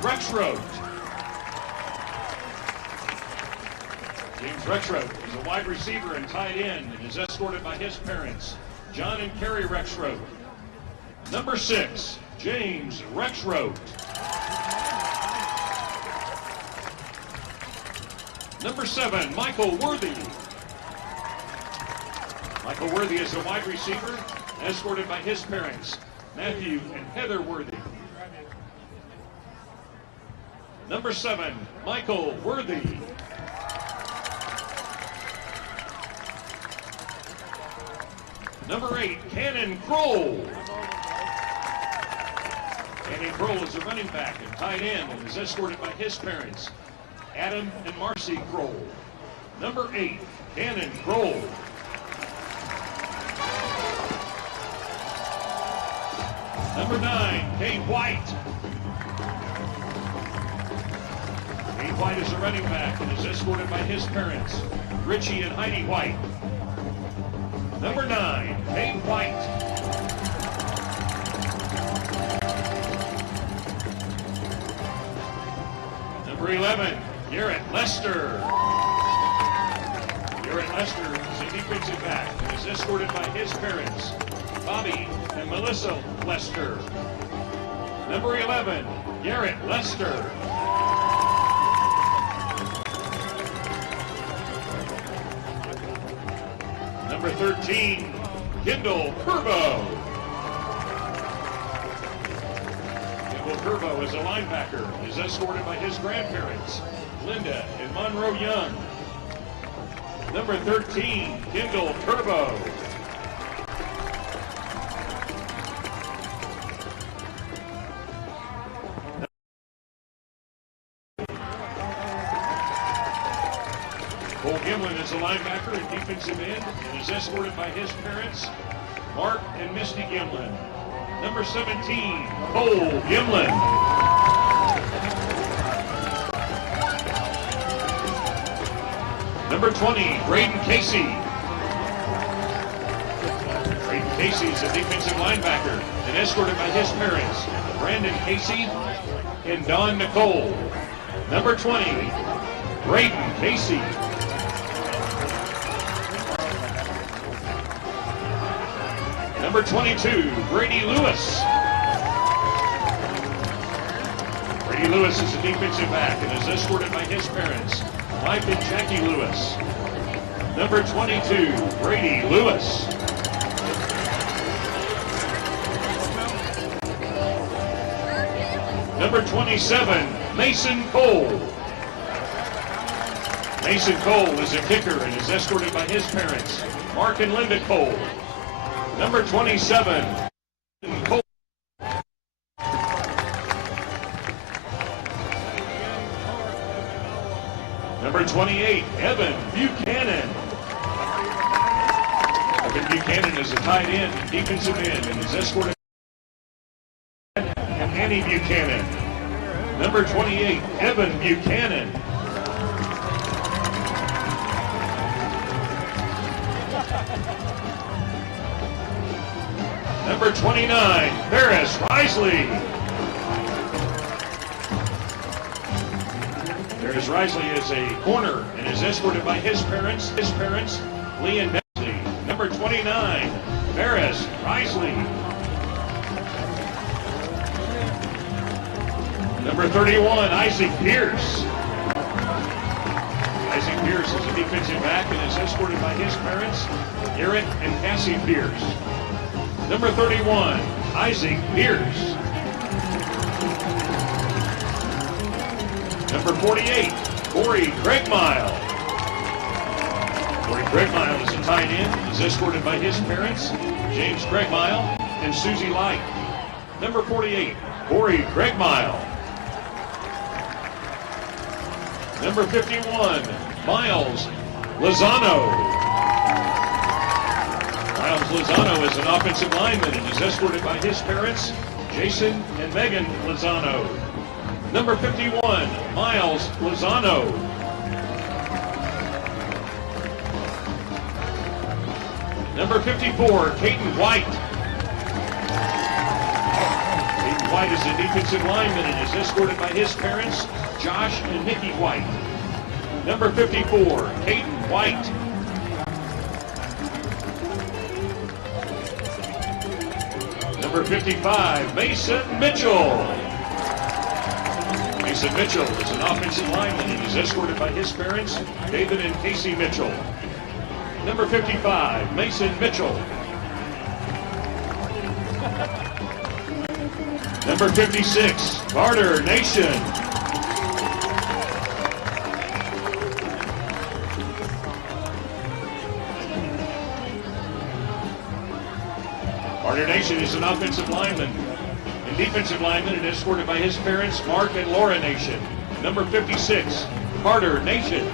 Rexroth. James Rexroth is a wide receiver and tight end and is escorted by his parents, John and Carrie Rexroth. Number 6, James Rexroth. Number 7, Michael Worthy. Michael Worthy is a wide receiver, escorted by his parents, Matthew and Heather Worthy. Number 7, Michael Worthy. Number 8, Cannon Kroll. Cannon Kroll is a running back and tight end and is escorted by his parents, Adam and Marcy Kroll. Number 8, Cannon Kroll. Number 9, Kate White. Kate White is a running back and is escorted by his parents, Richie and Heidi White. Number 9, Kate White. Number 11, Garrett Lester. Garrett Lester is a defensive back and is escorted by his parents, Bobby and Melissa Lester. Number 11, Garrett Lester. Number 13, Kendall Curvo. Kendall Curvo is a linebacker and is escorted by his grandparents, Linda and Monroe Young. Number 13, Kendall Curvo. Cole Gimlin is a linebacker and defensive end and is escorted by his parents, Mark and Misty Gimlin. Number 17, Cole Gimlin. Number 20, Braden Casey. Braden Casey is a defensive linebacker and escorted by his parents, Brandon Casey and Don Nicole. Number 20, Braden Casey. Number 22, Brady Lewis. Brady Lewis is a defensive back and is escorted by his parents, Mike and Jackie Lewis. Number 22, Brady Lewis. Number 27, Mason Cole. Mason Cole is a kicker and is escorted by his parents, Mark and Linda Cole. Number 27, Cole. Number 28, Evan Buchanan. Evan Buchanan is a tight end and defensive end and is escorted by Annie Buchanan. Number 28, Evan Buchanan. Number 29, Paris Risley. Paris Risley is a corner and is escorted by his parents, Lee and Betsy. Number 29, Paris Risley. Number 31, Isaac Pierce. Isaac Pierce is a defensive back and is escorted by his parents, Garrett and Cassie Pierce. Number 31, Isaac Pierce. Number 48, Corey Craigmile. Corey Craigmile is a tight end and is escorted by his parents, James Craigmile and Susie Light. Number 48, Corey Craigmile. Number 51, Miles Lozano. Miles Lozano is an offensive lineman and is escorted by his parents, Jason and Megan Lozano. Number 51, Miles Lozano. Number 54, Caden White. Caden White is a defensive lineman and is escorted by his parents, Josh and Nikki White. Number 54, Caden White. Number 55, Mason Mitchell. Mason Mitchell is an offensive lineman and is escorted by his parents, David and Casey Mitchell. Number 55, Mason Mitchell. Number 56, Carter Nation. Carter Nation is an offensive lineman and defensive lineman and escorted by his parents, Mark and Laura Nation. Number 56, Carter Nation.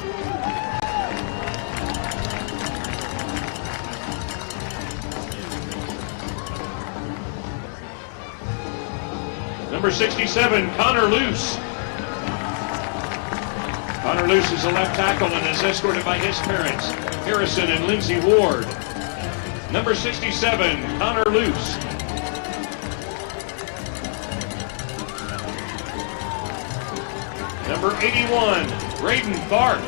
Number 67, Connor Luce. Connor Luce is a left tackle and is escorted by his parents, Harrison and Lindsay Ward. Number 67, Connor Luce. Number 81, Braden Tharp.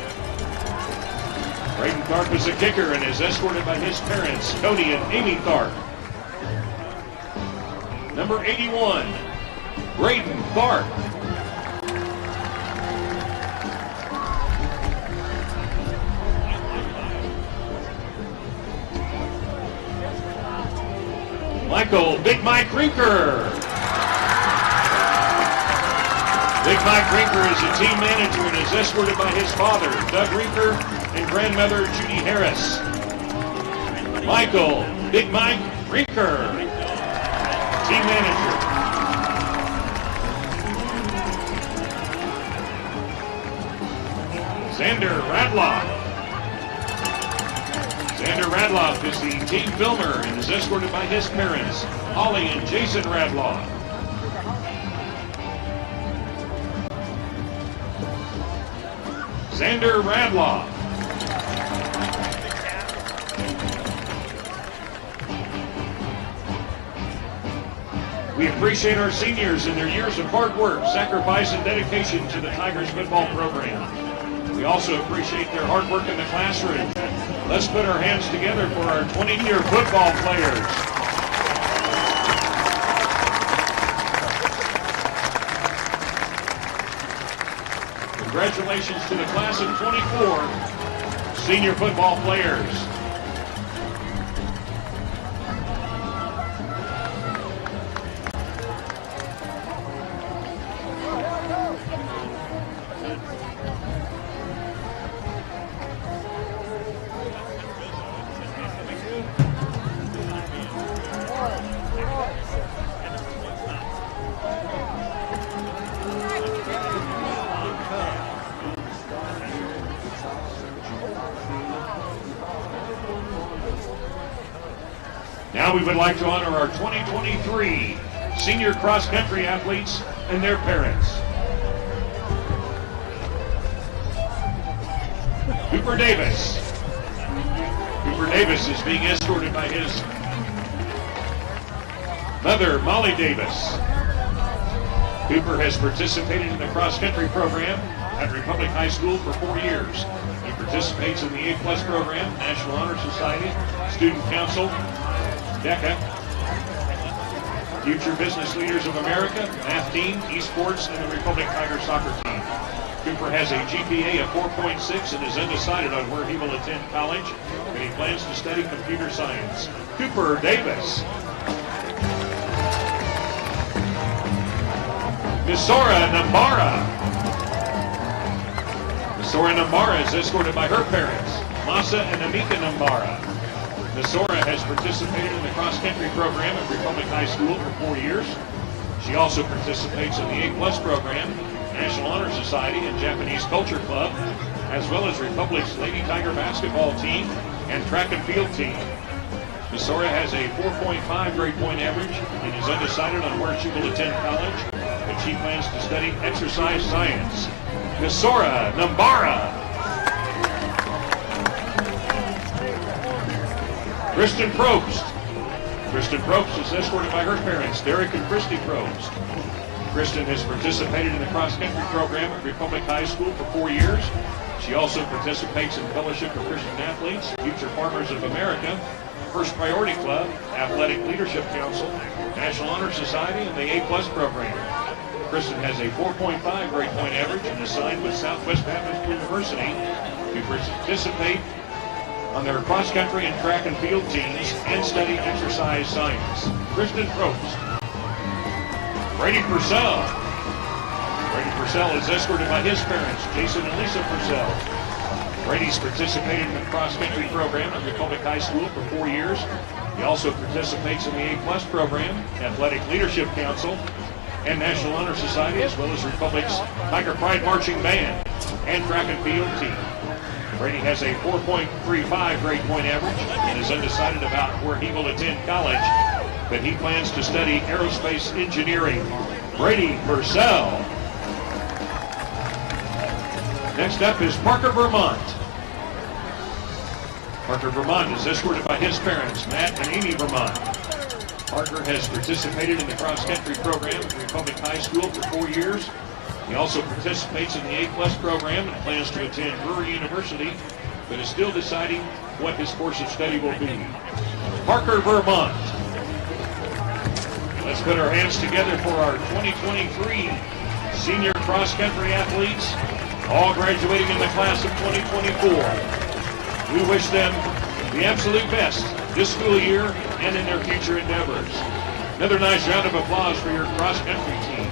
Braden Tharp is a kicker and is escorted by his parents, Cody and Amy Tharp. Number 81, Braden Tharp. Michael Big Mike Rinker. Big Mike Rinker is a team manager and is escorted by his father, Doug Rinker, and grandmother, Judy Harris. Michael Big Mike Rinker, team manager. Xander Radloff. Xander Radloff is the team filmer and is escorted by his parents, Holly and Jason Radloff. Xander Radloff. We appreciate our seniors and their years of hard work, sacrifice, and dedication to the Tigers football program. We also appreciate their hard work in the classroom. Let's put our hands together for our 20-year football players. Congratulations to the class of 24 senior football players. Now we would like to honor our 2023 senior cross-country athletes and their parents. Cooper Davis. Cooper Davis is being escorted by his mother, Molly Davis. Cooper has participated in the cross-country program at Republic High School for 4 years. He participates in the A+ program, National Honor Society, Student Council, DECA, Future Business Leaders of America, Math Team, Esports, and the Republic Tiger Soccer Team. Cooper has a GPA of 4.6 and is undecided on where he will attend college, and he plans to study computer science. Cooper Davis. Misora Nambara. Misora Nambara is escorted by her parents, Masa and Amika Nambara. Misora has participated in the cross-country program at Republic High School for 4 years. She also participates in the A+ program, National Honor Society, and Japanese Culture Club, as well as Republic's Lady Tiger basketball team and track and field team. Misora has a 4.5 grade point average and is undecided on where she will attend college, but she plans to study exercise science. Misora Nambara. Kristen Probst. Kristen Probst is escorted by her parents, Derek and Christy Probst. Kristen has participated in the cross-country program at Republic High School for 4 years. She also participates in Fellowship of Christian Athletes, Future Farmers of America, First Priority Club, Athletic Leadership Council, National Honor Society, and the A+ program. Kristen has a 4.5 grade point average and is signed with Southwest Baptist University to participate on their cross-country and track and field teams and study exercise science. Kristen Probst. Brady Purcell. Brady Purcell is escorted by his parents, Jason and Lisa Purcell. Brady's participated in the cross-country program at Republic High School for 4 years. He also participates in the A+ program, Athletic Leadership Council, and National Honor Society, as well as Republic's Tiger Pride Marching Band and track and field team. Brady has a 4.35 grade point average and is undecided about where he will attend college, but he plans to study aerospace engineering. Brady Purcell. Next up is Parker Vermont. Parker Vermont is escorted by his parents, Matt and Amy Vermont. Parker has participated in the cross-country program at Republic High School for 4 years. He also participates in the A+ program and plans to attend Brewer University, but is still deciding what his course of study will be. Parker Vermont. Let's put our hands together for our 2023 senior cross-country athletes, all graduating in the class of 2024. We wish them the absolute best this school year and in their future endeavors. Another nice round of applause for your cross-country team.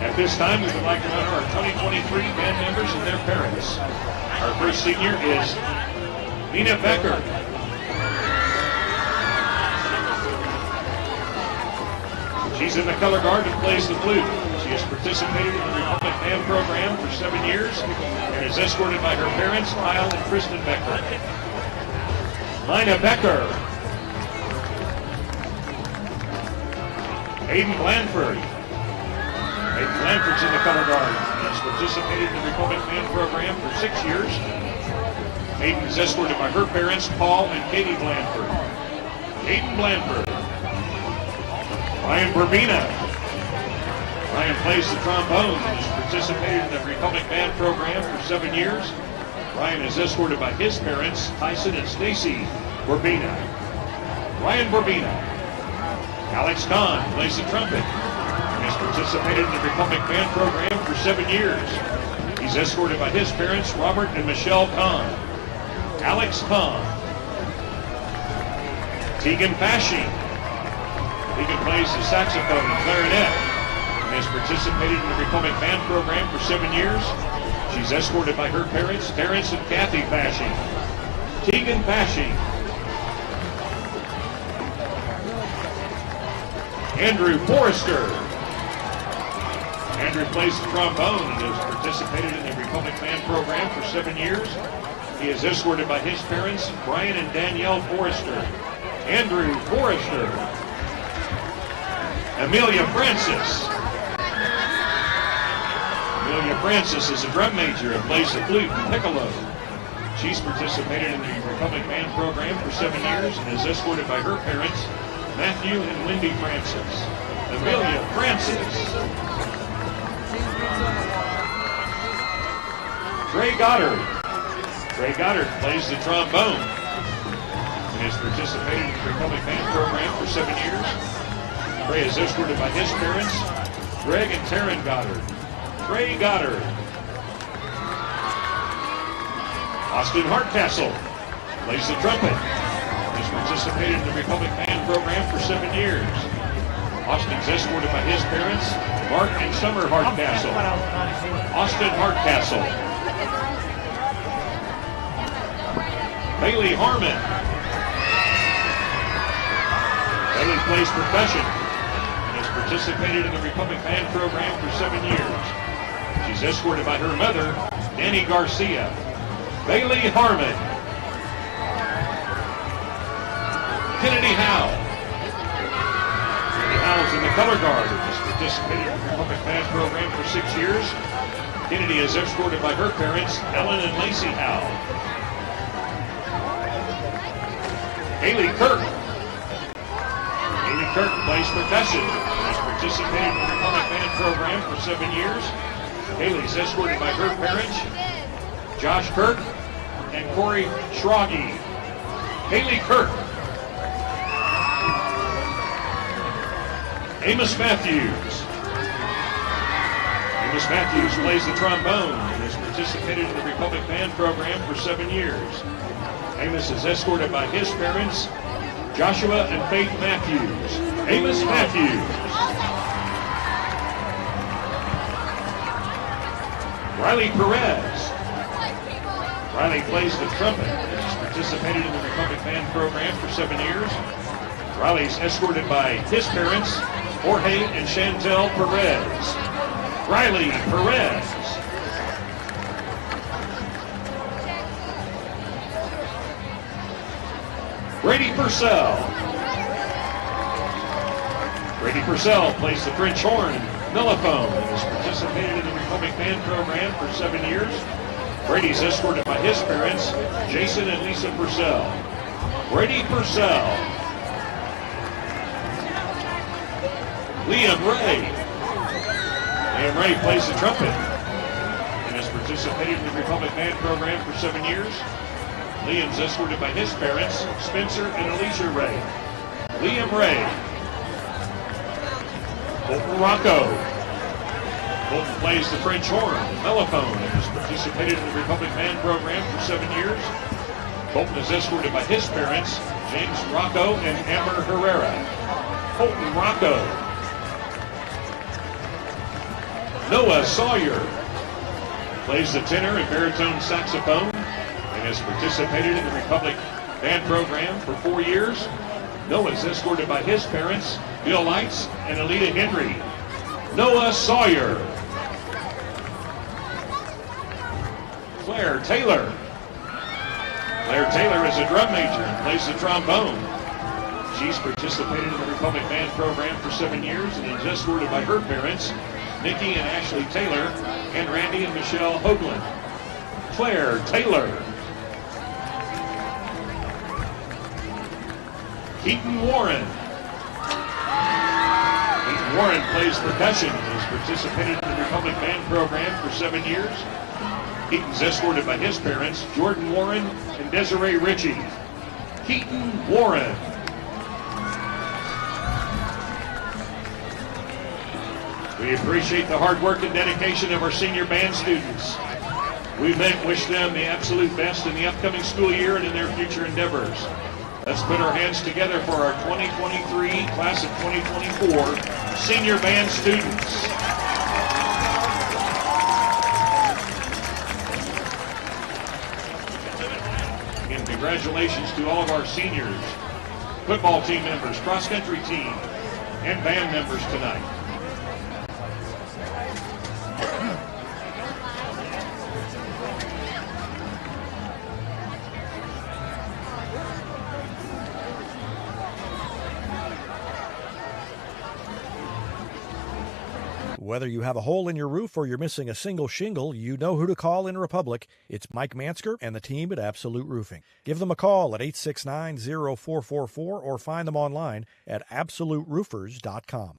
At this time, we would like to honor our 2023 band members and their parents. Our first senior is Nina Becker. She's in the color guard and plays the flute. She has participated in the Republic Band program for 7 years and is escorted by her parents, Kyle and Kristen Becker. Lina Becker. Aiden Blanford. Aiden Blanford's in the color guard and has participated in the Republic Band program for 6 years. Aiden is escorted by her parents, Paul and Katie Blanford. Aiden Blanford. Ryan Burbina. Ryan plays the trombone and has participated in the Republic Band program for 7 years. Ryan is escorted by his parents, Tyson and Stacy Burbina. Ryan Burbina. Alex Kahn plays the trumpet and has participated in the Republic Band program for 7 years. He's escorted by his parents, Robert and Michelle Kahn. Alex Kahn. Tegan Fashing. Tegan plays the saxophone and clarinet and has participated in the Republic Band program for 7 years. She's escorted by her parents, Terrence and Kathy Fashing. Tegan Fashing. Andrew Forrester. Andrew plays the trombone and has participated in the Republic Band program for 7 years. He is escorted by his parents, Brian and Danielle Forrester. Andrew Forrester. Amelia Francis. Amelia Francis is a drum major and plays the flute and piccolo. She's participated in the Republic Band program for 7 years and is escorted by her parents, Matthew and Wendy Francis. Amelia Francis. Trey Goddard. Trey Goddard plays the trombone and has participated in the Republic Band program for 7 years. Trey is escorted by his parents, Greg and Taryn Goddard. Trey Goddard. Austin Hardcastle plays the trumpet. He's participated in the Republic Band program for 7 years. Austin's escorted by his parents, Mark and Summer Hardcastle. Austin Hardcastle. Bailey Harmon. Bailey plays percussion and has participated in the Republic Band program for 7 years. She's escorted by her mother, Danny Garcia. Bailey Harmon. Kennedy Howe. Kennedy Howell's in the color guard and has participated in the Republic Band program for 6 years. Kennedy is escorted by her parents, Ellen and Lacey Howell. Haley Kirk. Haley Kirk plays percussion and has participated in the Republic Band program for 7 years. Haley's escorted by her parents, Josh Kirk and Corey Schroggy. Haley Kirk. Amos Matthews. Amos Matthews plays the trombone and has participated in the Republic Band program for 7 years. Amos is escorted by his parents, Joshua and Faith Matthews. Amos Matthews. Riley Perez. Riley plays the trumpet and has participated in the Republic Band program for 7 years. Riley's escorted by his parents, Jorge and Chantel Perez. Riley Perez. Brady Purcell. Brady Purcell plays the French horn and mellophone and has participated in the Republic Band program for 7 years. Brady's escorted by his parents, Jason and Lisa Purcell. Brady Purcell. Liam Ray. Liam Ray plays the trumpet and has participated in the Republic Band program for 7 years. Liam's escorted by his parents, Spencer and Alicia Ray. Liam Ray. Colton Rocco. Colton plays the French horn, mellophone, and has participated in the Republic Band program for 7 years. Colton is escorted by his parents, James Rocco and Amber Herrera. Colton Rocco. Noah Sawyer plays the tenor and baritone saxophone and has participated in the Republic Band program for 4 years. Noah is escorted by his parents, Bill Lights and Alita Henry. Noah Sawyer. Claire Taylor. Claire Taylor is a drum major and plays the trombone. She's participated in the Republic Band program for 7 years and is escorted by her parents, Nikki and Ashley Taylor, and Randy and Michelle Hoagland. Claire Taylor. Keaton Warren. Keaton Warren plays percussion and has participated in the Republic Band program for 7 years. Keaton's escorted by his parents, Jordan Warren and Desiree Ritchie. Keaton Warren. We appreciate the hard work and dedication of our senior band students. We wish them the absolute best in the upcoming school year and in their future endeavors. Let's put our hands together for our 2023, class of 2024, senior band students. Again, congratulations to all of our seniors, football team members, cross-country team, and band members tonight. Whether you have a hole in your roof or you're missing a single shingle, you know who to call in Republic. It's Mike Mansker and the team at Absolute Roofing. Give them a call at 869-0444 or find them online at absoluteroofers.com.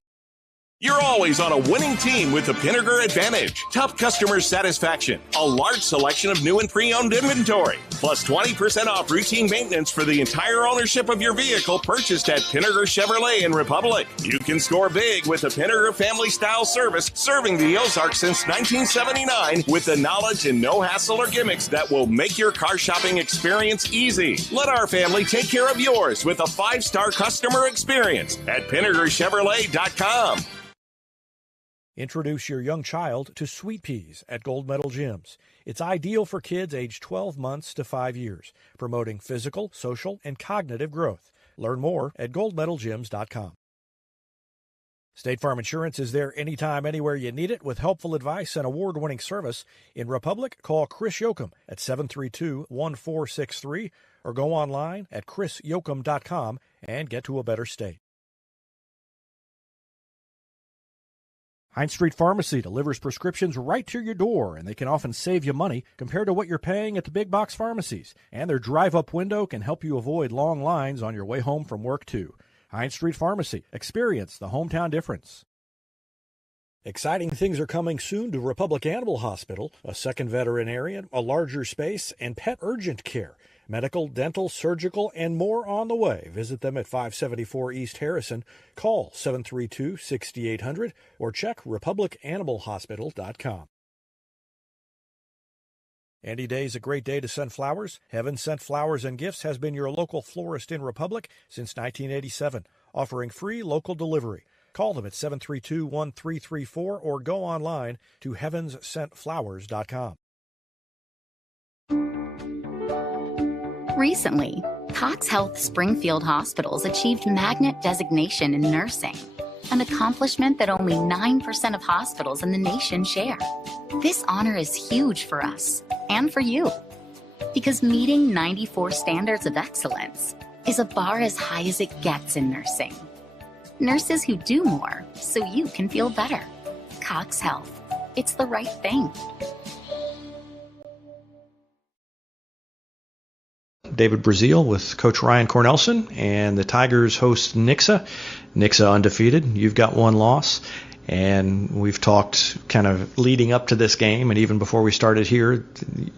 You're always on a winning team with the Pinnaker Advantage. Top customer satisfaction, a large selection of new and pre-owned inventory, plus 20% off routine maintenance for the entire ownership of your vehicle purchased at Pinnaker Chevrolet in Republic. You can score big with the Pinnaker family-style service serving the Ozarks since 1979 with the knowledge and no hassle or gimmicks that will make your car shopping experience easy. Let our family take care of yours with a 5-star customer experience at PinnakerChevrolet.com. Introduce your young child to Sweet Peas at Gold Medal Gyms. It's ideal for kids aged 12 months to 5 years, promoting physical, social, and cognitive growth. Learn more at goldmedalgyms.com. State Farm Insurance is there anytime, anywhere you need it with helpful advice and award-winning service. In Republic, call Chris Yoakum at 732-1463 or go online at chrisyoakum.com and get to a better state. Hines Street Pharmacy delivers prescriptions right to your door, and they can often save you money compared to what you're paying at the big box pharmacies. And their drive-up window can help you avoid long lines on your way home from work, too. Hines Street Pharmacy. Experience the hometown difference. Exciting things are coming soon to Republic Animal Hospital, a second veterinarian, a larger space, and pet urgent care. Medical, dental, surgical, and more on the way. Visit them at 574 East Harrison. Call 732-6800 or check republicanimalhospital.com. Any day is a great day to send flowers. Heaven Sent Flowers and Gifts has been your local florist in Republic since 1987, offering free local delivery. Call them at 732-1334 or go online to heavenssentflowers.com. Recently, Cox Health Springfield Hospitals achieved Magnet designation in nursing, an accomplishment that only 9% of hospitals in the nation share. This honor is huge for us and for you, because meeting 94 standards of excellence is a bar as high as it gets in nursing. Nurses who do more so you can feel better. Cox Health. It's the right thing. David Brazil with Coach Ryan Cornelson, and the Tigers host Nixa. Nixa undefeated. You've got one loss. And we've talked kind of leading up to this game, and even before we started here,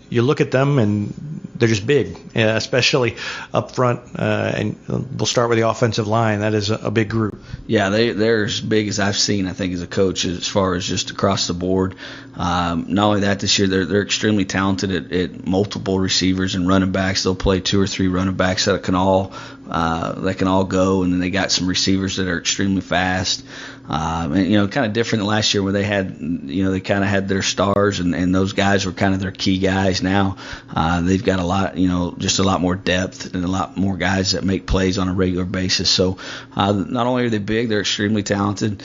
you look at them and they're just big, especially up front. And we'll start with the offensive line. That is a big group. Yeah, they're as big as I've seen, I think, as a coach, as far as just across the board. Not only that, this year they're extremely talented at multiple receivers and running backs. They'll play 2 or 3 running backs that can all go, and then they got some receivers that are extremely fast. And kind of different than last year where they had, they kind of had their stars, and those guys were kind of their key guys. Now they've got a lot, just a lot more depth and a lot more guys that make plays on a regular basis. So not only are they big, they're extremely talented.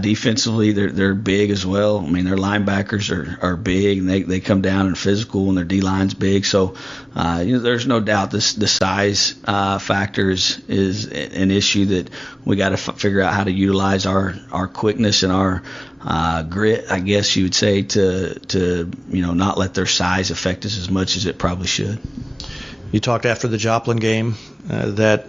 Defensively, they're big as well. I mean, their linebackers are big, and they come down and physical, and their D-line's big. So there's no doubt the size factor is an issue that we got to figure out how to utilize our quickness and our grit, I guess you would say, to not let their size affect us as much as it probably should. You talked after the Joplin game that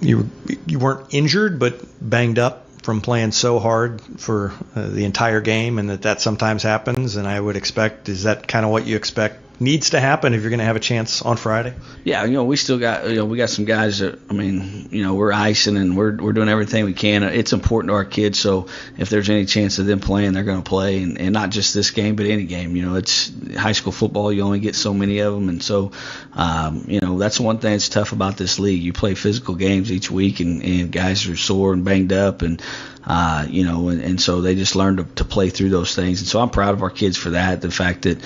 you weren't injured but banged up from playing so hard for the entire game, and that sometimes happens. And I would expect, is that kind of what you expect needs to happen if you're going to have a chance on Friday? Yeah, we still got, we got some guys that, we're icing and we're doing everything we can. It's important to our kids, so if there's any chance of them playing, they're going to play, and not just this game, but any game. It's high school football, you only get so many of them, and so, that's one thing that's tough about this league. You play physical games each week, and guys are sore and banged up, and and so they just learn to play through those things. And so I'm proud of our kids for that. The fact that,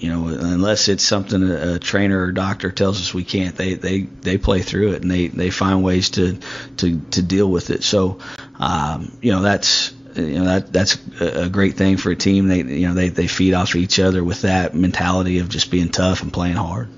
unless it's something a trainer or doctor tells us we can't, they play through it, and they find ways to deal with it. So, that's a great thing for a team. They feed off each other with that mentality of just being tough and playing hard.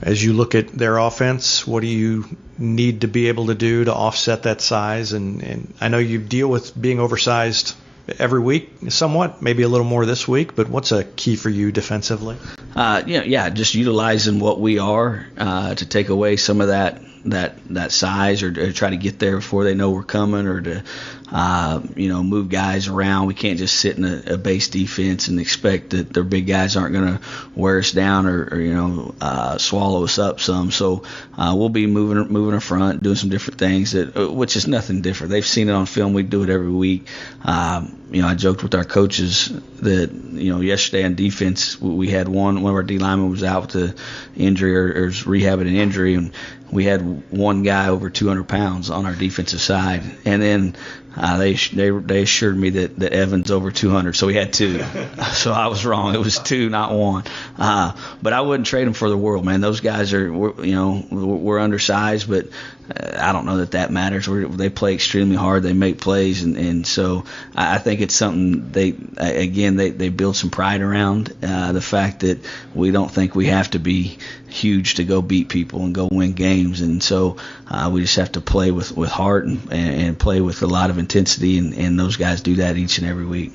As you look at their offense, what do you need to be able to do to offset that size? And I know you deal with being oversized every week somewhat, maybe a little more this week, but what's a key for you defensively? Just utilizing what we are to take away some of that size, or try to get there before they know we're coming, or to move guys around. We can't just sit in a base defense and expect that their big guys aren't going to wear us down or swallow us up some. So we'll be moving in front, doing some different things which is nothing different. They've seen it on film. We do it every week. I joked with our coaches that yesterday on defense we had one of our D linemen was out with an injury or is rehabbing an injury, and we had one guy over 200 pounds on our defensive side, and then they assured me that Evan's over 200, so we had 2. So I was wrong. It was 2, not 1. But I wouldn't trade them for the world, man. Those guys we're undersized, but I don't know that matters. They play extremely hard. They make plays, and so I think it's something they build some pride around the fact that we don't think we have to be huge to go beat people and go win games, and so we just have to play with heart and play with a lot of intensity, and those guys do that each and every week.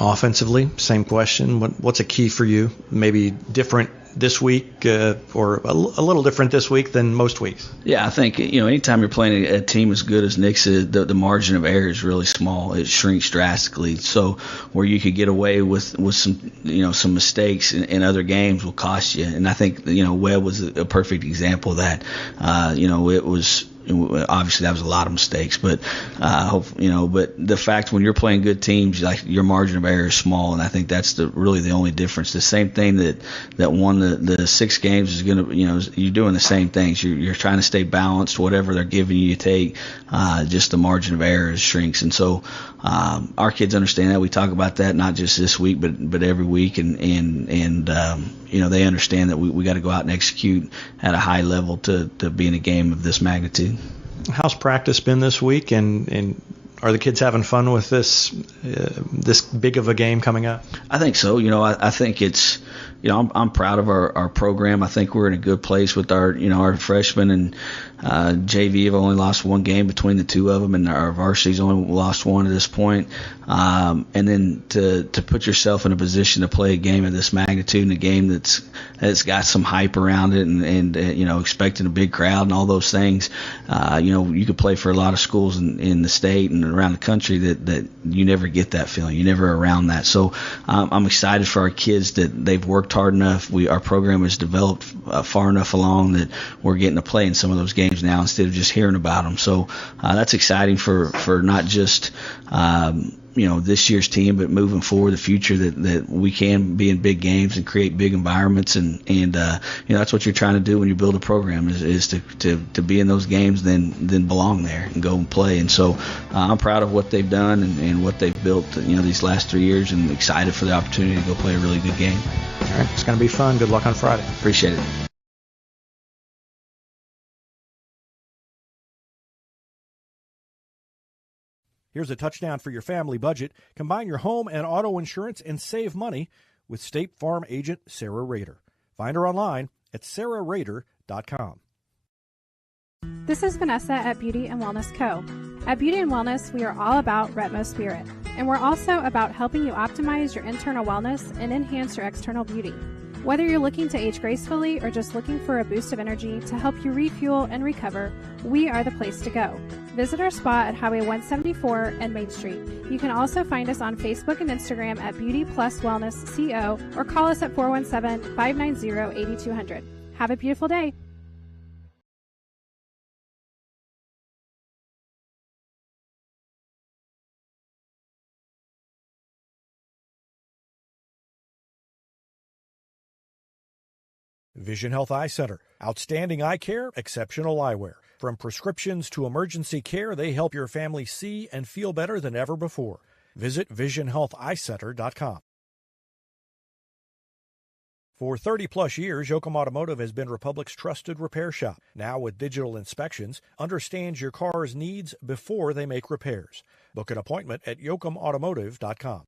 Offensively, same question. What's a key for you? Maybe different this week or a little different this week than most weeks? Yeah, I think, anytime you're playing a team as good as Nixa, the margin of error is really small. It shrinks drastically. So where you could get away with some mistakes in other games will cost you. And I think, Webb was a perfect example of that. It was obviously that was a lot of mistakes, but but the fact when you're playing good teams, like your margin of error is small, and I think that's really the only difference. The same thing that won the 6 games is gonna, you're doing the same things. You're trying to stay balanced. Whatever they're giving you take. Just the margin of error shrinks, and so our kids understand that. We talk about that not just this week, but every week, and they understand that we got to go out and execute at a high level to be in a game of this magnitude. How's practice been this week, and are the kids having fun with this big of a game coming up? I think so. I think it's, I'm proud of our program. I think we're in a good place with our freshmen, and JV have only lost 1 game between the 2 of them, and our varsity's only lost 1 at this point. And then to put yourself in a position to play a game of this magnitude, and a game that's got some hype around it, and expecting a big crowd and all those things. You could play for a lot of schools in the state and around the country that you never get that feeling. You're never around that. So I'm excited for our kids that they've worked hard enough. Our program has developed far enough along that we're getting to play in some of those games now instead of just hearing about them. So that's exciting for not just this year's team, but moving forward, the future, that we can be in big games and create big environments, and that's what you're trying to do when you build a program is to be in those games, then belong there and go and play. And so I'm proud of what they've done and what they've built these last 3 years, and excited for the opportunity to go play a really good game. All right, it's going to be fun. Good luck on Friday. Appreciate it. Here's a touchdown for your family budget. Combine your home and auto insurance and save money with State Farm agent Sarah Rader. Find her online at sarahrader.com. This is Vanessa at Beauty and Wellness Co. At Beauty and Wellness, we are all about Retmo Spirit, and we're also about helping you optimize your internal wellness and enhance your external beauty. Whether you're looking to age gracefully or just looking for a boost of energy to help you refuel and recover, we are the place to go. Visit our spa at Highway 174 and Main Street. You can also find us on Facebook and Instagram at Beauty Plus Wellness CO, or call us at 417-590-8200. Have a beautiful day. Vision Health Eye Center. Outstanding eye care, exceptional eyewear. From prescriptions to emergency care, they help your family see and feel better than ever before. Visit visionhealtheyecenter.com. For 30-plus years, Yoakum Automotive has been Republic's trusted repair shop. Now with digital inspections, understands your car's needs before they make repairs. Book an appointment at yoakumautomotive.com.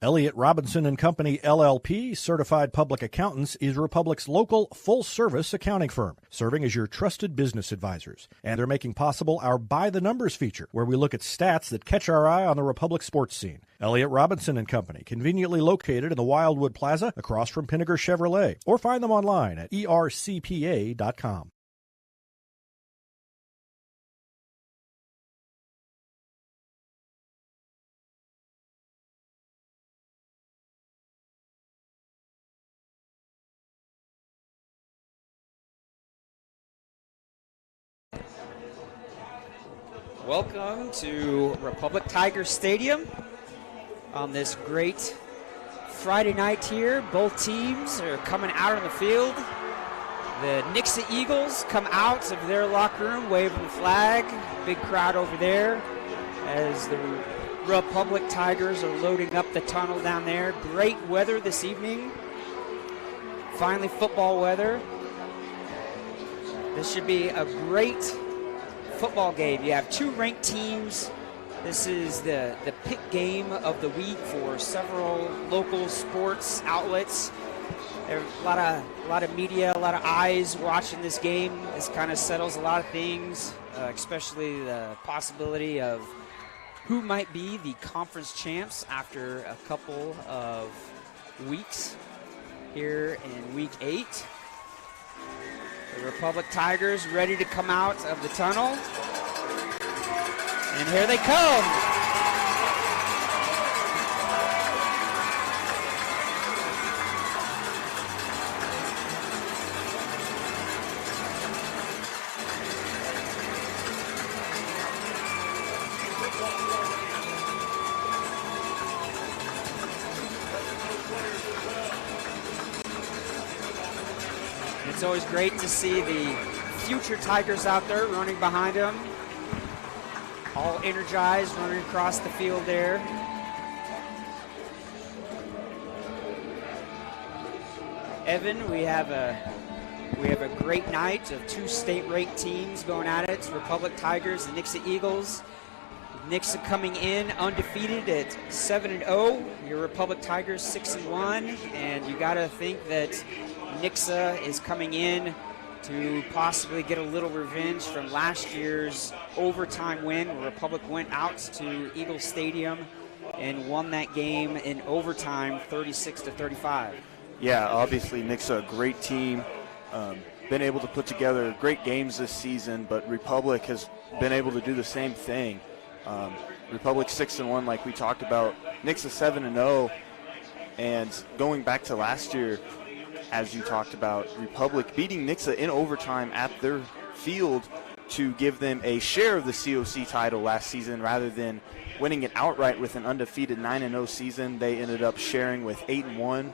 Elliott Robinson & Company, LLP, Certified Public Accountants, is Republic's local full-service accounting firm, serving as your trusted business advisors. And they're making possible our By the Numbers feature, where we look at stats that catch our eye on the Republic sports scene. Elliott Robinson & Company, conveniently located in the Wildwood Plaza across from Pinnaker Chevrolet, or find them online at ercpa.com. Welcome to Republic Tiger Stadium on this great Friday night here. Both teams are coming out on the field. The Nixa Eagles come out of their locker room waving the flag. Big crowd over there as the Republic Tigers are loading up the tunnel down there. Great weather this evening. Finally football weather. This should be a great football game. You have 2 ranked teams. This is the pick game of the week for several local sports outlets. There's a lot of media, a lot of eyes watching this game. This kind of settles a lot of things, especially the possibility of who might be the conference champs after a couple of weeks here in week 8. The Republic Tigers ready to come out of the tunnel. And here they come. It's always great to see the future Tigers out there running behind them. All energized, running across the field there. Evan, we have a great night of 2 state-ranked teams going at it. Republic Tigers and Nixa Eagles. Nixa coming in undefeated at 7-0. Your Republic Tigers 6-1, and you got to think that Nixa is coming in to possibly get a little revenge from last year's overtime win, where Republic went out to Eagle Stadium and won that game in overtime 36-35. Yeah, obviously Nixa, a great team, been able to put together great games this season, but Republic has been able to do the same thing. Republic 6-1, like we talked about. Nixa 7-0, and going back to last year, as you talked about, Republic beating Nixa in overtime at their field to give them a share of the COC title last season rather than winning it outright with an undefeated 9-0 season. They ended up sharing with 8-1.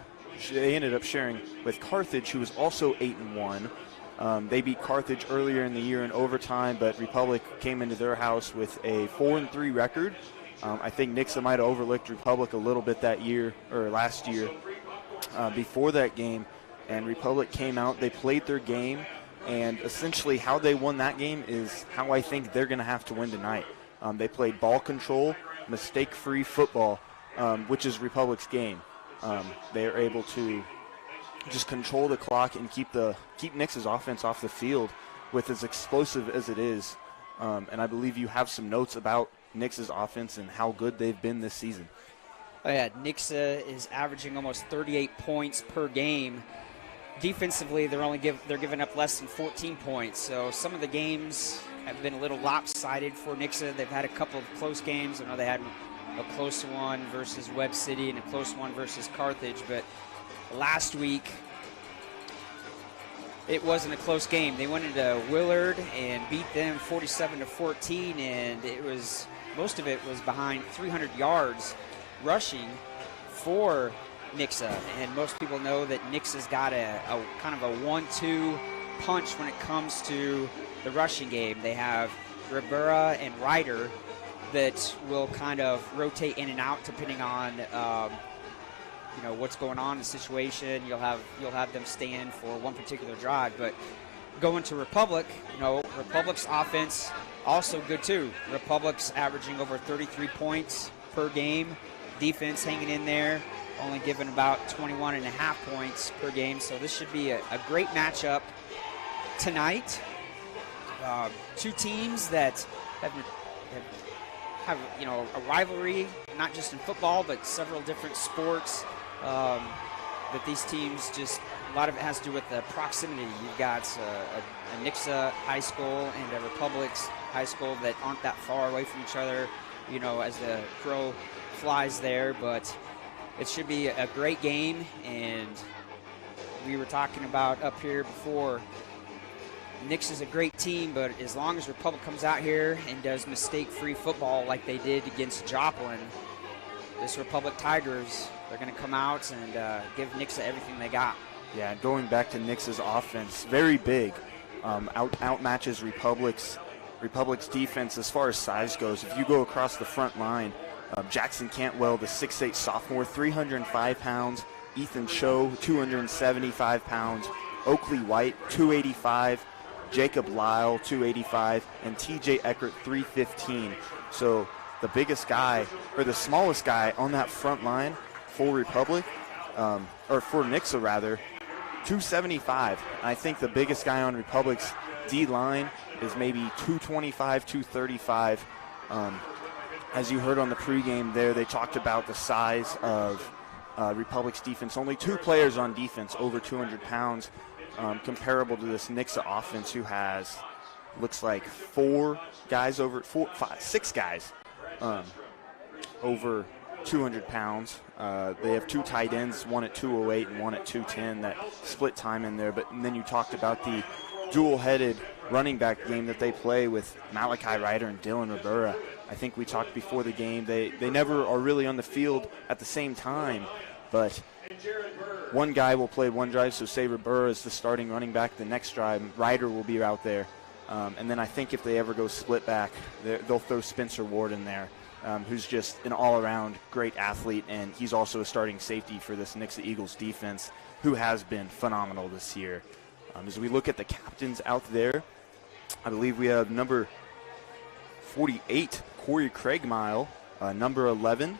They ended up sharing with Carthage, who was also 8-1. They beat Carthage earlier in the year in overtime, but Republic came into their house with a 4-3 record. I think Nixa might have overlooked Republic a little bit that year, or last year, before that game. And Republic came out, they played their game, and essentially how they won that game is how I think they're going to have to win tonight. They played ball control, mistake-free football, which is Republic's game. They are able to just control the clock and keep Nix's offense off the field with as explosive as it is. And I believe you have some notes about Nix's offense and how good they've been this season. Oh yeah, Nixa is averaging almost 38 points per game. Defensively, they're giving up less than 14 points. So some of the games have been a little lopsided for Nixa. They've had a couple of close games. I know they had a close one versus Webb City and a close one versus Carthage, but last week it wasn't a close game. They went into Willard and beat them 47-14, and most of it was behind 300 yards rushing for Nixa, and most people know that Nixa's got a kind of a 1-2 punch when it comes to the rushing game. They have Rivera and Ryder that will kind of rotate in and out depending on what's going on in the situation. You'll have them stand for one particular drive, but going to Republic, Republic's offense also good too. Republic's averaging over 33 points per game. Defense hanging in there, only giving about 21.5 points per game. So this should be a great matchup tonight. 2 teams that have a rivalry, not just in football, but several different sports. That these teams a lot of it has to do with the proximity. You've got a Nixa high school and a Republic's high school that aren't that far away from each other, as the crow flies there, but it should be a great game. And we were talking about up here before, Nixa is a great team, but as long as Republic comes out here and does mistake-free football like they did against Joplin, this Republic Tigers, they're going to come out and give Nixa everything they got. Yeah, going back to Nix's offense, very big, outmatches Republic's defense as far as size goes. If you go across the front line, Jackson Cantwell, the 6'8 sophomore, 305 pounds. Ethan Cho, 275 pounds. Oakley White, 285. Jacob Lyle, 285. And TJ Eckert, 315. So the biggest guy, or the smallest guy on that front line for Republic, or for Nixa rather, 275. I think the biggest guy on Republic's D-line is maybe 225, 235. As you heard on the pregame there, they talked about the size of Republic's defense. Only 2 players on defense over 200 pounds, comparable to this Nixa offense, who has, looks like 6 guys over 200 pounds. They have 2 tight ends, one at 208 and one at 210, that split time in there. And then you talked about the dual-headed running back game that they play with Malachi Ryder and Dylan Rivera. I think we talked before the game. They never are really on the field at the same time, but one guy will play one drive, so say Rivera is the starting running back the next drive. Ryder will be out there. And then I think if they ever go split back, they'll throw Spencer Ward in there, who's just an all-around great athlete, and he's also a starting safety for this Nixa Eagles defense, who has been phenomenal this year. As we look at the captains out there, I believe we have number 48, Corey Craigmile, number 11,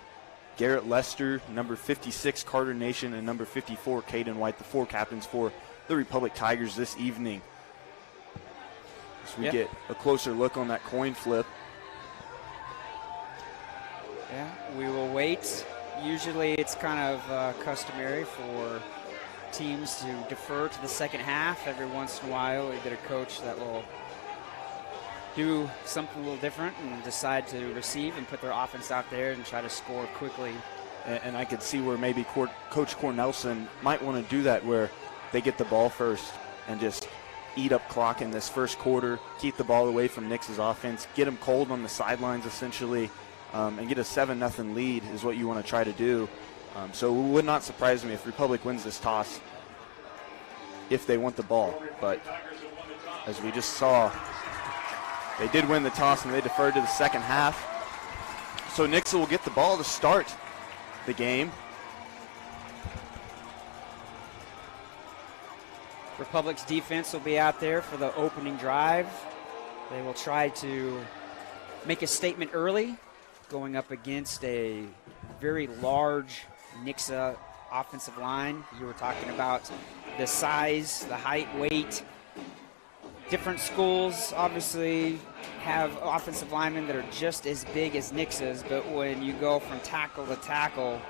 Garrett Lester, number 56, Carter Nation, and number 54, Caden White, the 4 captains for the Republic Tigers this evening. As we get a closer look on that coin flip. Yeah, we will wait. Usually it's kind of customary for teams to defer to the second half. Every once in a while we get a coach that will do something a little different and decide to receive and put their offense out there and try to score quickly. And I could see where maybe Coach Cornelson might want to do that, where they get the ball first and just eat up clock in this first quarter, keep the ball away from Nix's offense, get them cold on the sidelines essentially, and get a 7-0 lead is what you want to try to do. So it would not surprise me if Republic wins this toss if they want the ball. But as we just saw, they did win the toss and they deferred to the second half. So Nixa will get the ball to start the game. Republic's defense will be out there for the opening drive. They will try to make a statement early, going up against a very large Nixa offensive line. You were talking about the size, the height, weight. Different schools obviously have offensive linemen that are just as big as Nixa's, but when you go from tackle to tackle,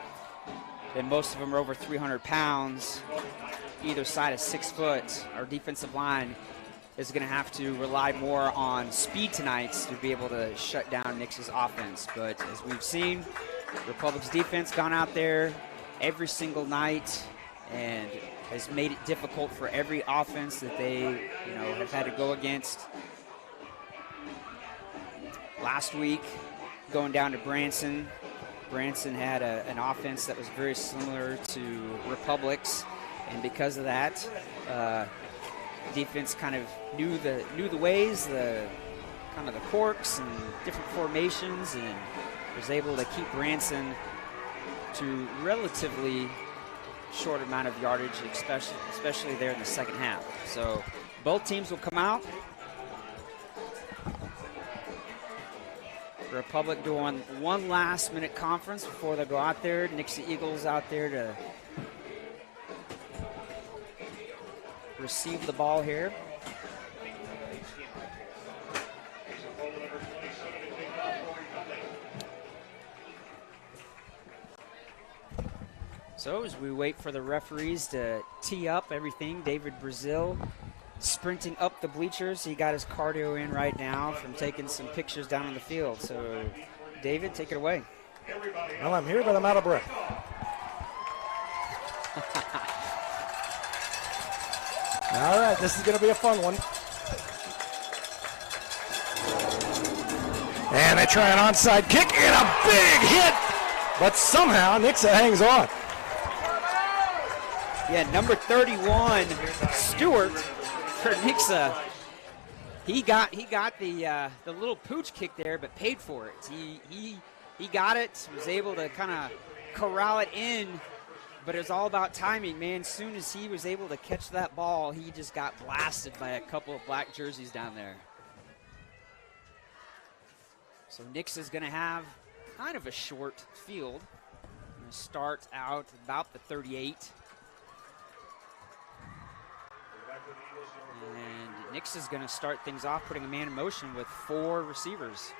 and most of them are over 300 pounds, either side of 6 foot, our defensive line is going to have to rely more on speed tonight to be able to shut down Nix's offense. But as we've seen, Republic's defense gone out there every single night and has made it difficult for every offense that they have had to go against. Last week, going down to Branson had an offense that was very similar to Republic's, and because of that, defense kind of knew the ways, the kind of the quirks and different formations, and was able to keep Branson to relatively short amount of yardage, especially there in the second half. So both teams will come out. Republic doing one last-minute conference before they go out there. Nixa Eagles out there to receive the ball here. So as we wait for the referees to tee up everything, David Brazil sprinting up the bleachers. He got his cardio in right now from taking some pictures down on the field. So, David, take it away. Well, I'm here, but I'm out of breath. All right, this is going to be a fun one. And they try an onside kick and a big hit, but somehow Nixa hangs on. Yeah, number 31, Stewart for Nixa. He got the little pooch kick there, but paid for it. He got it, was able to kind of corral it in, but it was all about timing, man. As soon as he was able to catch that ball, he just got blasted by a couple of black jerseys down there. So Nixa's going to have kind of a short field. Going to start out about the 38. Nixa's going to start things off, putting a man in motion with 4 receivers.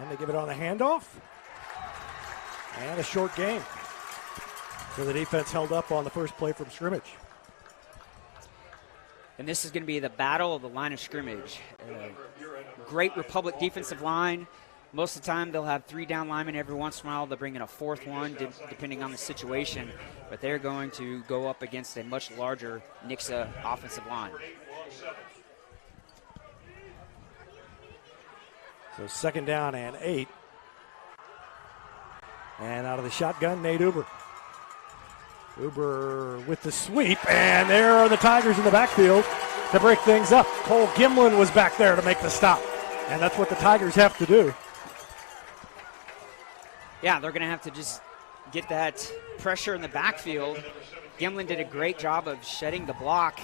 And they give it on a handoff. And a short gain. So the defense held up on the first play from scrimmage. And this is going to be the battle of the line of scrimmage. Great Republic defensive line. Most of the time they'll have 3 down linemen. Every once in a while they'll bring in a 4th one, depending on the situation. But they're going to go up against a much larger Nixa offensive line. So 2nd down and 8. And out of the shotgun, Nate Uber. Uber with the sweep, and there are the Tigers in the backfield to break things up. Cole Gimlin was back there to make the stop, and that's what the Tigers have to do. Yeah, they're going to have to just get that pressure in the backfield. Gimlin did a great job of shedding the block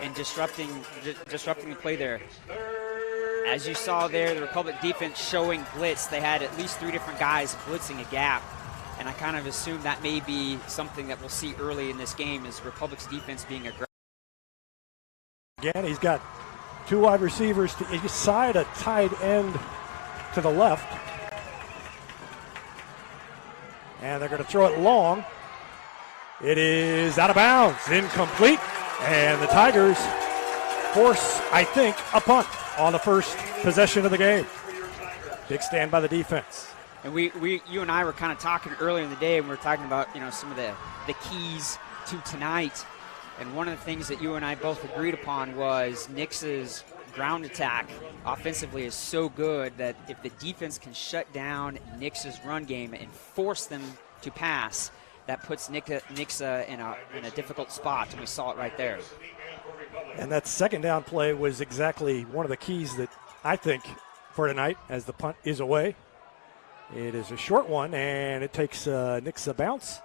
and disrupting the play there. As you saw there, the Republic defense showing blitz. They had at least 3 different guys blitzing a gap. And I kind of assume that may be something that we'll see early in this game, is Republic's defense being aggressive. Again, he's got 2 wide receivers to each side, a tight end to the left. And they're going to throw it long. It is out of bounds, incomplete. And the Tigers force, I think, a punt on the first possession of the game. Big stand by the defense. And you and I were kind of talking earlier in the day, and we were talking about, some of the keys to tonight. And one of the things that you and I both agreed upon was Nixa's ground attack offensively is so good that if the defense can shut down Nixa's run game and force them to pass, that puts Nixa in a difficult spot, and we saw it right there. And that 2nd down play was exactly one of the keys that I think for tonight, as the punt is away. It is a short one, and it takes Nixa bounce,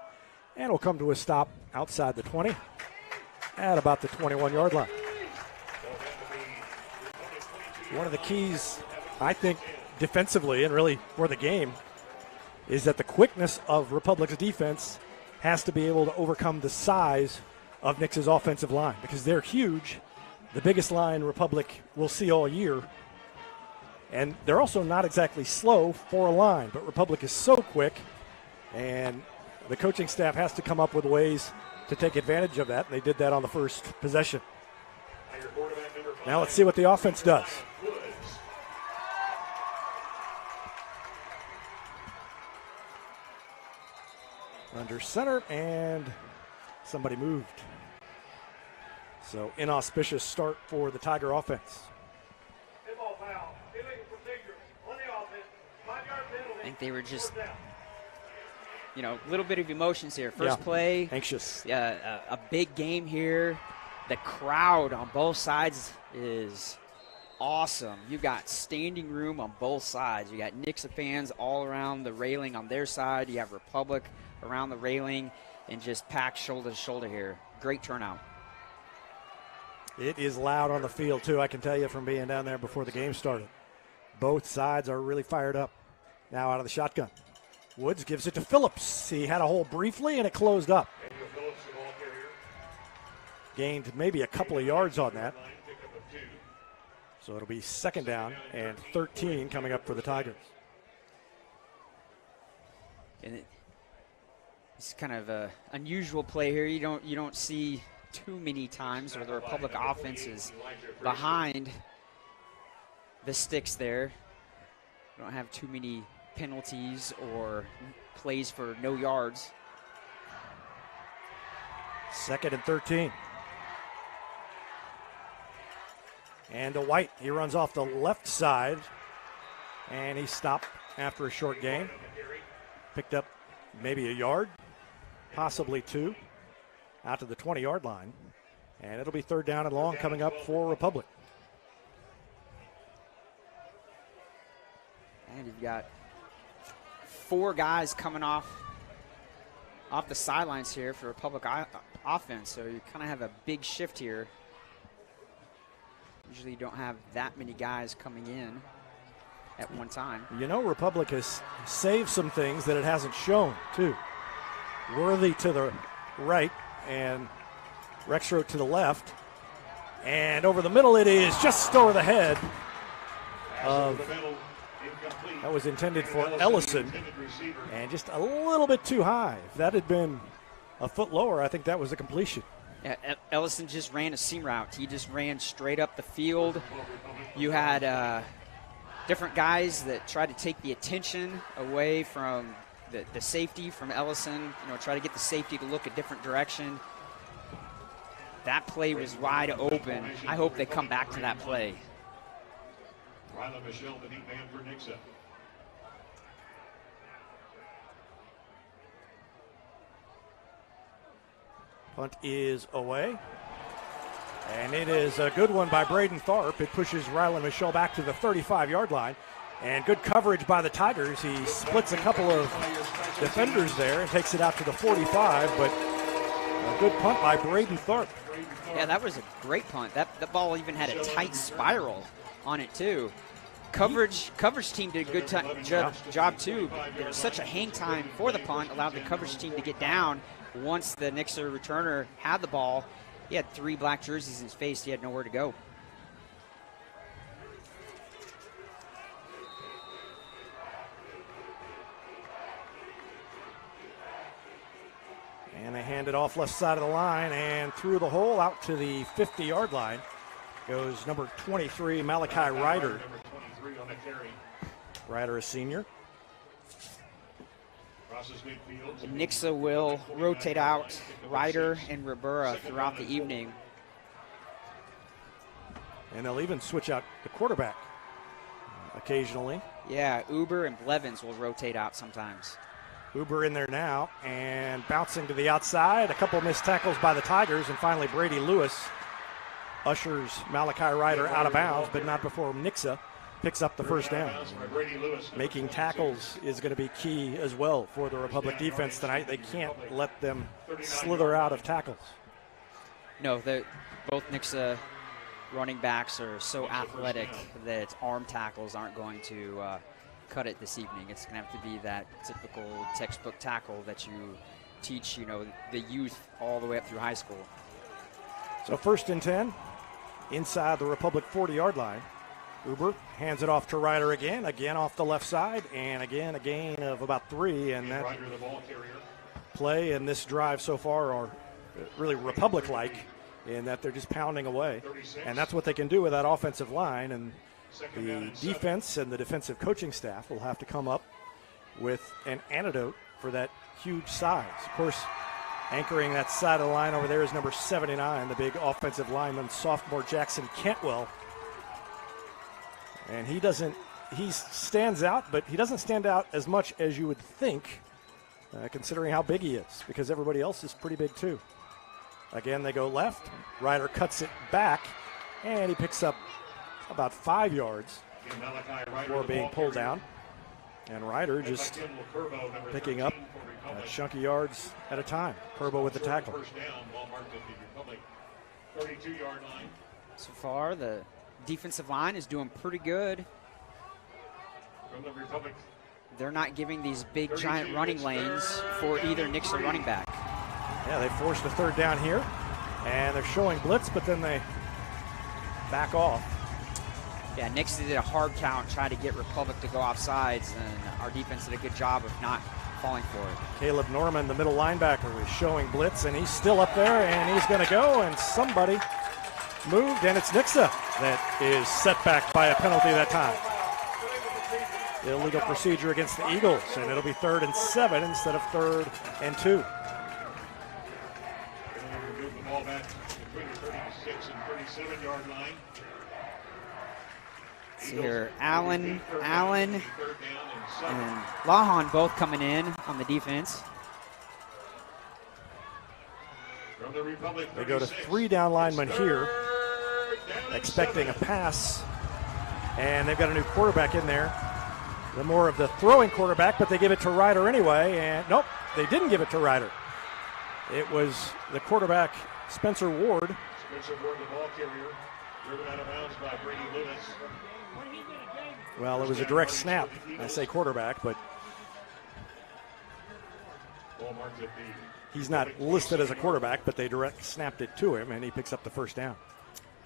and will come to a stop outside the 20 at about the 21-yard line. One of the keys, I think, defensively and really for the game is that the quickness of Republic's defense has to be able to overcome the size of Nixa's offensive line, because they're huge, the biggest line Republic will see all year. And they're also not exactly slow for a line, but Republic is so quick, and the coaching staff has to come up with ways to take advantage of that, and they did that on the first possession. Now let's see what the offense does. Under center, and somebody moved. So inauspicious start for the Tiger offense. I think they were just, a little bit of emotions here. First play. Anxious. Yeah, a big game here. The crowd on both sides is awesome. You got standing room on both sides. You got Nixa fans all around the railing on their side. You have Republic around the railing, and just packed shoulder to shoulder here. Great turnout. It is loud on the field, too, I can tell you from being down there before the game started. Both sides are really fired up. Now out of the shotgun. Woods gives it to Phillips. He had a hole briefly, and it closed up. Gained maybe a couple of yards on that. So it'll be 2nd down and 13 coming up for the Tigers. And it's kind of an unusual play here. You don't see too many times where the Republic offense is behind the sticks there. You don't have too many penalties or plays for no yards. 2nd and 13. And to White, he runs off the left side, and he stopped after a short gain. Picked up maybe a yard, possibly 2, out to the 20-yard line. And it'll be 3rd down and long coming up for Republic. And you've got 4 guys coming off the sidelines here for Republic offense, so you kind of have a big shift here. Usually you don't have that many guys coming in at one time. Republic has saved some things that it hasn't shown, too. Worthy to the right and Rexroth to the left. And over the middle, it is just over the head of, that was intended for Ellison, and just a little bit too high. If that had been a foot lower, I think that was a completion. Yeah, Ellison just ran a seam route. He just ran straight up the field. You had different guys that tried to take the attention away from the safety from Ellison, try to get the safety to look a different direction. That play was wide open. I hope they come back to that play. Rylan Michelle, the deep man for Nixa. Punt is away. And it is a good one by Braden Tharp. It pushes Rylan Michelle back to the 35-yard line. And good coverage by the Tigers. He splits a couple of defenders there and takes it out to the 45, but a good punt by Braden Tharp. Yeah, that was a great punt. That ball even had a tight spiral on it, too. Coverage team did a good job, too. There was such a hang time for the punt, allowed the coverage team to get down. Once the Nixa returner had the ball, he had 3 black jerseys in his face. He had nowhere to go. And they hand it off left side of the line and through the hole out to the 50-yard line goes number 23, Malachi Ryder. Ryder, a senior. Nixa will rotate out Ryder and Ribera throughout the evening. And they'll even switch out the quarterback occasionally. Yeah, Uber and Blevins will rotate out sometimes. Uber in there now and bouncing to the outside. A couple missed tackles by the Tigers, and finally Brady Lewis ushers Malachi Ryder out of bounds, but not before Nixa picks up the first down. Making tackles is going to be key as well for the Republic defense tonight. They can't let them slither out of tackles. No, both Nixa running backs are so athletic that arm tackles aren't going to cut it this evening. It's going to have to be that typical textbook tackle that you teach, the youth all the way up through high school. So 1st and 10 inside the Republic 40-yard line. Uber hands it off to Ryder again off the left side, and again a gain of about 3. And that play and this drive so far are really Republic-like in that they're just pounding away. And that's what they can do with that offensive line. And the defense and the defensive coaching staff will have to come up with an antidote for that huge size. Of course, anchoring that side of the line over there is number 79, the big offensive lineman, sophomore Jackson Cantwell. And he stands out, but he doesn't stand out as much as you would think, considering how big he is, because everybody else is pretty big too. Again, they go left. Ryder cuts it back, and he picks up about 5 yards before being pulled down. And Ryder just picking up chunky yards at a time. Curbo with the tackle. So far, the defensive line is doing pretty good. They're not giving these big, giant running lanes for either Nixa running back. Yeah, they forced a 3rd down here, and they're showing blitz, but then they back off. Yeah, Nixa did a hard count, trying to get Republic to go off sides, and our defense did a good job of not falling for it. Caleb Norman, the middle linebacker, is showing blitz, and he's still up there, and he's going to go, and somebody moved, and it's Nixa that is set back by a penalty that time. Illegal procedure against the Eagles, and it'll be 3rd and 7 instead of 3rd and 2. Move the ball back between the 36 and 37-yard line. See here, Allen, and Lahan both coming in on the defense. They go to 3 down linemen here, expecting a pass, and they've got a new quarterback in there. They're more of the throwing quarterback, but they give it to Ryder anyway, and nope, they didn't give it to Ryder. It was the quarterback, Spencer Ward. Spencer Ward, the ball carrier, driven out of bounds by Brady Lewis. Well, it was a direct snap. I say quarterback, but he's not listed as a quarterback, but they direct snapped it to him, and he picks up the 1st down.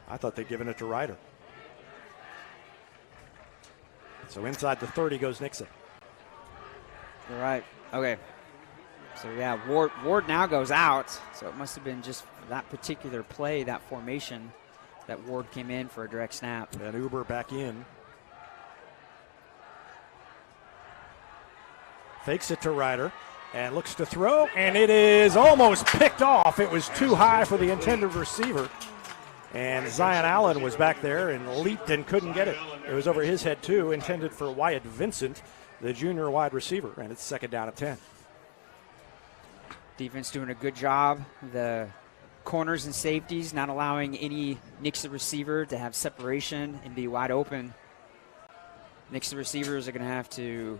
I thought they'd given it to Ryder. So inside the 30 goes Nixa. You're right. Okay. So, yeah, Ward now goes out. So it must have been just that particular play, that formation, that Ward came in for a direct snap. And Uber back in. Fakes it to Ryder and looks to throw, and it is almost picked off. It was too high for the intended receiver. And Zion Allen was back there and leaped and couldn't get it. It was over his head, too, intended for Wyatt Vincent, the junior wide receiver, and it's second down at 10. Defense doing a good job. The corners and safeties not allowing any Nixa receiver to have separation and be wide open. Nixa receivers are going to have to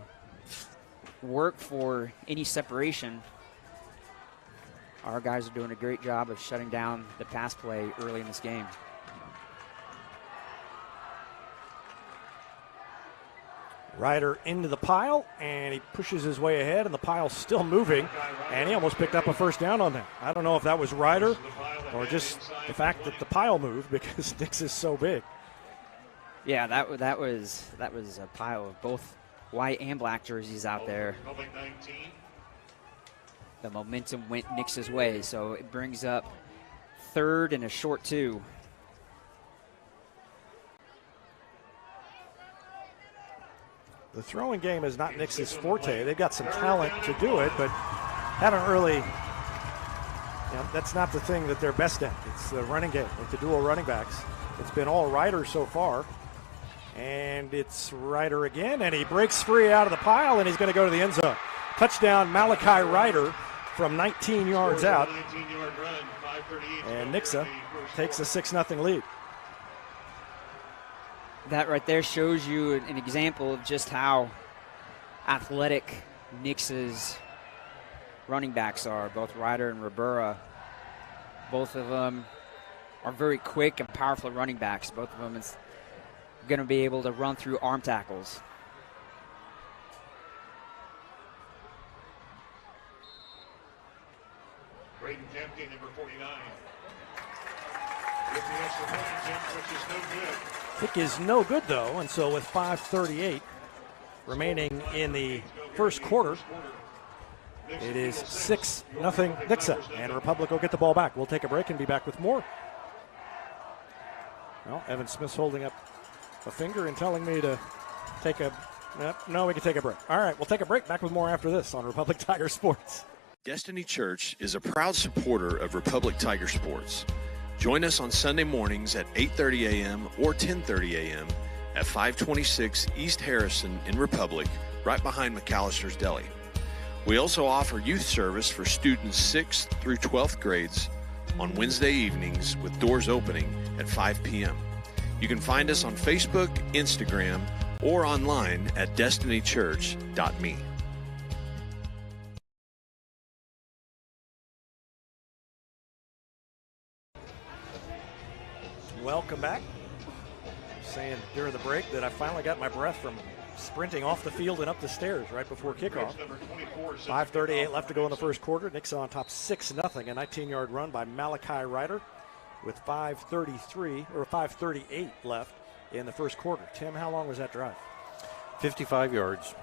work for any separation. Our guys are doing a great job of shutting down the pass play early in this game. Ryder into the pile, and he pushes his way ahead, and the pile's still moving, and he almost picked up a first down on that. I don't know if that was Ryder or just the fact that the pile moved because Nix is so big. Yeah, that was a pile of both white and black jerseys out there. The momentum went Nix's way, so it brings up third and a short 2. The throwing game is not Nix's forte. They've got some talent to do it, but haven't really, that's not the thing that they're best at. It's the running game with the dual running backs. It's been all Ryder so far. And it's Ryder again, and he breaks free out of the pile, and he's going to go to the end zone. Touchdown, Malachi Ryder from 19 yards out. And Nixa takes a 6-0 lead. That right there shows you an example of just how athletic Nix's running backs are, both Ryder and Ribera. Both of them are very quick and powerful running backs. Both of them is going to be able to run through arm tackles. Braden Kempke, number 49. With the extra point attempt, which is no good. Kick is no good, though, and so with 5:38 remaining in the first quarter, it is 6-0 Nixa, and Republic will get the ball back. We'll take a break and be back with more. Well, Evan Smith's holding up a finger and telling me to take a, no, we can take a break. All right, we'll take a break. Back with more after this on Republic Tiger Sports. Destiny Church is a proud supporter of Republic Tiger Sports. Join us on Sunday mornings at 8:30 a.m. or 10:30 a.m. at 526 East Harrison in Republic, right behind McAllister's Deli. We also offer youth service for students 6th through 12th grades on Wednesday evenings with doors opening at 5 p.m. You can find us on Facebook, Instagram, or online at destinychurch.me. Welcome back. Saying during the break that I finally got my breath from sprinting off the field and up the stairs right before kickoff. 5:38 left to go in the first quarter. Nixa on top 6-0. A 19-yard run by Malachi Ryder with 5:38 left in the first quarter. Tim, how long was that drive? 55 yards.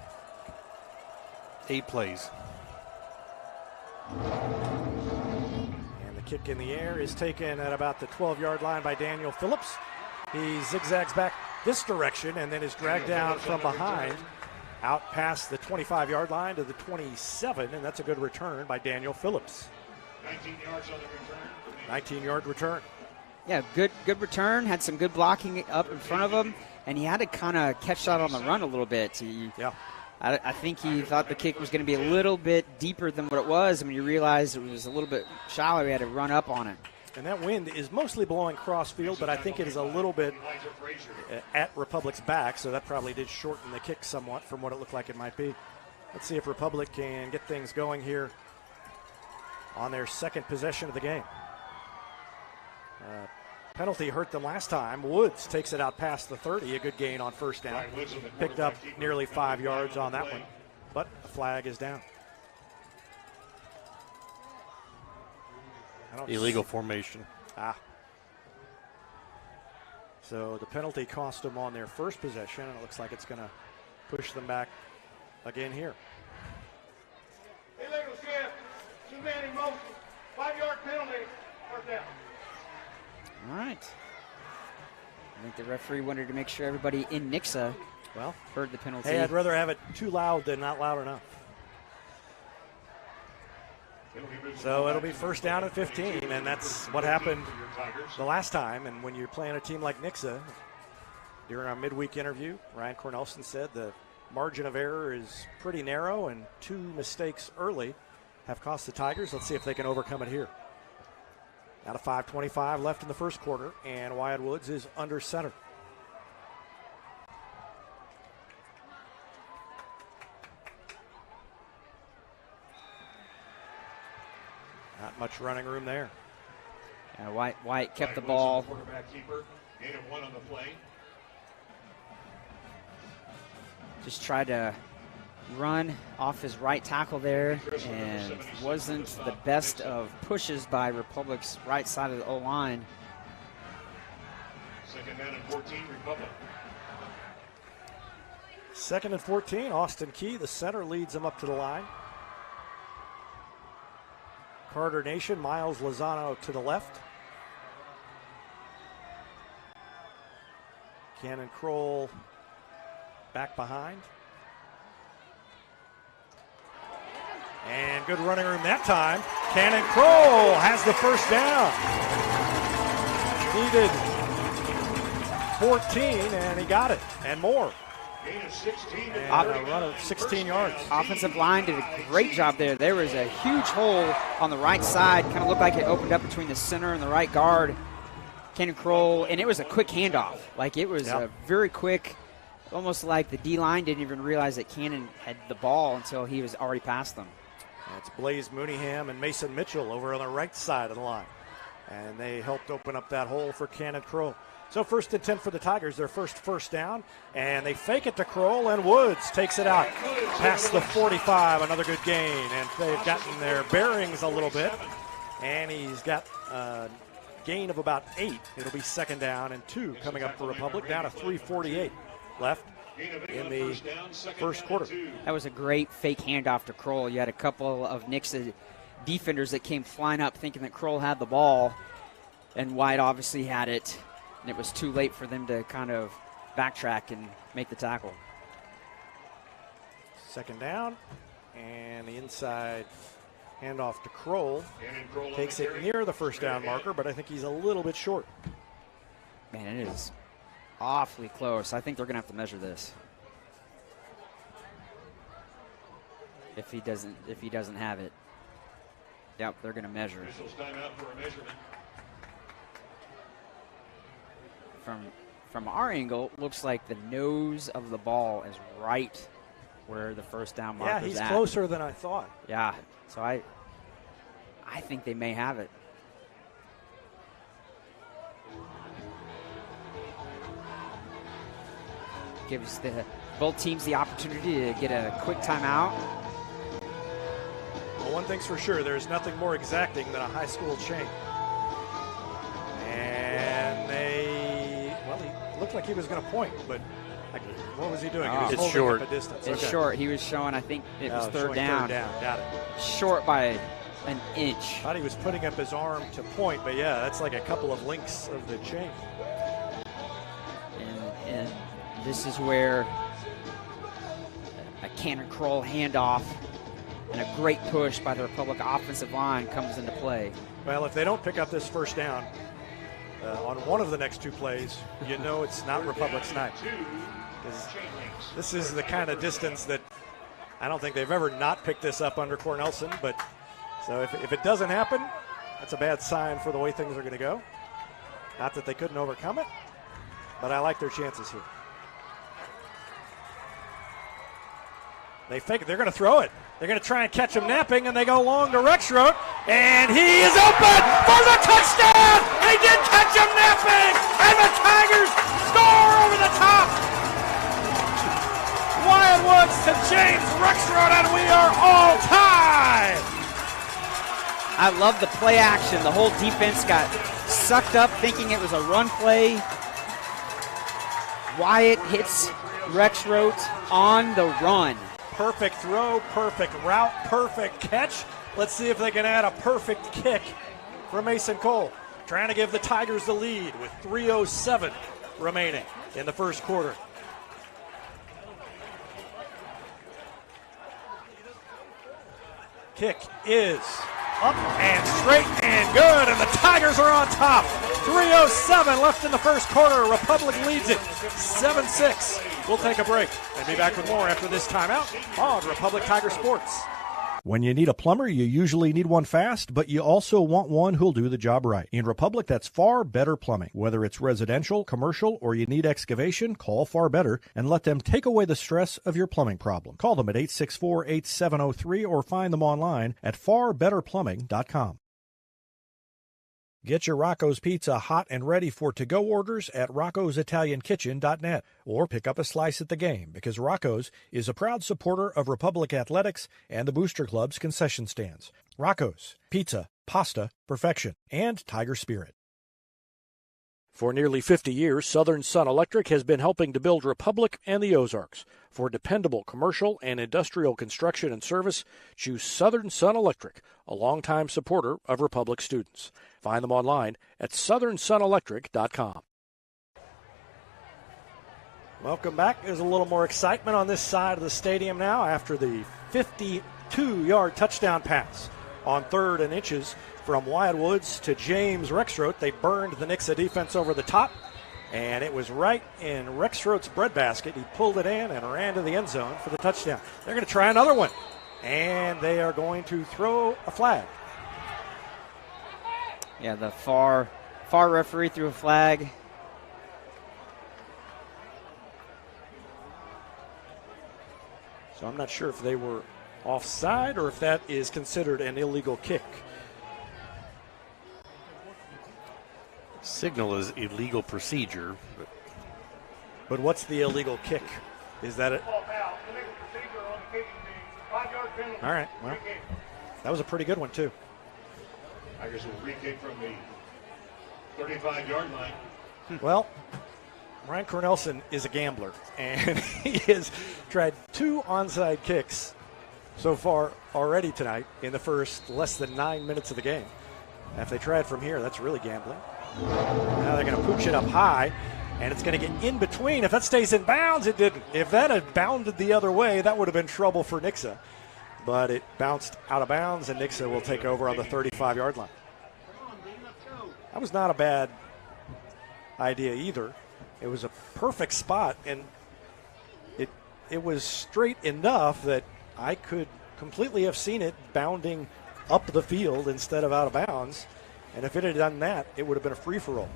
8 plays. And the kick in the air is taken at about the 12-yard line by Daniel Phillips. He zigzags back this direction and then is dragged down from behind out past the 25-yard line to the 27, and that's a good return by Daniel Phillips. 19 yards on the return. 19-yard return. Yeah, good return. Had some good blocking up in front of him, and he had to kind of catch that on the run a little bit. I think he thought the kick was going to be a little bit deeper than what it was, and when you realized it was a little bit shallow, he had to run up on it. And that wind is mostly blowing cross field, but I think it is a little bit at Republic's back, so that probably did shorten the kick somewhat from what it looked like it might be. Let's see if Republic can get things going here on their second possession of the game. Penalty hurt them last time. Woods takes it out past the 30, a good gain on first down. Picked up nearly 5 yards on that one, but the flag is down. Illegal formation. So the penalty cost them on their first possession, and it looks like it's going to push them back again here. Illegal shift, 2-man in motion, 5-yard penalty, first down. All right. I think the referee wanted to make sure everybody in Nixa heard the penalty. Hey, I'd rather have it too loud than not loud enough. So it'll be first down at 15, and that's what happened the last time. And when you're playing a team like Nixa, during our midweek interview, Ryan Cornelson said the margin of error is pretty narrow, and 2 mistakes early have cost the Tigers. Let's see if they can overcome it here. Out of 5:25 left in the first quarter, and Wyatt Woods is under center. Not much running room there. Wyatt kept the ball. Quarterback keeper, gain of 1 on the play. Just tried to run off his right tackle there, and wasn't the best of pushes by Republic's right side of the O-line. Second down and 14, Republic. Second and 14, Austin Key, the center, leads them up to the line. Carter Nation, Miles Lozano to the left. Cannon Kroll back behind. And good running room that time. Cannon Kroll has the first down. Needed 14, and he got it, and more. Gain of 16. And a run of 16 yards. Offensive line did a great job there. There was a huge hole on the right side. Kind of looked like it opened up between the center and the right guard. Cannon Kroll, and it was a quick handoff. Like, it was a very quick, almost like the D-line didn't even realize that Cannon had the ball until he was already past them. That's Blaze Mooneyham and Mason Mitchell over on the right side of the line. And they helped open up that hole for Cannon Kroll. So first and 10 for the Tigers, their first down. And they fake it to Kroll, and Woods takes it out past the 45. Another good gain. And they've gotten their bearings a little bit. And he's got a gain of about 8. It'll be second down and 2 coming up for Republic, down to 3:48 left in the first quarter. That was a great fake handoff to Kroll. You had a couple of Nixa defenders that came flying up thinking that Kroll had the ball, and White obviously had it, and it was too late for them to kind of backtrack and make the tackle. Second down, and the inside handoff to Kroll. Takes it near the first down marker, but I think he's a little bit short. Man, it is awfully close. I think they're going to have to measure this. If he doesn't have it. Yep, they're going to measure. Officials timeout for a measurement. From our angle, looks like the nose of the ball is right where the first down marker is Yeah, he's at. closer than I thought. Yeah, so I think they may have it. Gives both teams the opportunity to get a quick timeout. Well, one thing's for sure, there's nothing more exacting than a high school chain. And he looked like he was going to point, but what was he doing? He was it's holding short. up a distance. It's Okay. short. He was showing, I think it was third down. Got it. Short by an inch. Thought he was putting up his arm to point, but yeah, that's like a couple of links of the chain. And this is where a Cannon Kroll handoff and a great push by the Republic offensive line comes into play. Well, if they don't pick up this first down on one of the next 2 plays, you know it's not Republic's night. This is the kind of distance that I don't think they've ever not picked this up under Cornelson, but so if it doesn't happen, that's a bad sign for the way things are going to go. Not that they couldn't overcome it, but I like their chances here. They fake it. They're going to throw it. They're going to try and catch him napping, and they go long to Rexroth, and he is open for the touchdown! They did catch him napping, and the Tigers score over the top! Wyatt Woods to James Rexroth, and we are all tied! I love the play action. The whole defense got sucked up thinking it was a run play. Wyatt hits Rexroth on the run. Perfect throw, perfect route, perfect catch. Let's see if they can add a perfect kick from Mason Cole. Trying to give the Tigers the lead with 3:07 remaining in the first quarter. Kick is up and straight and good, and the Tigers are on top. 3:07 left in the first quarter. Republic leads it 7-6. We'll take a break and be back with more after this timeout on Republic Tiger Sports. When you need a plumber, you usually need one fast, but you also want one who'll do the job right. In Republic, that's Far Better Plumbing. Whether it's residential, commercial, or you need excavation, call Far Better and let them take away the stress of your plumbing problem. Call them at 864-8703 or find them online at farbetterplumbing.com. Get your Rocco's Pizza hot and ready for to-go orders at roccositaliankitchen.net or pick up a slice at the game because Rocco's is a proud supporter of Republic Athletics and the Booster Club's concession stands. Rocco's, pizza, pasta, perfection, and Tiger spirit. For nearly 50 years, Southern Sun Electric has been helping to build Republic and the Ozarks. For dependable commercial and industrial construction and service, choose Southern Sun Electric, a longtime supporter of Republic students. Find them online at southernsunelectric.com. Welcome back. There's a little more excitement on this side of the stadium now after the 52-yard touchdown pass on 3rd and inches from Wyatt Woods to James Rexroth. They burned the Nixa defense over the top, and it was right in Rexroth's breadbasket. He pulled it in and ran to the end zone for the touchdown. They're going to try another one, and they are going to throw a flag. Yeah, the far referee threw a flag. So I'm not sure if they were offside or if that is considered an illegal kick. Signal is illegal procedure. But what's the illegal kick? Is that it? All right, well, that was a pretty good one, too. Tigers will re-kick from the 35-yard line. Well, Ryan Cornelson is a gambler, and he has tried 2 onside kicks so far already tonight in the first less than 9 minutes of the game. And if they try it from here, that's really gambling. Now they're going to pooch it up high, and it's going to get in between. If that stays in bounds, it didn't. If that had bounded the other way, that would have been trouble for Nixa. But it bounced out of bounds, and Nixa will take over on the 35-yard line. That was not a bad idea either. It was a perfect spot, and it was straight enough that I could completely have seen it bounding up the field instead of out of bounds. And if it had done that, it would have been a free-for-all.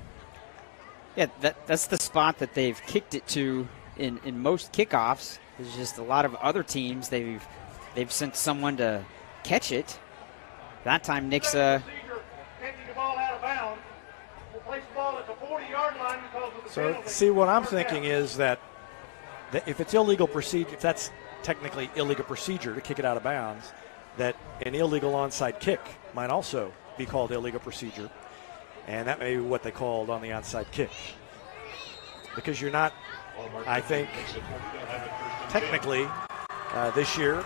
Yeah, that's the spot that they've kicked it to in most kickoffs. There's just a lot of other teams they've sent someone to catch it. That time Nixa. So see, what I'm thinking is that if it's illegal procedure, if that's technically illegal procedure to kick it out of bounds, that an illegal onside kick might also be called illegal procedure, and that may be what they called on the onside kick. Because you're not, I think, technically this year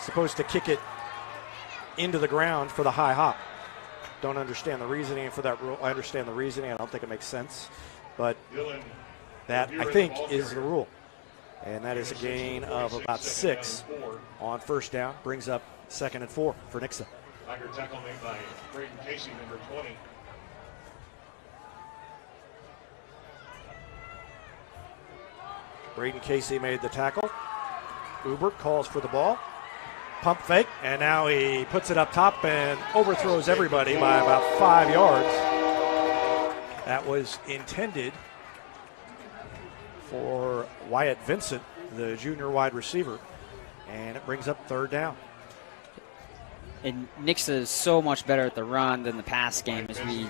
supposed to kick it into the ground for the high hop. Don't understand the reasoning for that rule. I understand the reasoning. I don't think it makes sense, but that, I think, is the rule. And that is a gain of about 6 on first down. Brings up 2nd and 4 for Nixa. Tiger tackle made by Braden Casey, number 20. Braden Casey made the tackle. Ubert calls for the ball. Pump fake, and now he puts it up top and overthrows everybody by about 5 yards. That was intended for Wyatt Vincent, the junior wide receiver, and it brings up 3rd down. And Nixa is so much better at the run than the pass game, as we,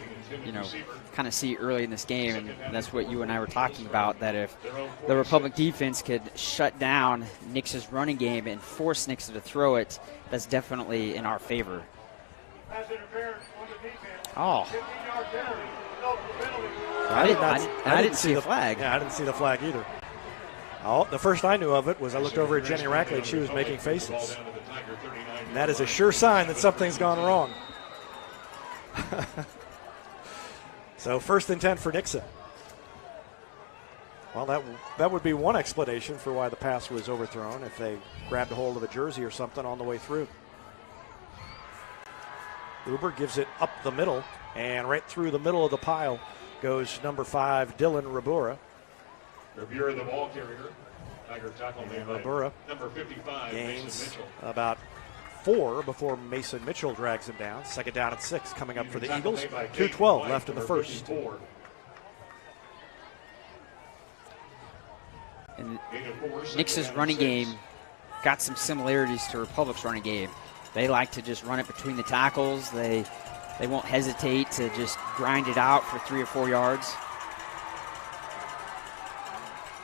kind of see early in this game, and that's what you and I were talking about, that if the Republic defense could shut down Nixa's running game and force Nixa to throw it, that's definitely in our favor. I didn't see the flag. Yeah, I didn't see the flag either. Oh, the first I knew of it was I looked over at Jenny Rackley and she was making faces. And that is a sure sign that something's gone wrong. So 1st and 10 for Nixa. Well, that would be one explanation for why the pass was overthrown, if they grabbed a hold of a jersey or something on the way through. Uber gives it up the middle, and right through the middle of the pile goes number 5, Dylan Rabura. Rabura, the ball carrier. Tiger tackle made by Rabura number 55, gains Mason Mitchell. about 4 before Mason Mitchell drags him down. 2nd down and 6 coming up for the Eagles. 2:12 left in the first. And Nixa's running game got some similarities to Republic's running game. They like to just run it between the tackles. They won't hesitate to just grind it out for 3 or 4 yards.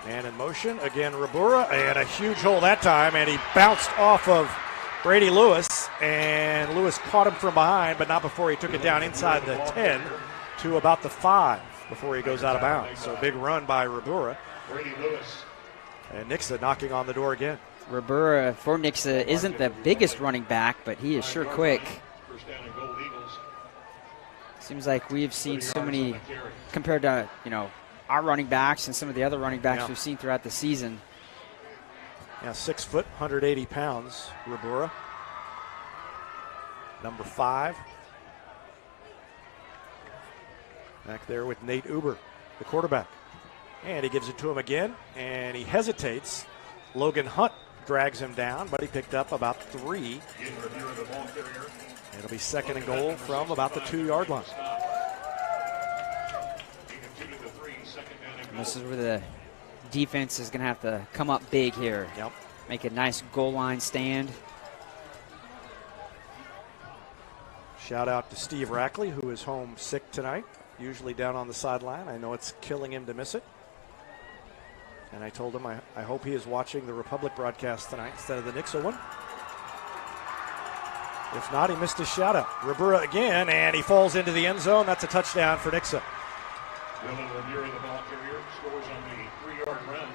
Man in motion, again Rabura, and a huge hole that time, and he bounced off of Brady Lewis, and Lewis caught him from behind, but not before he took it down inside the 10 to about the 5 before he goes out of bounds. So a big run by Rabura. Brady Lewis. And Nixa knocking on the door again. Rabura for Nixa isn't the biggest running back, but he is sure quick. Seems like we've seen so many, compared to, our running backs and some of the other running backs we've seen throughout the season. Yeah, 6 foot, 180 pounds, Rabura. Number 5. Back there with Nate Uber, the quarterback. And he gives it to him again, and he hesitates. Logan Hunt drags him down, but he picked up about 3. It'll be 2nd and goal from about the 2-yard line. And this is where the defense is going to have to come up big here. Yep. Make a nice goal line stand. Shout out to Steve Rackley, who is home sick tonight, usually down on the sideline. I know it's killing him to miss it. And I told him I hope he is watching the Republic broadcast tonight instead of the Nixa one. If not, he missed his shout out. Rabura again, and he falls into the end zone. That's a touchdown for Nixa. Dylan Rabura, the ball carrier, scores on the 3-yard run.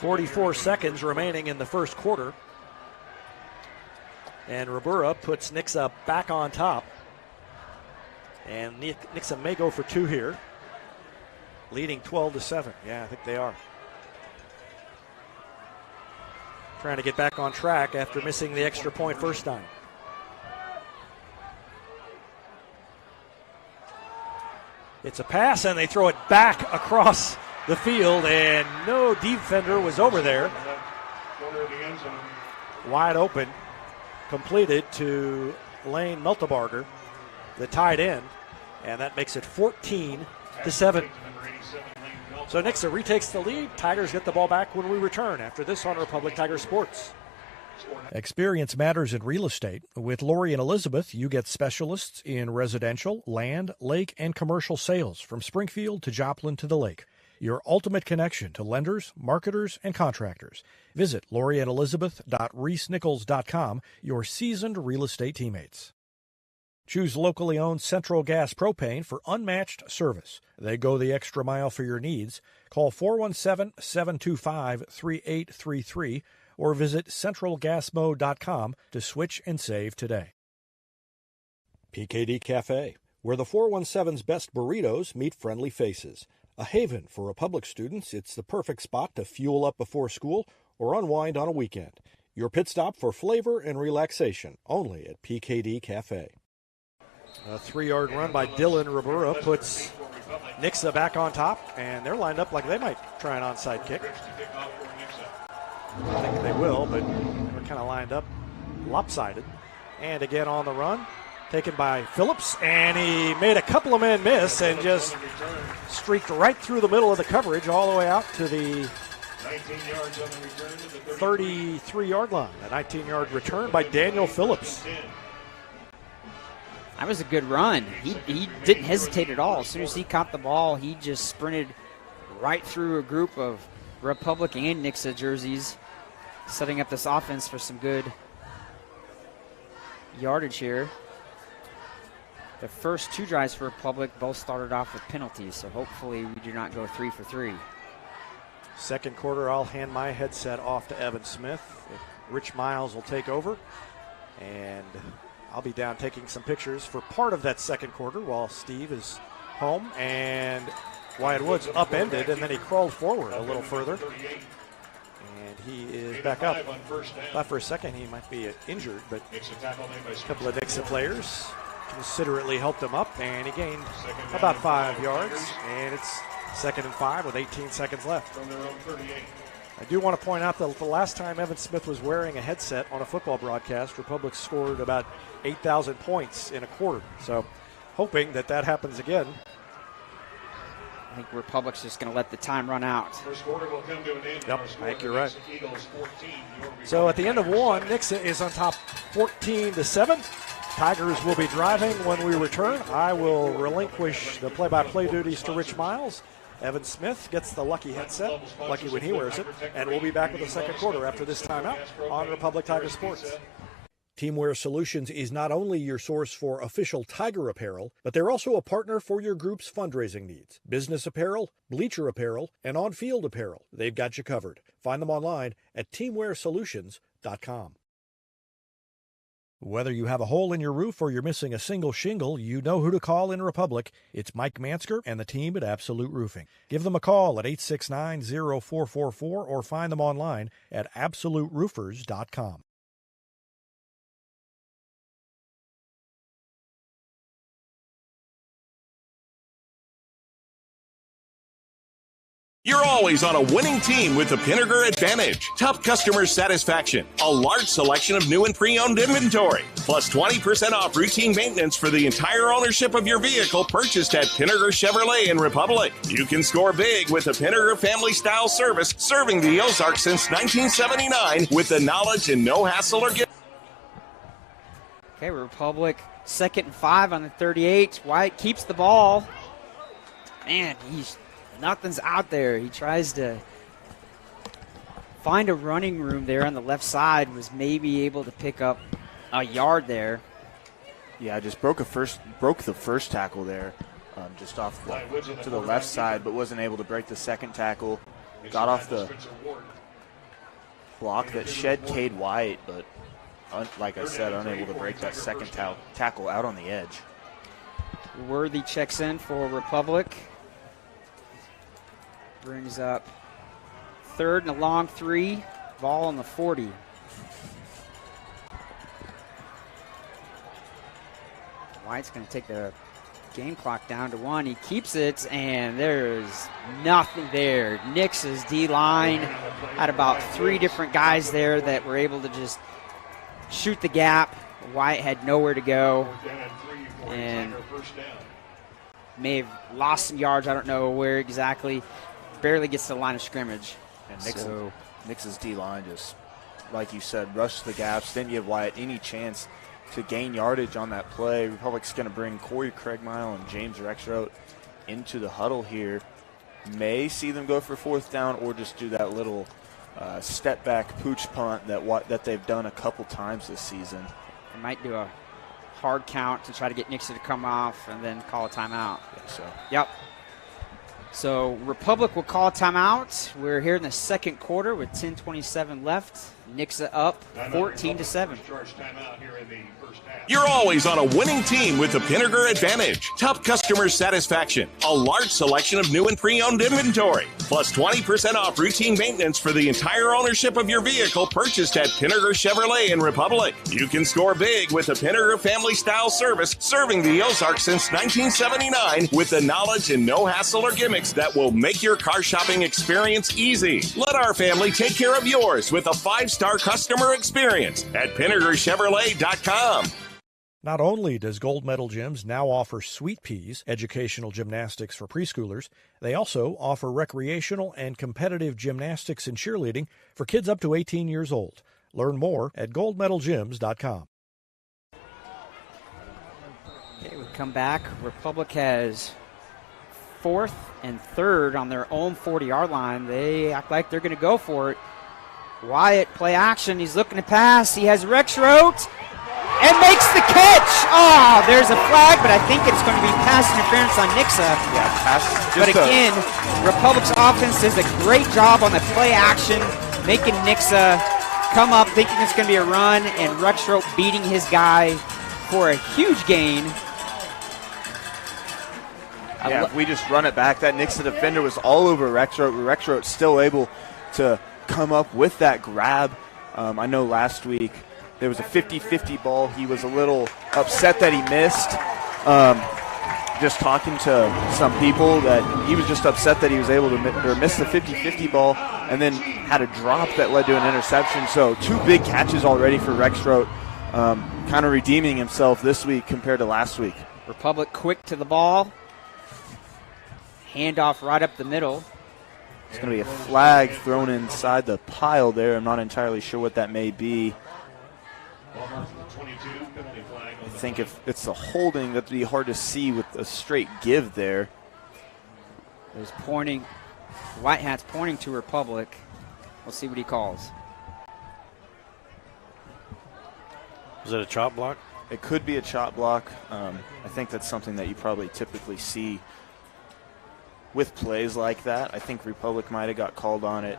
44 seconds remaining in the first quarter. And Rabura puts Nixa back on top. And Nixa may go for 2 here. Leading 12-7. Yeah, I think they are. Trying to get back on track after missing the extra point first time. It's a pass, and they throw it back across the field, and no defender was over there. Wide open. Completed to Lane Meltebarger, the tight end, and that makes it 14-7. So Nixa retakes the lead. Tigers get the ball back when we return after this on Republic Tiger Sports. Experience matters in real estate. With Lori and Elizabeth, you get specialists in residential, land, lake, and commercial sales from Springfield to Joplin to the lake. Your ultimate connection to lenders, marketers, and contractors. Visit loriandelizabeth.reesnichols.com, your seasoned real estate teammates. Choose locally owned Central Gas Propane for unmatched service. They go the extra mile for your needs. Call 417-725-3833 or visit centralgasmo.com to switch and save today. PKD Cafe, where the 417's best burritos meet friendly faces. A haven for Republic students, it's the perfect spot to fuel up before school or unwind on a weekend. Your pit stop for flavor and relaxation, only at PKD Cafe. A 3-yard run by Dylan Rabura puts Nixa back on top, and they're lined up like they might try an onside kick. I think they will, but they're kind of lined up lopsided. And again on the run, taken by Phillips, and he made a couple of men miss and just streaked right through the middle of the coverage all the way out to the 33-yard line. A 19-yard return by Daniel Phillips. That was a good run. He didn't hesitate at all. As soon as he caught the ball, he just sprinted right through a group of Republic and Nixa jerseys, setting up this offense for some good yardage here. The first 2 drives for Republic both started off with penalties, so hopefully we do not go 3 for 3. Second quarter, I'll hand my headset off to Evan Smith. Rich Miles will take over, and I'll be down taking some pictures for part of that second quarter while Steve is home, and Wyatt Woods upended, and then he crawled forward a little further, and he is back up. Thought for a second he might be injured, but a couple of Nixa players considerately helped him up, and he gained about 5 yards, and it's 2nd and 5 with 18 seconds left. I do want to point out that the last time Evan Smith was wearing a headset on a football broadcast, Republic scored about 8,000 points in a quarter. So hoping that that happens again. I think Republic's just going to let the time run out. First quarter will come to an end. Yep, I think you're right. So at the end of one, Nixa is on top 14-7. Tigers will be driving when we return. I will relinquish the play-by-play duties to Rich Miles. Evan Smith gets the lucky headset, lucky when he wears it, and we'll be back with the second quarter after this timeout on Republic Tiger Sports. Teamwear Solutions is not only your source for official Tiger apparel, but they're also a partner for your group's fundraising needs. Business apparel, bleacher apparel, and on-field apparel. They've got you covered. Find them online at teamwearsolutions.com. Whether you have a hole in your roof or you're missing a single shingle, you know who to call in Republic. It's Mike Mansker and the team at Absolute Roofing. Give them a call at 869-0444 or find them online at absoluteroofers.com. You're always on a winning team with the Pinnaker Advantage. Top customer satisfaction, a large selection of new and pre-owned inventory, plus 20% off routine maintenance for the entire ownership of your vehicle purchased at Pinnaker Chevrolet in Republic. You can score big with the Pinnaker family-style service serving the Ozarks since 1979 with the knowledge and no hassle or gift. Okay, Republic 2nd and 5 on the 38. Wyatt keeps the ball. Man, nothing's out there. He tries to find a running room there on the left side, was maybe able to pick up a yard there. Yeah, just broke the first tackle there, just off to the left side, but wasn't able to break the second tackle. Got off the block that shed Cade White, but like I said, unable to break that second tackle out on the edge. Worthy checks in for Republic. Brings up 3rd and a long 3. Ball on the 40. White's going to take the game clock down to 1. He keeps it, and there's nothing there. Nix's D-line had about 3 different guys there that were able to just shoot the gap. White had nowhere to go, and may have lost some yards. I don't know where exactly. Barely gets to the line of scrimmage. And Nix's D-line just, like you said, rushed the gaps, didn't give Wyatt any chance to gain yardage on that play. Republic's going to bring Corey Craigmile and James Rexroth into the huddle here. May see them go for 4th down or just do that little step back pooch punt that they've done a couple times this season. They might do a hard count to try to get Nixa to come off and then call a timeout. So. Yep. So Republic will call a timeout. We're here in the second quarter with 10:27 left. Nixa up 14-7. You're always on a winning team with the Pinnaker Advantage. Top customer satisfaction, a large selection of new and pre-owned inventory, plus 20% off routine maintenance for the entire ownership of your vehicle purchased at Pinnaker Chevrolet in Republic. You can score big with the Pinnaker family-style service serving the Ozarks since 1979 with the knowledge and no hassle or gimmicks that will make your car shopping experience easy. Let our family take care of yours with a 5-star customer experience at PinnakerChevrolet.com. Not only does Gold Medal Gyms now offer Sweet Peas, educational gymnastics for preschoolers, they also offer recreational and competitive gymnastics and cheerleading for kids up to 18 years old. Learn more at goldmedalgyms.com. Okay, we come back. Republic has 4th and 3rd on their own 40-yard line. They act like they're going to go for it. Wyatt, play action. He's looking to pass. He has Rexroth. and makes the catch. Oh, there's a flag, but I think it's going to be pass interference on Nixa. Yeah, pass. But again, Republic's offense does a great job on the play action, making Nixa come up thinking it's going to be a run, and Rexroth beating his guy for a huge gain. Yeah, if we just run it back, that Nixa defender was all over Rexroth. Rexroth still able to come up with that grab. I know last week there was a 50-50 ball. He was a little upset that he missed. Just talking to some people, that he was just upset that he was able to miss the 50-50 ball and then had a drop that led to an interception. So 2 big catches already for Rexroth, kind of redeeming himself this week compared to last week. Republic quick to the ball. Handoff right up the middle. It's going to be a flag thrown inside the pile there. I'm not entirely sure what that may be. I think if it's the holding, that'd be hard to see with a straight give there. There's pointing, White Hat's pointing to Republic. We'll see what he calls. Is it a chop block? It could be a chop block. I think that's something that you probably typically see with plays like that. I think Republic might have got called on it.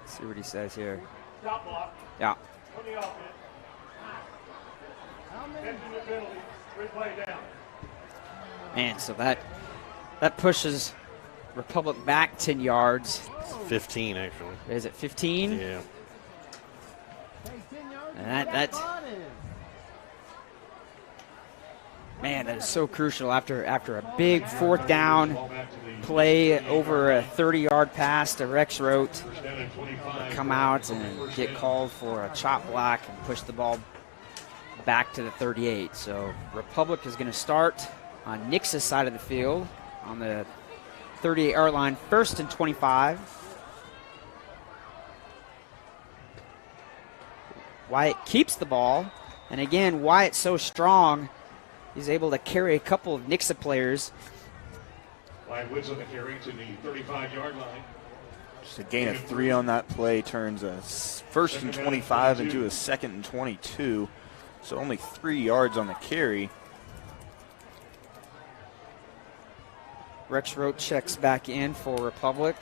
Let's see what he says here. Stop block. Yeah. On the offense. Catching the penalty. Replay down. Man, so that pushes Republic back 10 yards. 15, actually. Is it 15? Yeah. And that's man, that is so crucial after a big 4th down play over a 30-yard pass to Rexroth. Come out and get called for a chop block and push the ball back to the 38. So Republic is going to start on Nixa's side of the field on the 38-yard line, 1st and 25. Wyatt keeps the ball, and again, Wyatt's so strong, he's able to carry a couple of Nixa players. Wyatt Woods on the carry to the 35-yard line. Just a gain of 3 on that play turns a 1st and 25 into a 2nd and 22. So only 3 yards on the carry. Rexroth checks back in for Republic.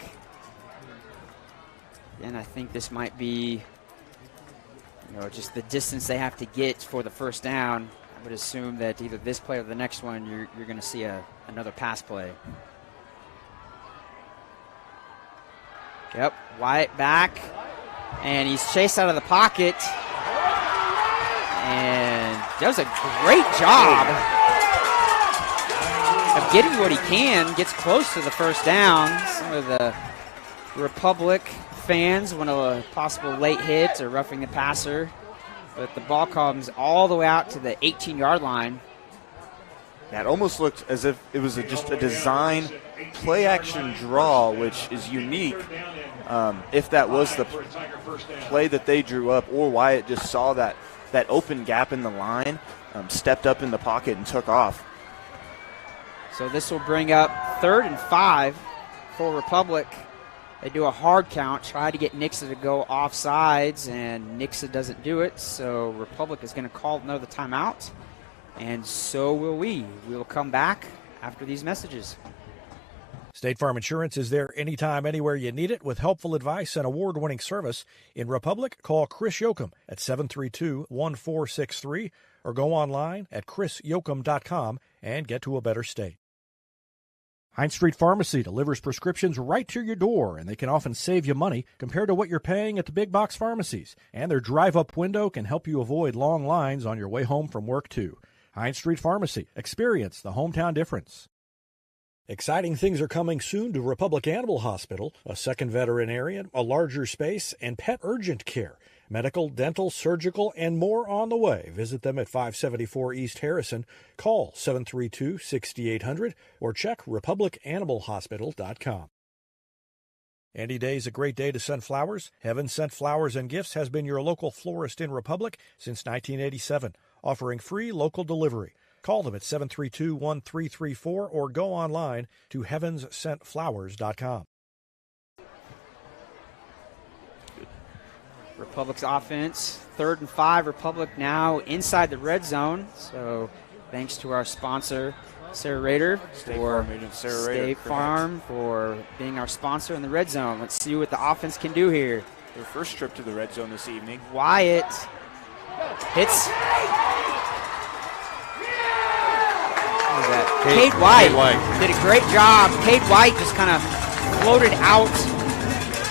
And I think this might be, just the distance they have to get for the 1st down. I would assume that either this play or the next one, you're going to see another pass play. Yep, Wyatt back, and he's chased out of the pocket, and does a great job of getting what he can, gets close to the 1st down. Some of the Republic fans want a possible late hit or roughing the passer, but the ball comes all the way out to the 18-yard line. That almost looked as if it was just a design play-action draw, which is unique. If that was the play that they drew up, or Wyatt just saw that open gap in the line, stepped up in the pocket and took off. So this will bring up 3rd and 5 for Republic. They do a hard count, try to get Nixa to go off sides, and Nixa doesn't do it, so Republic is going to call another timeout, and so will we. We'll come back after these messages. State Farm Insurance is there anytime, anywhere you need it with helpful advice and award-winning service. In Republic, call Chris Yoakum at 732-1463 or go online at chrisyoakum.com and get to a better state. Hines Street Pharmacy delivers prescriptions right to your door, and they can often save you money compared to what you're paying at the big box pharmacies. And their drive-up window can help you avoid long lines on your way home from work, too. Hines Street Pharmacy. Experience the hometown difference. Exciting things are coming soon to Republic Animal Hospital, a second veterinarian, a larger space, and pet urgent care. Medical, dental, surgical, and more on the way. Visit them at 574 East Harrison. Call 732-6800 or check republicanimalhospital.com. Any day is a great day to send flowers. Heaven Sent Flowers and Gifts has been your local florist in Republic since 1987, offering free local delivery. Call them at 732-1334 or go online to heavenssentflowers.com. Republic's offense, 3rd and 5. Republic now inside the red zone. So thanks to our sponsor, Sarah Rader, State Farm for being our sponsor in the red zone. Let's see what the offense can do here. Their first trip to the red zone this evening. Wyatt hits. Cade White did a great job. Cade White just kind of floated out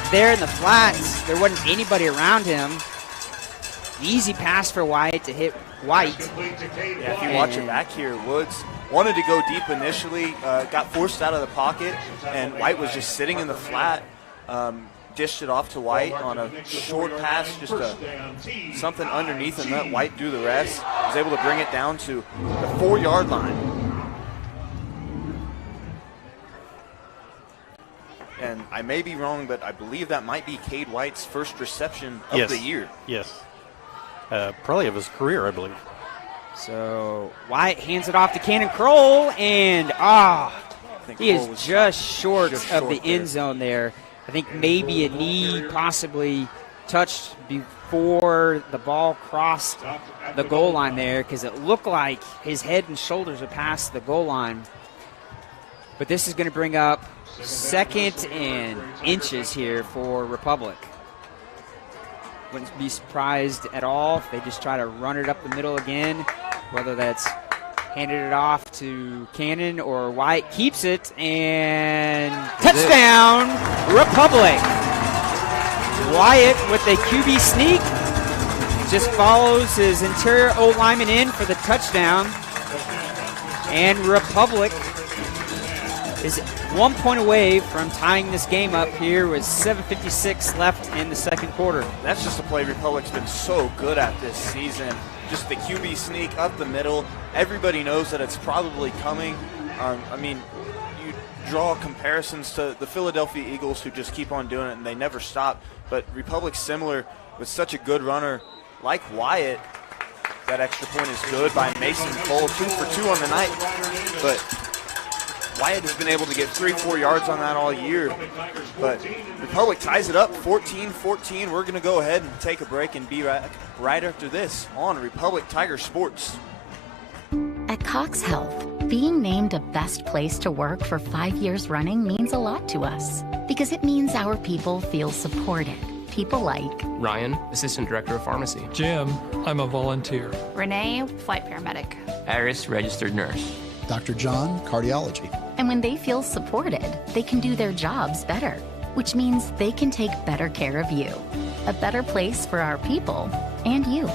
there in the flats. There wasn't anybody around him. Easy pass for Wyatt to hit White. Yeah, if you watch it back here, Woods wanted to go deep initially, got forced out of the pocket, and White was just sitting in the flat. Dished it off to White on a short pass, just something underneath, and let White do the rest. Was able to bring it down to the 4-yard line. And I may be wrong, but I believe that might be Cade White's first reception of the year. Yes. Probably of his career, I believe. So White hands it off to Cannon Kroll, and he is just short of the end zone there. I think maybe a knee possibly touched before the ball crossed the goal line there, because it looked like his head and shoulders are past the goal line. But this is going to bring up 2nd and inches here for Republic. Wouldn't be surprised at all if they just try to run it up the middle again, whether that's handed it off to Cannon or White keeps it, and touchdown, Republic. Wyatt with a QB sneak just follows his interior O-lineman in for the touchdown, and Republic is 1 point away from tying this game up here with 7:56 left in the second quarter. That's just a play Republic's been so good at this season. Just the QB sneak up the middle. Everybody knows that it's probably coming. I mean, you draw comparisons to the Philadelphia Eagles, who just keep on doing it and they never stop. But Republic's similar with such a good runner like Wyatt. That extra point is good by Mason Cole, 2 for 2 on the night. But Wyatt has been able to get 3-4 yards on that all year. But Republic ties it up 14-14. We're going to go ahead and take a break and be right after this on Republic Tiger Sports. At Cox Health, being named a best place to work for 5 years running means a lot to us, because it means our people feel supported. People like Ryan, Assistant Director of Pharmacy. Jim, I'm a volunteer. Renee, Flight Paramedic. Iris, Registered Nurse. Dr. John, Cardiology. And when they feel supported, they can do their jobs better, which means they can take better care of you. A better place for our people and you.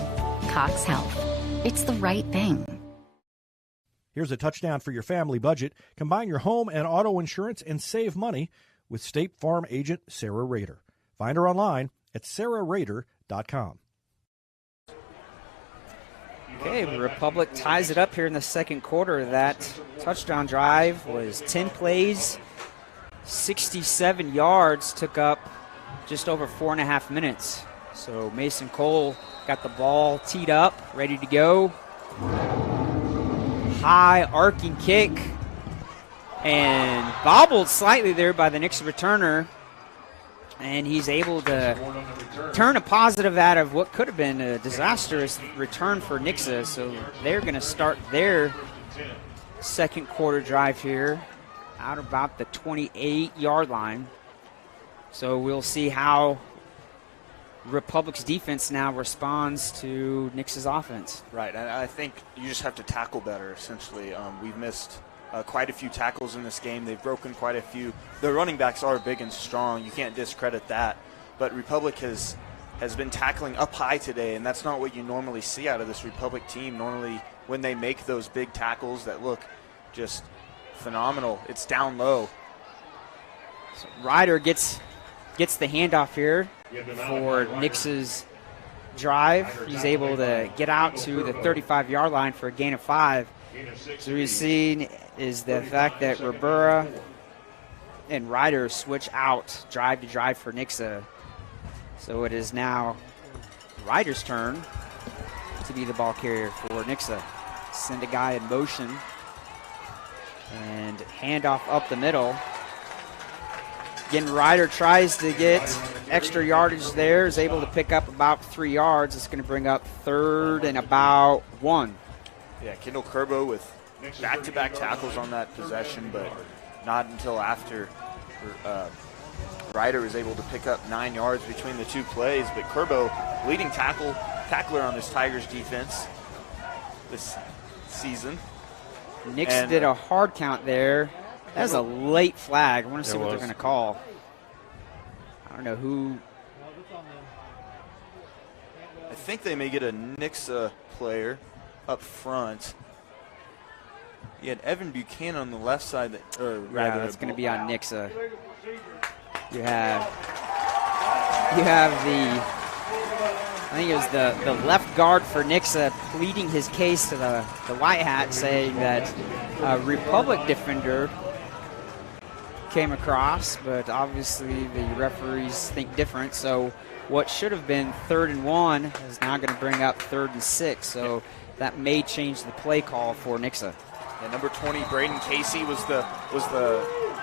Cox Health. It's the right thing. Here's a touchdown for your family budget. Combine your home and auto insurance and save money with State Farm agent Sarah Rader. Find her online at sarahrader.com. Okay, Republic ties it up here in the second quarter. That touchdown drive was 10 plays, 67 yards, took up just over 4.5 minutes. So Mason Cole got the ball teed up, ready to go. High arcing kick, and bobbled slightly there by the Nixa returner. And he's able to turn a positive out of what could have been a disastrous return for Nixa. So they're going to start their second quarter drive here out about the 28-yard line. So we'll see how Republic's defense now responds to Nix's offense. Right, and I think you just have to tackle better, essentially. We've missed quite a few tackles in this game. They've broken quite a few. The running backs are big and strong. You can't discredit that. But Republic has been tackling up high today, and that's not what you normally see out of this Republic team. Normally, when they make those big tackles that look just phenomenal, it's down low. So Ryder gets the handoff here for Nix's drive. He's able to get out to the 35-yard line for a gain of 5. So we've seen is the fact that Ribera and Ryder switch out drive to drive for Nixa. So it is now Ryder's turn to be the ball carrier for Nixa. Send a guy in motion and handoff up the middle. Again, Ryder tries to get extra yardage there, is able to pick up about 3 yards. It's going to bring up 3rd and about 1. Yeah, Kendall Kerbo with back-to-back tackles on that possession, but not until after Ryder was able to pick up 9 yards between the two plays. But Kerbo, leading tackler on this Tigers defense this season. Nixa did a hard count there. That was a late flag. I want to see what they're going to call. I don't know who. I think they may get a Nixa player up front. You had Evan Buchanan on the left side. That's going to be on Nixa. You have I think it was the left guard for Nixa pleading his case to the white hat, saying that a Republic defender came across, but obviously the referees think different. So what should have been 3rd and 1 is now going to bring up 3rd and 6. So that may change the play call for Nixa. Yeah, number 20, Braden Casey was the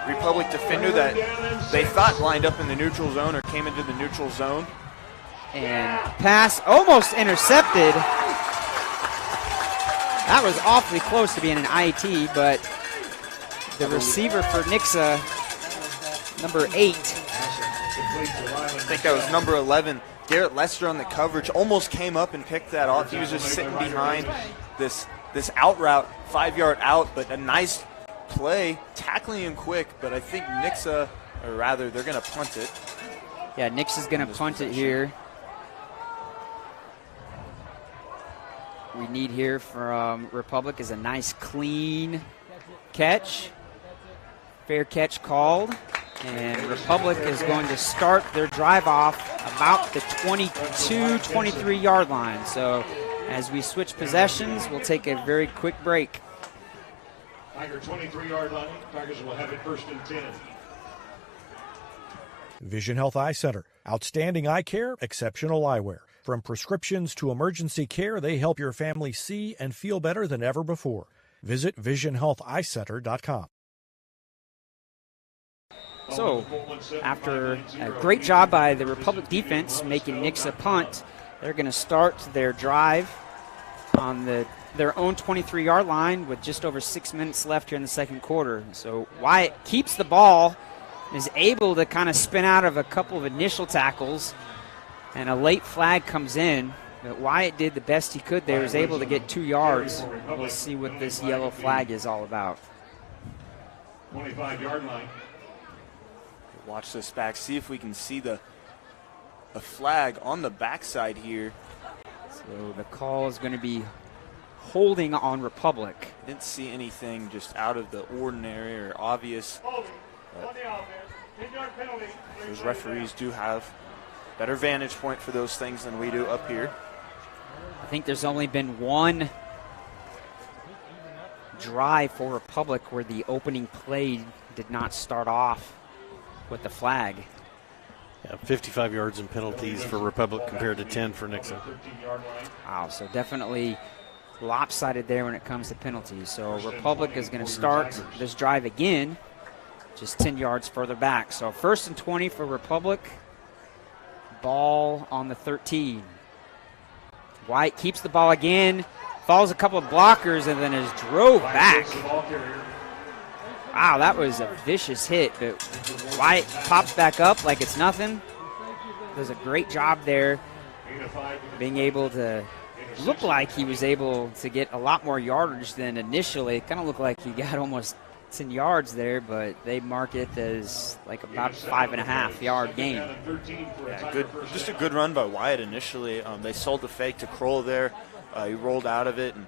Republic defender that they thought lined up in the neutral zone or came into the neutral zone. And pass almost intercepted. That was awfully close to being an IT, but the receiver for Nixa, number 8. I think that was number 11. Garrett Lester on the coverage almost came up and picked that off. He was just sitting behind this out route, 5-yard out, but a nice play, tackling him quick. But I think Nixa, or rather, they're going to punt it. Yeah, Nixa's going to punt it here. We need here from Republic is a nice clean catch. Fair catch called. And Republic is going to start their drive off about the 22-23 yard line. So as we switch possessions, we'll take a very quick break. Tiger 23-yard line. Tigers will have it 1st and 10. Vision Health Eye Center. Outstanding eye care, exceptional eyewear. From prescriptions to emergency care, they help your family see and feel better than ever before. Visit visionhealtheyecenter.com. So, after a great job by the Republic defense making Nixa punt, they're going to start their drive on their own 23-yard line with just over 6 minutes left here in the second quarter. So Wyatt keeps the ball, is able to kind of spin out of a couple of initial tackles, and a late flag comes in. But Wyatt did the best he could there, was able to get 2 yards. We'll see what this yellow flag is all about. 25-yard line. Watch this back, see if we can see the flag on the backside here. So the call is going to be holding on Republic. Didn't see anything just out of the ordinary or obvious. Those referees do have better vantage point for those things than we do up here. I think there's only been one drive for Republic where the opening play did not start off with the flag. Yeah, 55 yards in penalties for Republic compared to 10 for Nixa. Wow, so definitely lopsided there when it comes to penalties. So Republic is going to start this drive again, just 10 yards further back. So 1st and 20 for Republic. Ball on the 13. White keeps the ball again, follows a couple of blockers, and then is drove back. Wow, that was a vicious hit, but White pops back up like it's nothing. Does a great job there, being able to look like he was able to get a lot more yardage than initially. It kind of looked like he got almost 10 yards there, but they mark it as like about 5.5 yard gain. Yeah, good, just a good run by Wyatt initially. They sold the fake to Kroll there. He rolled out of it, and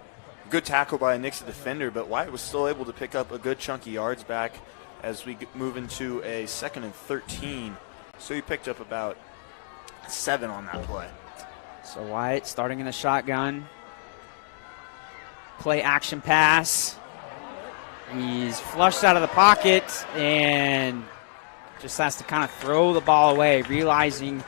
good tackle by a Nixa defender, but Wyatt was still able to pick up a good chunk of yards back as we move into a 2nd and 13. So he picked up about 7 on that play. So Wyatt starting in the shotgun. Play action pass. He's flushed out of the pocket and just has to kind of throw the ball away, realizing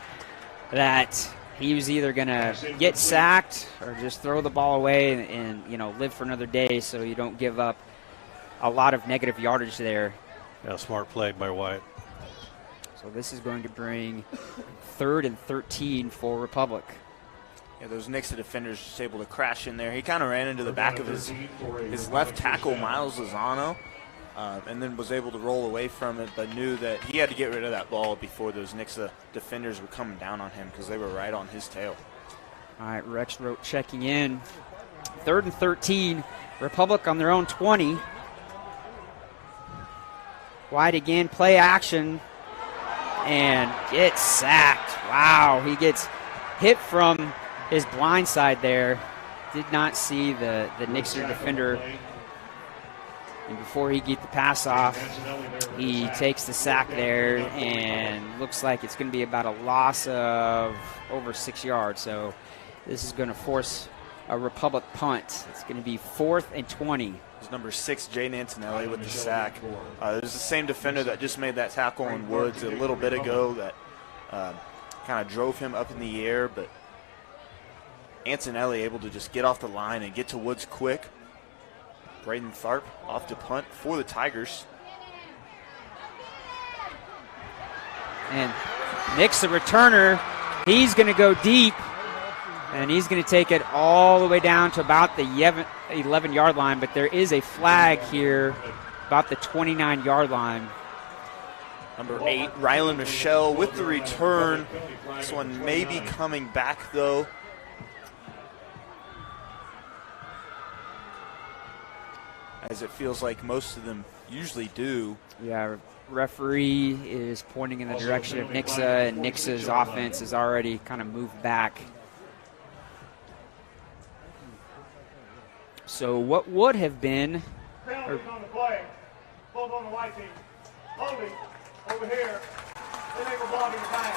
that he was either going to get sacked or just throw the ball away and live for another day so you don't give up a lot of negative yardage there. Yeah, smart play by Wyatt. So this is going to bring 3rd and 13 for Republic. Yeah, those Nixa defenders just able to crash in there. He kind of ran into the back of his left tackle, Miles Lozano, and then was able to roll away from it, but knew that he had to get rid of that ball before those Nixa defenders were coming down on him because they were right on his tail. All right, Rexroth checking in. 3rd and 13, Republic on their own 20. Wide again, play action, and gets sacked. Wow, he gets hit from his blind side there. Did not see the Nixa defender. And before he get the pass off, he takes the sack there, and looks like it's going to be about a loss of over 6 yards. So this is going to force a Republic punt. It's going to be 4th and 20. It's number 6, Jaden Antonelli, with the sack. It was the same defender that just made that tackle on Woods a little bit ago that kind of drove him up in the air, but Antonelli able to just get off the line and get to Woods quick. Braden Tharp off to punt for the Tigers. And Nick's the returner. He's going to go deep, and he's going to take it all the way down to about the 11-yard line, but there is a flag here about the 29-yard line. Number 8, Rylan Michelle with the return. This one may be coming back, though. As it feels like most of them usually do. Yeah, referee is pointing in the direction of Nixa, and Nixa's offense has already kind of moved back. So what would have been... Penalties on the play. Both on the white team. Holding over here. Illegal block in the back.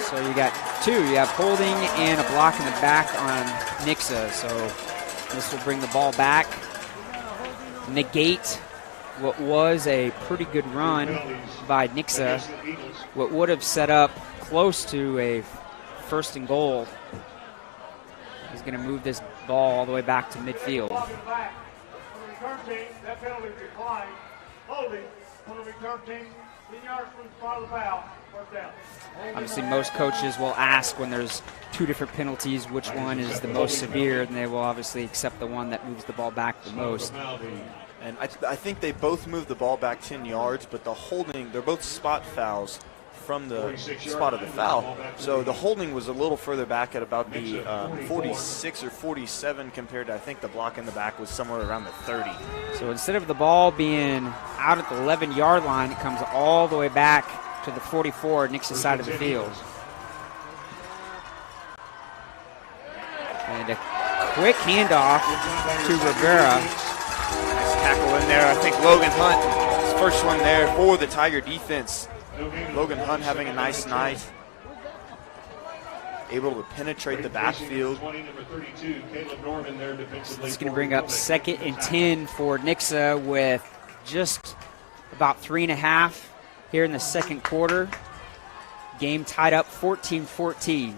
So you got 2. You have holding and a block in the back on Nixa. So this will bring the ball back. Negate what was a pretty good run by Nixa. What would have set up close to a 1st and goal. He's going to move this ball all the way back to midfield. On the return team, that penalty is declined. Holding on the return team, 10 yards from the spot of the foul. First down. Obviously, most coaches will ask when there's 2 different penalties which one is the most severe, and they will obviously accept the one that moves the ball back the most. And I think they both moved the ball back 10 yards, but the holding, they're both spot fouls from the spot of the foul. So the holding was a little further back at about the 46 or 47 compared to, I think the block in the back was somewhere around the 30. So instead of the ball being out at the 11-yard line, it comes all the way back to the 44, Nixa side of the field. And a quick handoff to Rivera. Nice tackle in there. I think Logan Hunt, his first one there for the Tiger defense. Logan Hunt having a nice night. Able to penetrate the backfield. It's going to bring up 2nd and 10 for Nixa with just about 3.5 here in the second quarter. Game tied up 14-14.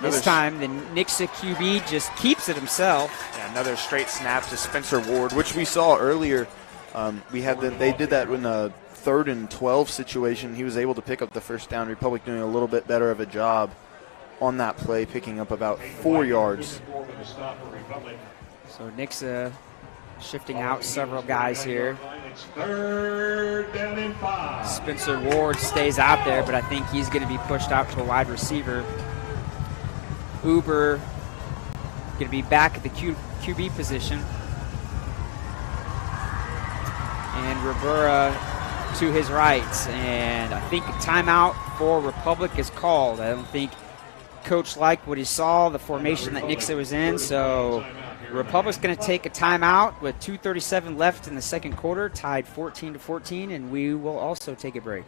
This time, the Nixa QB just keeps it himself. Yeah, another straight snap to Spencer Ward, which we saw earlier. They did that in a 3rd and 12 situation. He was able to pick up the first down. Republic doing a little bit better of a job on that play, picking up about 4 yards. So Nixa shifting out several guys here. Spencer Ward stays out there, but I think he's going to be pushed out to a wide receiver. Uber going to be back at the QB position. And Rivera to his right. And I think a timeout for Republic is called. I don't think Coach liked what he saw, the formation that Nixa was in. So Republic's going to take a timeout with 2:37 left in the second quarter, tied 14-14, and we will also take a break.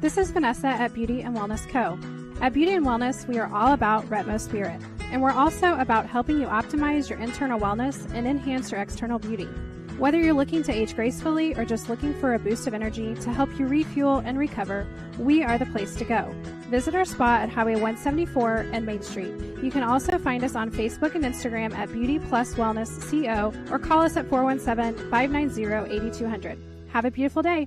This is Vanessa at Beauty and Wellness Co. At Beauty and Wellness, we are all about Retmo Spirit, and we're also about helping you optimize your internal wellness and enhance your external beauty. Whether you're looking to age gracefully or just looking for a boost of energy to help you refuel and recover, we are the place to go. Visit our spot at Highway 174 and Main Street. You can also find us on Facebook and Instagram at Beauty Plus Wellness CO or call us at 417-590-8200. Have a beautiful day.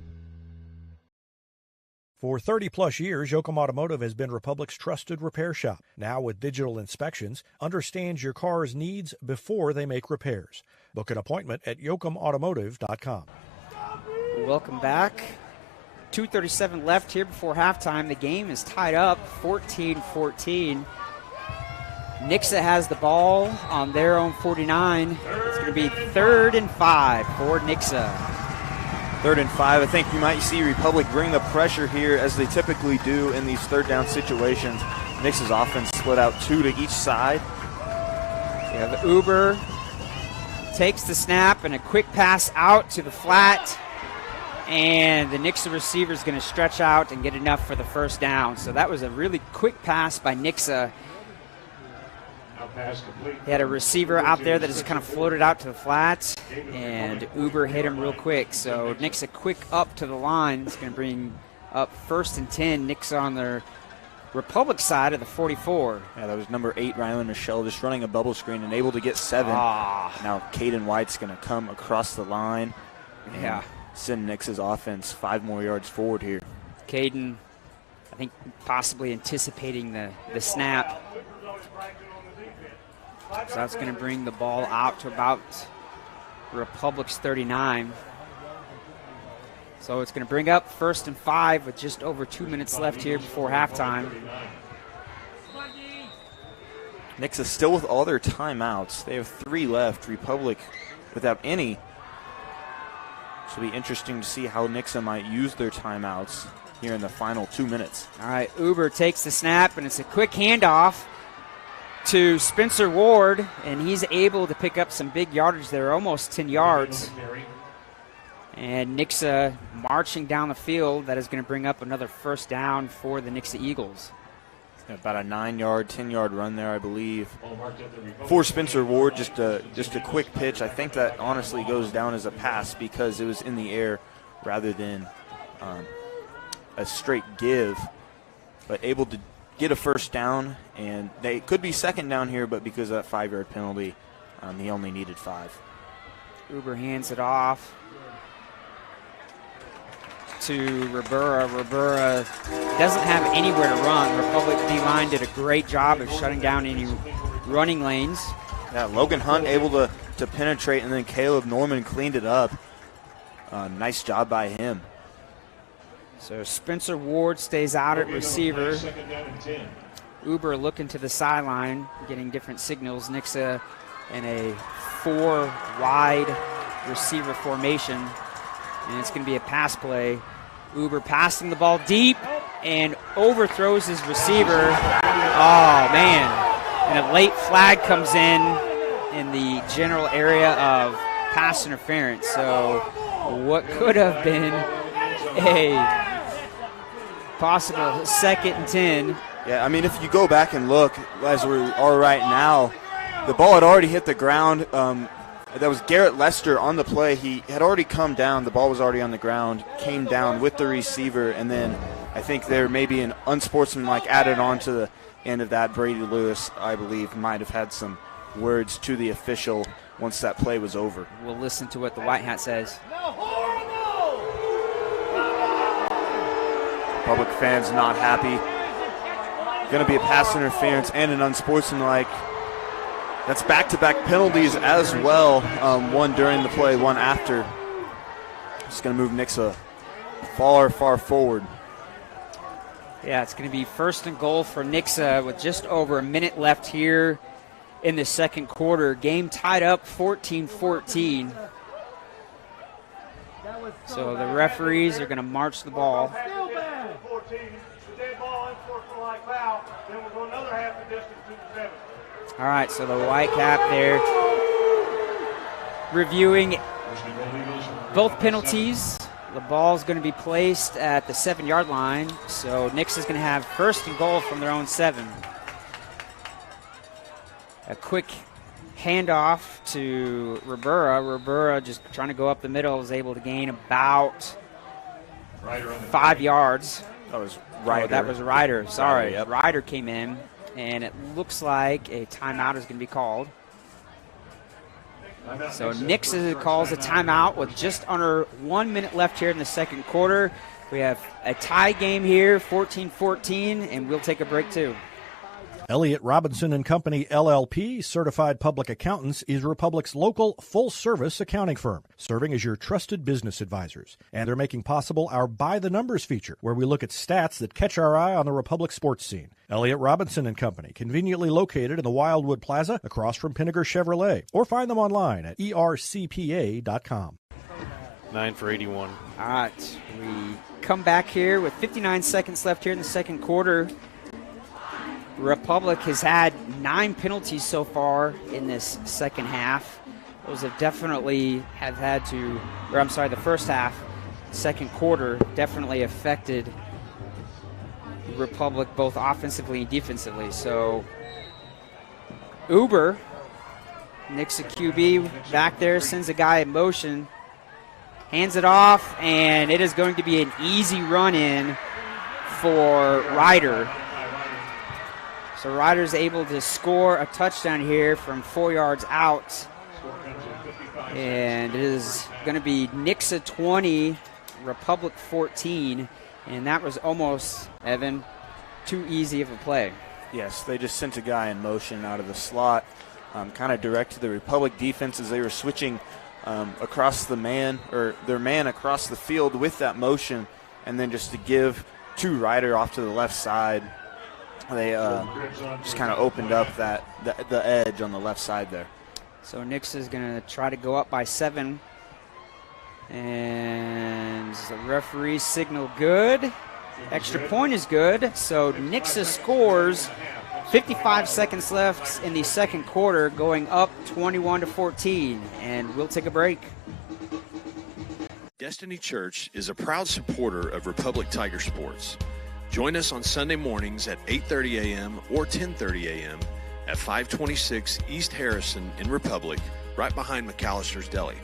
For 30-plus years, Yoakum Automotive has been Republic's trusted repair shop. Now with digital inspections, understands your car's needs before they make repairs. Book an appointment at yoakumautomotive.com. Welcome back. 2:37 left here before halftime. The game is tied up 14-14. Nixa has the ball on their own 49. It's going to be 3rd and 5 for Nixa. 3rd and 5. I think you might see Republic bring the pressure here as they typically do in these third down situations. Nixa's offense split out 2 to each side. You have Uber takes the snap and a quick pass out to the flat. And the Nixa receiver is going to stretch out and get enough for the first down. So that was a really quick pass by Nixa. He had a receiver out there that just kind of floated out to the flats, and Uber hit him real quick. So Nixa quick up to the line. It's going to bring up 1st and 10. Nixa on their Republic side of the 44. Yeah, that was number 8, Rylan Michelle, just running a bubble screen and able to get 7. Now Caden White's going to come across the line. Yeah. Send Nixa's offense 5 more yards forward here. Caden, I think, possibly anticipating the snap. So that's going to bring the ball out to about Republic's 39. So it's going to bring up 1st and 5 with just over 2 minutes left here before halftime. Nixa still with all their timeouts. They have 3 left. Republic without any. So it'll be interesting to see how Nixa might use their timeouts here in the final 2 minutes. All right, Uber takes the snap, and it's a quick handoff to Spencer Ward, and he's able to pick up some big yardage there, almost 10 yards. And Nixa marching down the field. That is going to bring up another first down for the Nixa Eagles. About a 9-yard, 10-yard run there, I believe. For Spencer Ward, just a quick pitch. I think that honestly goes down as a pass because it was in the air rather than a straight give. But able to get a first down, and they could be second down here, but because of that 5-yard penalty, he only needed 5. Uber hands it off to Rivera. Rivera doesn't have anywhere to run. Republic D-line did a great job of shutting down any running lanes. Yeah, Logan Hunt able to penetrate, and then Caleb Norman cleaned it up. Nice job by him. So Spencer Ward stays out at receiver. Uber looking to the sideline, getting different signals. Nixa in a 4-wide receiver formation. And it's going to be a pass play. Uber passing the ball deep and overthrows his receiver. Oh, man. And a late flag comes in the general area of pass interference. So what could have been a possible 2nd and 10. Yeah, I mean, if you go back and look, as we are right now, the ball had already hit the ground. That was Garrett Lester on the play. He had already come down. The ball was already on the ground, came down with the receiver, and then I think there may be an unsportsmanlike added on to the end of that. Brady Lewis, I believe, might have had some words to the official once that play was over. We'll listen to what the White Hat says. Public fans not happy. Going to be a pass interference and an unsportsmanlike. That's back-to-back penalties as well. One during the play, one after. It's going to move Nixa far, far forward. Yeah, it's going to be 1st and goal for Nixa with just over a minute left here in the second quarter. Game tied up 14-14. So the referees are going to march the ball. All right, so the white cap there reviewing both penalties. The ball's going to be placed at the 7-yard line, so Nixa's going to have 1st and goal from their own 7. A quick handoff to Rivera. Rivera just trying to go up the middle, was able to gain about 5 yards. That was Ryder. Oh, that was Ryder. Sorry. Ryder came in, and it looks like a timeout is going to be called. So Nixa calls a timeout with just under 1 minute left here in the second quarter. We have a tie game here, 14-14, and we'll take a break too. Elliott Robinson and Company, LLP, Certified Public Accountants, is Republic's local full-service accounting firm, serving as your trusted business advisors. And they're making possible our By the Numbers feature, where we look at stats that catch our eye on the Republic sports scene. Elliott Robinson and Company, conveniently located in the Wildwood Plaza across from Pinnaker Chevrolet, or find them online at ercpa.com. 9 for 81. All right, we come back here with 59 seconds left here in the second quarter. Republic has had 9 penalties so far in this second half. Those have definitely the first half, second quarter definitely affected Republic both offensively and defensively. So Uber, Nixa QB back there, sends a guy in motion, hands it off, and it is going to be an easy run-in for Ryder. So Ryder's able to score a touchdown here from 4 yards out. And it is going to be Nixa 20, Republic 14. And that was almost, Evan, too easy of a play. Yes, they just sent a guy in motion out of the slot, kind of direct to the Republic defense as they were switching across their man across the field with that motion, and then just to give to Ryder off to the left side. They just kind of opened up the edge on the left side there. So Nixa is going to try to go up by 7. And the referee signal good. Extra point is good. So Nixa scores. 55 seconds left in the second quarter, going up 21-14. And we'll take a break. Destiny Church is a proud supporter of Republic Tiger Sports. Join us on Sunday mornings at 8:30 a.m. or 10:30 a.m. at 526 East Harrison in Republic, right behind McAllister's Deli.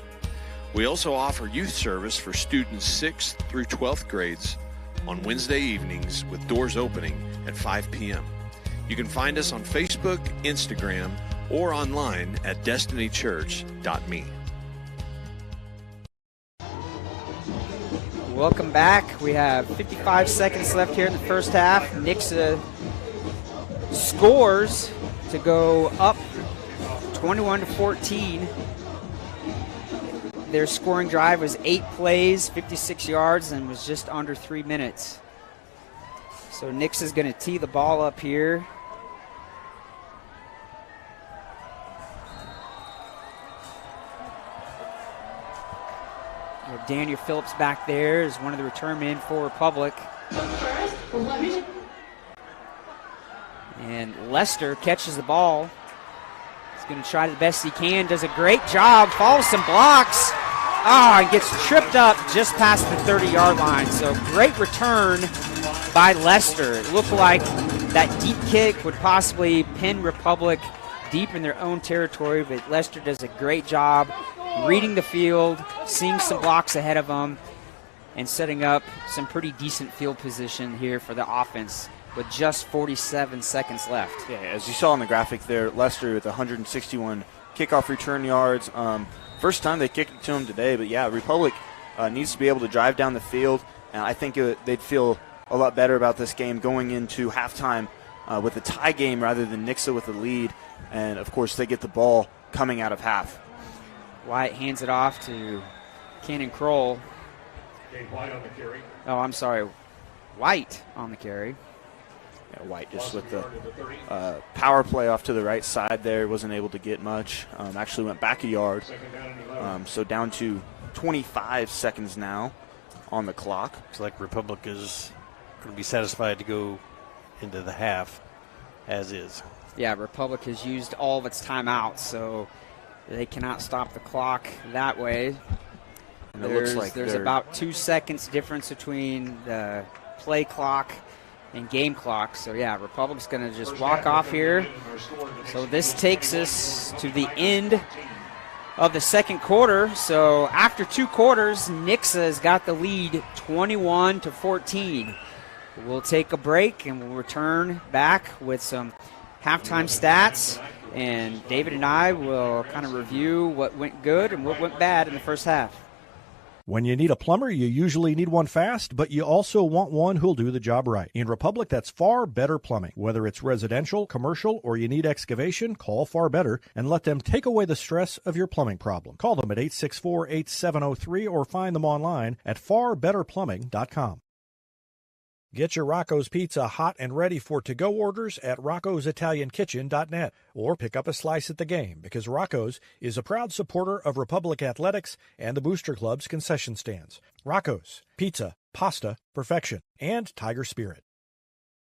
We also offer youth service for students 6th through 12th grades on Wednesday evenings with doors opening at 5 p.m. You can find us on Facebook, Instagram, or online at destinychurch.me. Welcome back. We have 55 seconds left here in the first half. Nixa scores to go up 21-14. Their scoring drive was 8 plays, 56 yards, and was just under 3 minutes. So Nixa's going to tee the ball up here. Daniel Phillips back there is one of the return men for Republic. And Lester catches the ball. He's going to try the best he can, does a great job, follows some blocks. And gets tripped up just past the 30-yard line. So great return by Lester. It looked like that deep kick would possibly pin Republic deep in their own territory, but Lester does a great job reading the field, seeing some blocks ahead of them, and setting up some pretty decent field position here for the offense with just 47 seconds left. Yeah, as you saw in the graphic there, Lester with 161 kickoff return yards. First time they kicked it to him today, but yeah, Republic needs to be able to drive down the field, and I think they'd feel a lot better about this game going into halftime with a tie game rather than Nixa with the lead, and of course they get the ball coming out of half. Wyatt hands it off to Cannon Kroll. White on the carry. Oh, I'm sorry. White on the carry. Yeah, White just with the power play off to the right side there. Wasn't able to get much. Actually went back a yard. So down to 25 seconds now on the clock. Looks like Republic is going to be satisfied to go into the half as is. Yeah, Republic has used all of its timeouts, so they cannot stop the clock that way. And it looks like there's about 2 seconds difference between the play clock and game clock. So, yeah, Republic's going to just walk off here. So this takes us to the end of the second quarter. So after 2 quarters, Nixa has got the lead 21-14. We'll take a break and we'll return back with some halftime stats. And David and I will kind of review what went good and what went bad in the first half. When you need a plumber, you usually need one fast, but you also want one who'll do the job right. In Republic, that's Far Better Plumbing. Whether it's residential, commercial, or you need excavation, call Far Better and let them take away the stress of your plumbing problem. Call them at 864-8703 or find them online at farbetterplumbing.com. Get your Rocco's Pizza hot and ready for to-go orders at roccositaliankitchen.net or pick up a slice at the game because Rocco's is a proud supporter of Republic Athletics and the Booster Club's concession stands. Rocco's, pizza, pasta, perfection, and Tiger Spirit.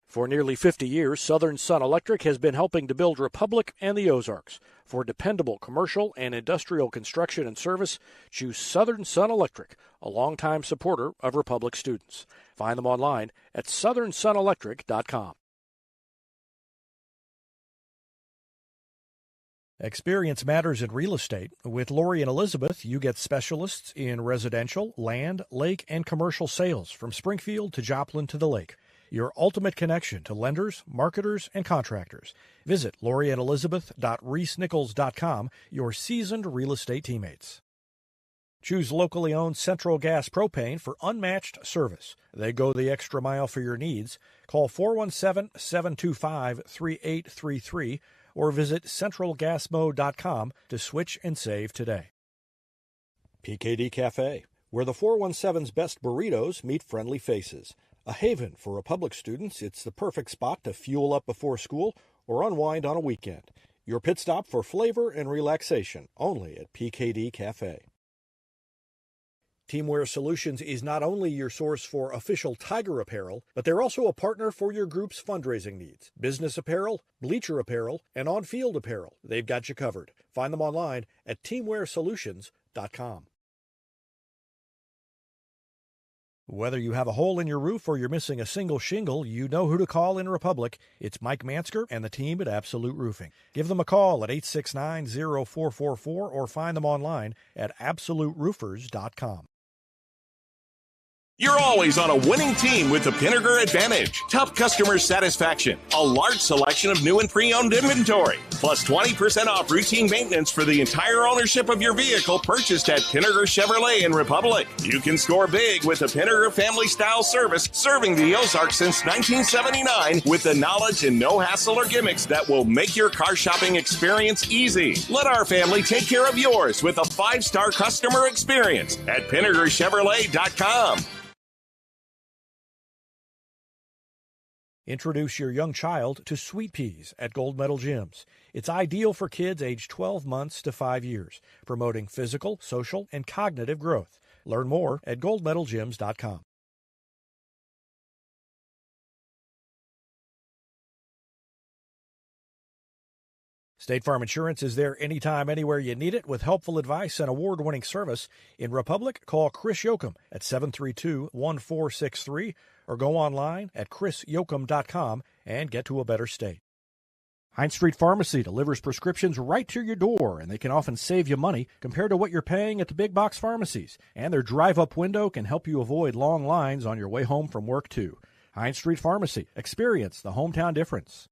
For nearly 50 years, Southern Sun Electric has been helping to build Republic and the Ozarks. For dependable commercial and industrial construction and service, choose Southern Sun Electric, a longtime supporter of Republic students. Find them online at southernsunelectric.com. Experience matters in real estate. With Lori and Elizabeth, you get specialists in residential, land, lake, and commercial sales from Springfield to Joplin to the lake. Your ultimate connection to lenders, marketers, and contractors. Visit loriandelizabeth.reesnichols.com, your seasoned real estate teammates. Choose locally owned Central Gas Propane for unmatched service. They go the extra mile for your needs. Call 417-725-3833 or visit centralgasmo.com to switch and save today. PKD Cafe, where the 417's best burritos meet friendly faces. A haven for Republic students, it's the perfect spot to fuel up before school or unwind on a weekend. Your pit stop for flavor and relaxation, only at PKD Cafe. Teamwear Solutions is not only your source for official Tiger apparel, but they're also a partner for your group's fundraising needs. Business apparel, bleacher apparel, and on-field apparel. They've got you covered. Find them online at teamwearsolutions.com. Whether you have a hole in your roof or you're missing a single shingle, you know who to call in Republic. It's Mike Mansker and the team at Absolute Roofing. Give them a call at 869-0444 or find them online at absoluteroofers.com. You're always on a winning team with the Pinnaker Advantage. Top customer satisfaction, a large selection of new and pre-owned inventory, plus 20% off routine maintenance for the entire ownership of your vehicle purchased at Pinnaker Chevrolet in Republic. You can score big with the Pinnaker family-style service serving the Ozarks since 1979 with the knowledge and no hassle or gimmicks that will make your car shopping experience easy. Let our family take care of yours with a 5-star customer experience at PinnakerChevrolet.com. Introduce your young child to Sweet Peas at Gold Medal Gyms. It's ideal for kids aged 12 months to 5 years, promoting physical, social, and cognitive growth. Learn more at goldmedalgyms.com. State Farm Insurance is there anytime, anywhere you need it with helpful advice and award-winning service. In Republic, call Chris Yoakum at 732-1463 or go online at chrisyoakum.com and get to a better state. Hines Street Pharmacy delivers prescriptions right to your door, and they can often save you money compared to what you're paying at the big box pharmacies. And their drive-up window can help you avoid long lines on your way home from work, too. Hines Street Pharmacy. Experience the hometown difference.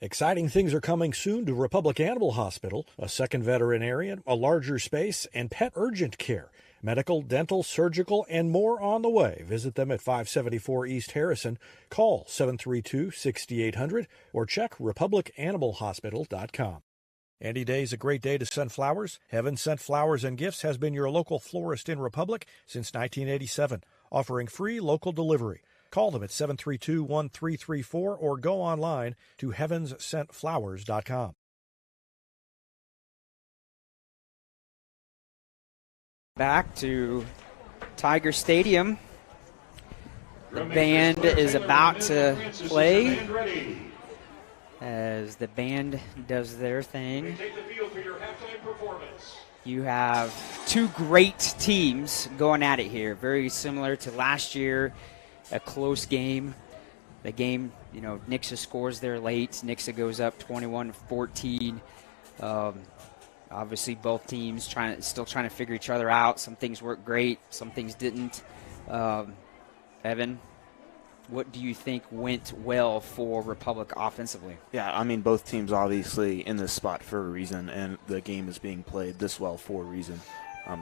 Exciting things are coming soon to Republic Animal Hospital, a second veterinarian, a larger space, and pet urgent care. Medical, dental, surgical, and more on the way. Visit them at 574 East Harrison. Call 732-6800 or check republicanimalhospital.com. Any day is a great day to send flowers. Heaven Sent Flowers and Gifts has been your local florist in Republic since 1987, offering free local delivery. Call them at 732-1334 or go online to heavenssentflowers.com. Back to Tiger Stadium. The band is about to play as the band does their thing. You have two great teams going at it here, very similar to last year. A close game. The game, Nixa scores there late. Nixa goes up 21-14. Obviously, both teams still trying to figure each other out. Some things worked great. Some things didn't. Evan, what do you think went well for Republic offensively? Yeah, I mean, both teams obviously in this spot for a reason, and the game is being played this well for a reason.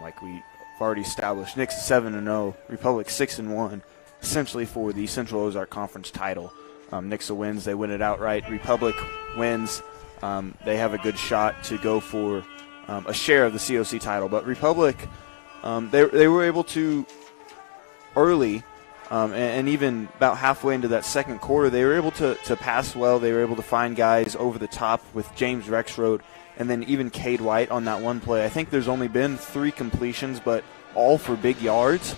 Like we've already established, Nixa 7-0, Republic 6-1, essentially for the Central Ozark Conference title. Nixa wins, they win it outright. Republic wins, they have a good shot to go for a share of the COC title. But Republic, they were able to early, and even about halfway into that second quarter, they were able to pass well. They were able to find guys over the top with James Rexroad and then even Cade White on that one play. I think there's only been 3 completions, but all for big yards,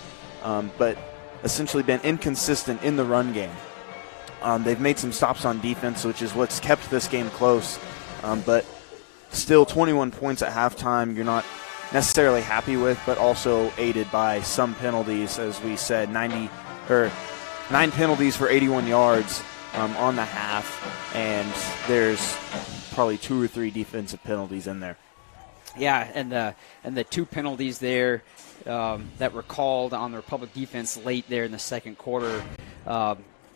but essentially been inconsistent in the run game. They've made some stops on defense, which is what's kept this game close, but still 21 points at halftime you're not necessarily happy with, but also aided by some penalties. As we said, 9 penalties for 81 yards on the half, and there's probably 2 or 3 defensive penalties in there. Yeah, and the 2 penalties there that were called on the Republic defense late there in the second quarter,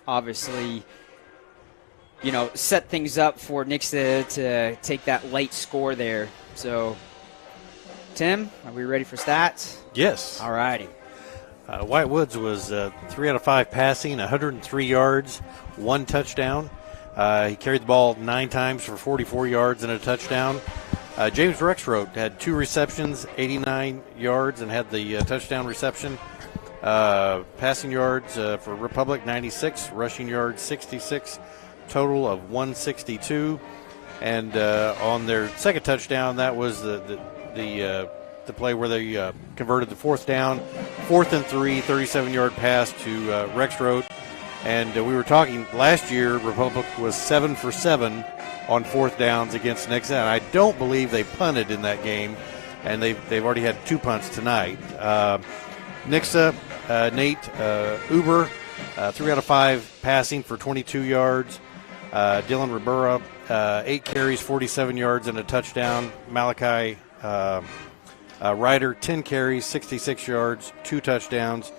obviously, set things up for Nixa to take that late score there. So, Tim, are we ready for stats? Yes. All righty. White Woods was 3 out of 5 passing, 103 yards, 1 touchdown. He carried the ball 9 times for 44 yards and a touchdown. James Rexroad had 2 receptions, 89 yards, and had the touchdown reception. Passing yards for Republic, 96. Rushing yards, 66. Total of 162. And on their second touchdown, that was the play where they converted the 4th down. 4th and 3, 37-yard pass to Rexroad. And we were talking last year, Republic was 7 for 7 on 4th downs against Nixa. And I don't believe they punted in that game. And they've already had 2 punts tonight. Nixa, Nate Uber, 3 out of 5 passing for 22 yards. Dylan Ribera, 8 carries, 47 yards, and a touchdown. Malachi Ryder, 10 carries, 66 yards, 2 touchdowns.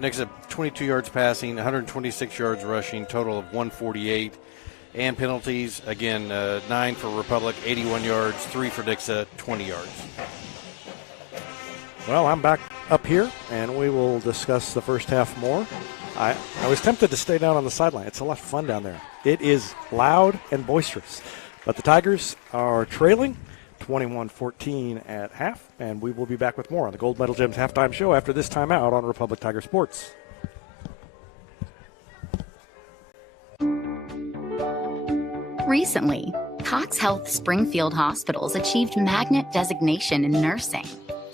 Nixa, 22 yards passing, 126 yards rushing, total of 148. And penalties, again, 9 for Republic, 81 yards, 3 for Nixa, 20 yards. Well, I'm back up here, and we will discuss the first half more. I was tempted to stay down on the sideline. It's a lot of fun down there. It is loud and boisterous. But the Tigers are trailing 21-14 at half, and we will be back with more on the Gold Medal Gems halftime show after this timeout on Republic Tiger Sports. Recently, Cox Health Springfield Hospitals achieved magnet designation in nursing,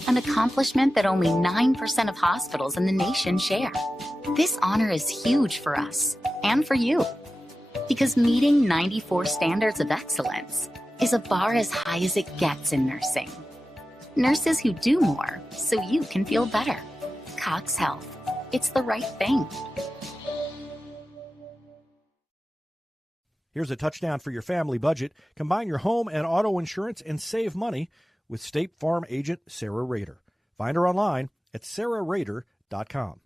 an accomplishment that only 9% of hospitals in the nation share. This honor is huge for us and for you, because meeting 94 standards of excellence is a bar as high as it gets in nursing. Nurses who do more so you can feel better. Cox Health. It's the right thing. Here's a touchdown for your family budget. Combine your home and auto insurance and save money with State Farm agent Sarah Rader. Find her online at sarahrader.com.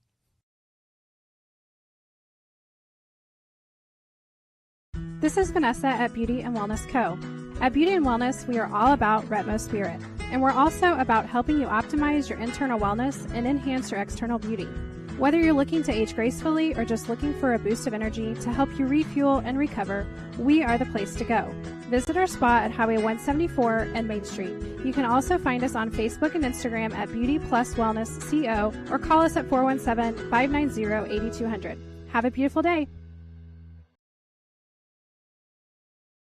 This is Vanessa at Beauty and Wellness Co. At Beauty and Wellness, we are all about Retmo Spirit, and we're also about helping you optimize your internal wellness and enhance your external beauty. Whether you're looking to age gracefully or just looking for a boost of energy to help you refuel and recover, we are the place to go. Visit our spot at Highway 174 and Main Street. You can also find us on Facebook and Instagram at Beauty Plus Wellness CO or call us at 417-590-8200. Have a beautiful day.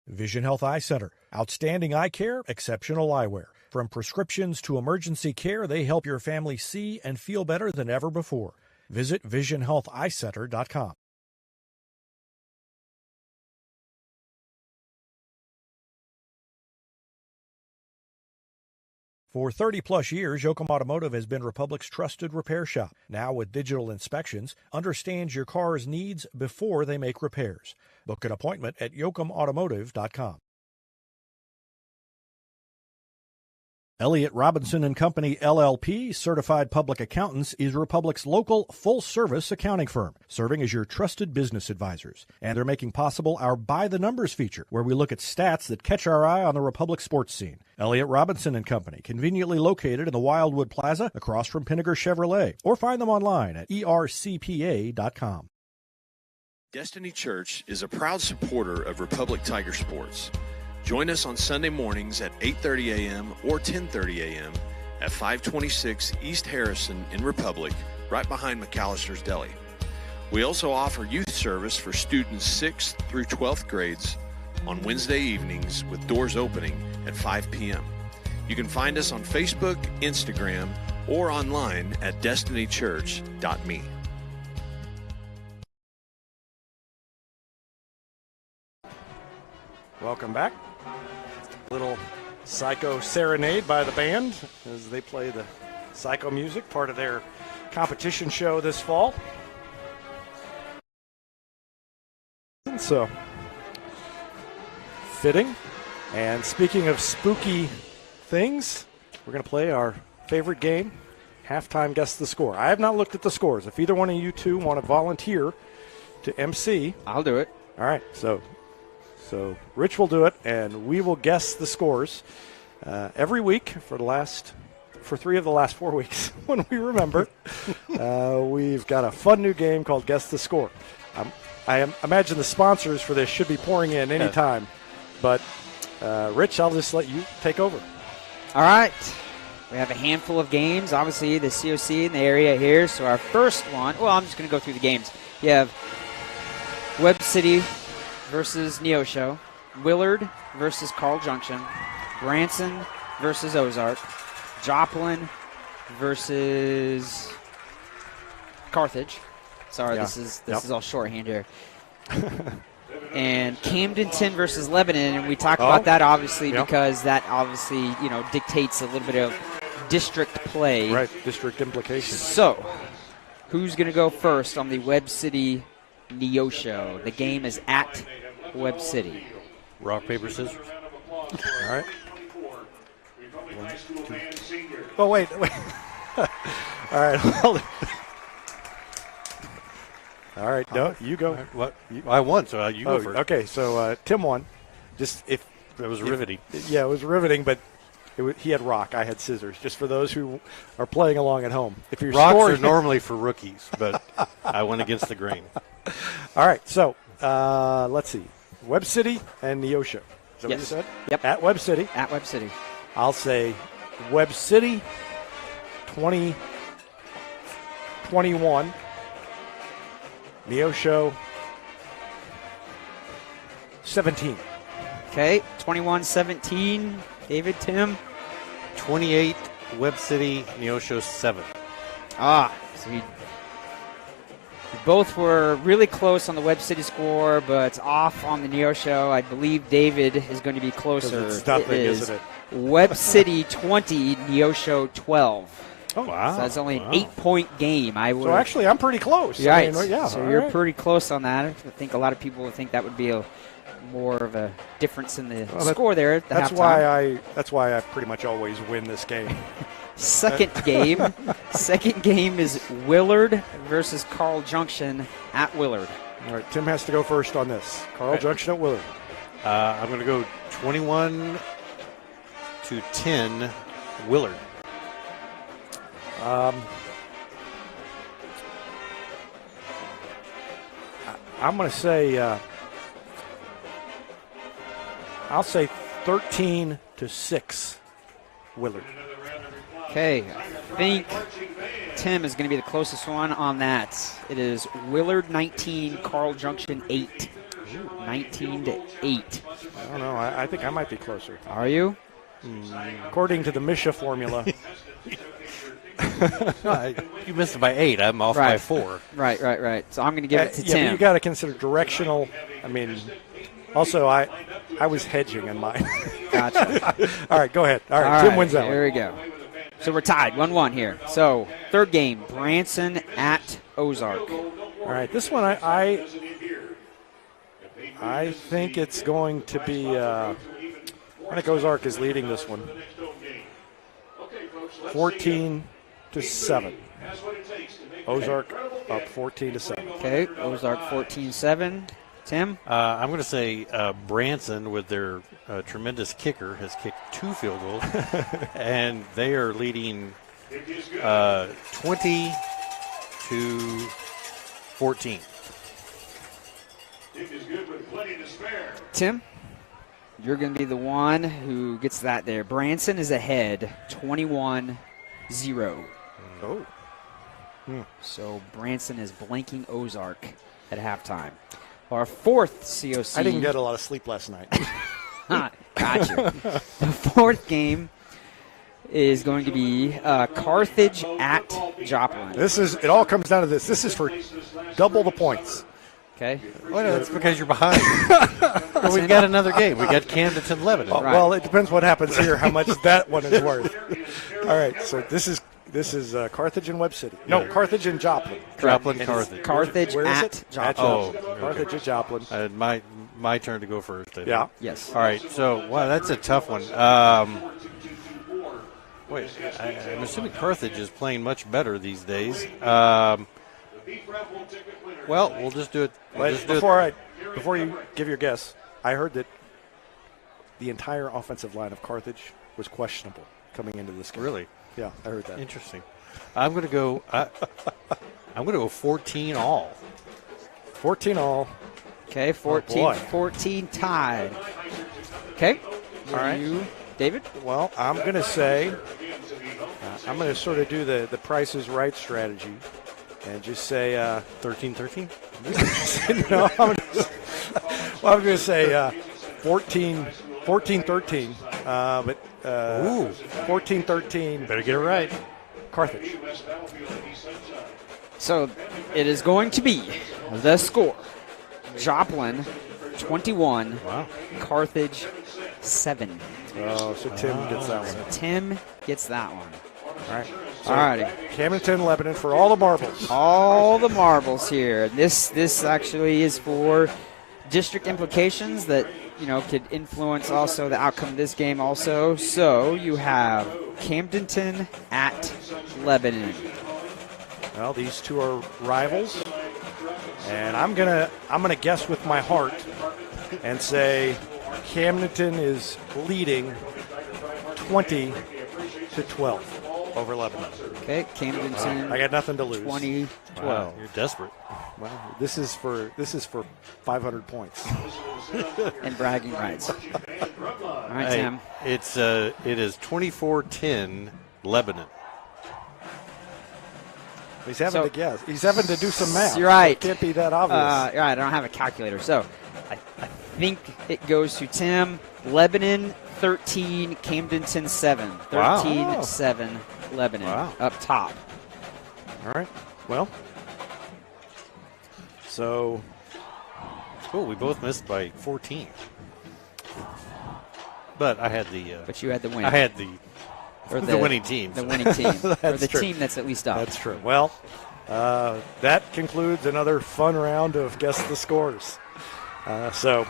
Vision Health Eye Center. Outstanding eye care, exceptional eyewear. From prescriptions to emergency care, they help your family see and feel better than ever before. Visit visionhealtheyecenter.com. For 30-plus years, Yoakum Automotive has been Republic's trusted repair shop. Now with digital inspections, understands your car's needs before they make repairs. Book an appointment at yoakumautomotive.com. Elliott Robinson and Company, LLP, Certified Public Accountants, is Republic's local full-service accounting firm, serving as your trusted business advisors. And they're making possible our By the Numbers feature, where we look at stats that catch our eye on the Republic sports scene. Elliott Robinson and Company, conveniently located in the Wildwood Plaza across from Pinnaker Chevrolet, or find them online at ercpa.com. Destiny Church is a proud supporter of Republic Tiger Sports. Join us on Sunday mornings at 8:30 a.m. or 10:30 a.m. at 526 East Harrison in Republic, right behind McAllister's Deli. We also offer youth service for students 6th through 12th grades on Wednesday evenings with doors opening at 5 p.m. You can find us on Facebook, Instagram, or online at destinychurch.me. Welcome back. Little Psycho Serenade by the band as they play the Psycho music, part of their competition show this fall. So, fitting. And speaking of spooky things, we're going to play our favorite game, Halftime Guess the Score. I have not looked at the scores. If either one of you two want to volunteer to MC, I'll do it. All right, so Rich will do it, and we will guess the scores every week for 3 of the last 4 weeks when we remember. We've got a fun new game called Guess the Score. I imagine the sponsors for this should be pouring in any time, but Rich, I'll just let you take over. All right. We have a handful of games, obviously the COC in the area here. So our first one, well, I'm just going to go through the games. You have Webb City versus Neosho, Willard versus Carl Junction, Branson versus Ozark, Joplin versus Carthage. Sorry, this is all shorthand here. And Camdenton versus Lebanon, and we talked about that obviously because that obviously dictates a little bit of district play. Right, district implications. So, who's going to go first on the Webb City Neosho? The game is at Webb City. Rock, paper, scissors. All right. 1, 2. Oh, wait. All right, hold it. All right, no, you go. What? I won, so you go first. Okay, so Tim won. Just if it was riveting. Yeah, it was riveting, but he had rock. I had scissors. Just for those who are playing along at home. If you're Rocks are normally for rookies, but I went against the grain. All right, so let's see. Webb City and Neosho. Is that what you said? Yep. At Webb City. At Webb City. I'll say Webb City 20-21. Neosho 17. Okay, 21-17. David, Tim. 28, Webb City, Neosho 7. So we both were really close on the Webb City score, but off on the Neosho. I believe David is going to be closer. It's stuffing, isn't it? Webb City 20, Neosho 12. Oh, wow. So that's only an 8-point game. So actually, I'm pretty close. Right. I mean, so you're pretty close on that. I think a lot of people would think that would be more of a difference in the score there at the halftime. That's why I pretty much always win this game. Second game is Willard versus Carl Junction at Willard. All right, Tim has to go first on this. Carl Junction at Willard. I'm going to go 21-10 Willard. I'm going to say I'll say 13-6 Willard. Okay, I think Tim is going to be the closest one on that. It is Willard 19, Carl Junction 8. 19-8. I don't know. I think I might be closer. Are you? According to the Misha formula. No, you missed it by 8. I'm off by 4. Right. So I'm going to give it to Tim. But you got to consider directional. I mean, also I was hedging in mine. Gotcha. All right, go ahead. All right, Tim wins that one. Here we go. So we're tied 1-1 here. So third game, Branson at Ozark. All right, this one I think it's going to be. I think Ozark is leading this one. 14-7. Ozark up 14-7. Okay, Ozark 14-7. Tim? I'm going to say Branson, with their tremendous kicker, has kicked 2 field goals, and they are leading 20-14. Tim, you're going to be the one who gets that there. Branson is ahead, 21-0. Oh. So Branson is blanking Ozark at halftime. Our fourth COC. I didn't get a lot of sleep last night. Gotcha. The fourth game is going to be Carthage at Joplin. It all comes down to this. This is for double the points. Okay. Well, no, that's because you're behind. Well, we've got another game. We've got Camdenton Lebanon. Right. Well, it depends what happens here, how much that one is worth. All right, so this is Carthage and Webb City. No, Carthage and Joplin. Joplin, Carthage. Carthage at Joplin. Oh, Carthage at Joplin. My turn to go first. I think. Yeah. Yes. All right. So, wow, that's a tough one. Wait, I'm assuming Carthage is playing much better these days. Well, we'll just do it. Before you give your guess, I heard that the entire offensive line of Carthage was questionable coming into this game. Really? Yeah, I heard that. Interesting. I'm going to go. I'm going to go 14 all. 14 all. Okay, 14 tied. Okay. All right. You, David? Well, I'm going to say I'm going to sort of do the Price is Right strategy and just say 13-13. No, I'm going to say 14-13. But 14-13. Better get it right. Carthage. So it is going to be the score: Joplin 21, Carthage 7. Oh, so Tim gets that one. Tim gets that one. All right. All righty. Camdenton, Lebanon for all the marbles. All the marbles here. This actually is for district implications that could influence also the outcome of this game also. So you have Camdenton at Lebanon. Well, these two are rivals, and I'm gonna guess with my heart and say Camdenton is leading 20-12 over Lebanon. Okay, Camdenton. I got nothing to lose. 20-12. Wow, you're desperate. Well, this is for 500 points and bragging rights. All right, Tim. It is 24-10 Lebanon. He's having to guess. He's having to do some math. You're right. It can't be that obvious. You're right. I don't have a calculator. So I think it goes to Tim. Lebanon 13, Camdenton 7. 13-7 Lebanon up top. All right. Well, so we both missed by 14. But I had the. But you had the win. I had the winning team. The winning team. Or the true. team that's at least up. That's true. Well, that concludes another fun round of Guess the Scores. So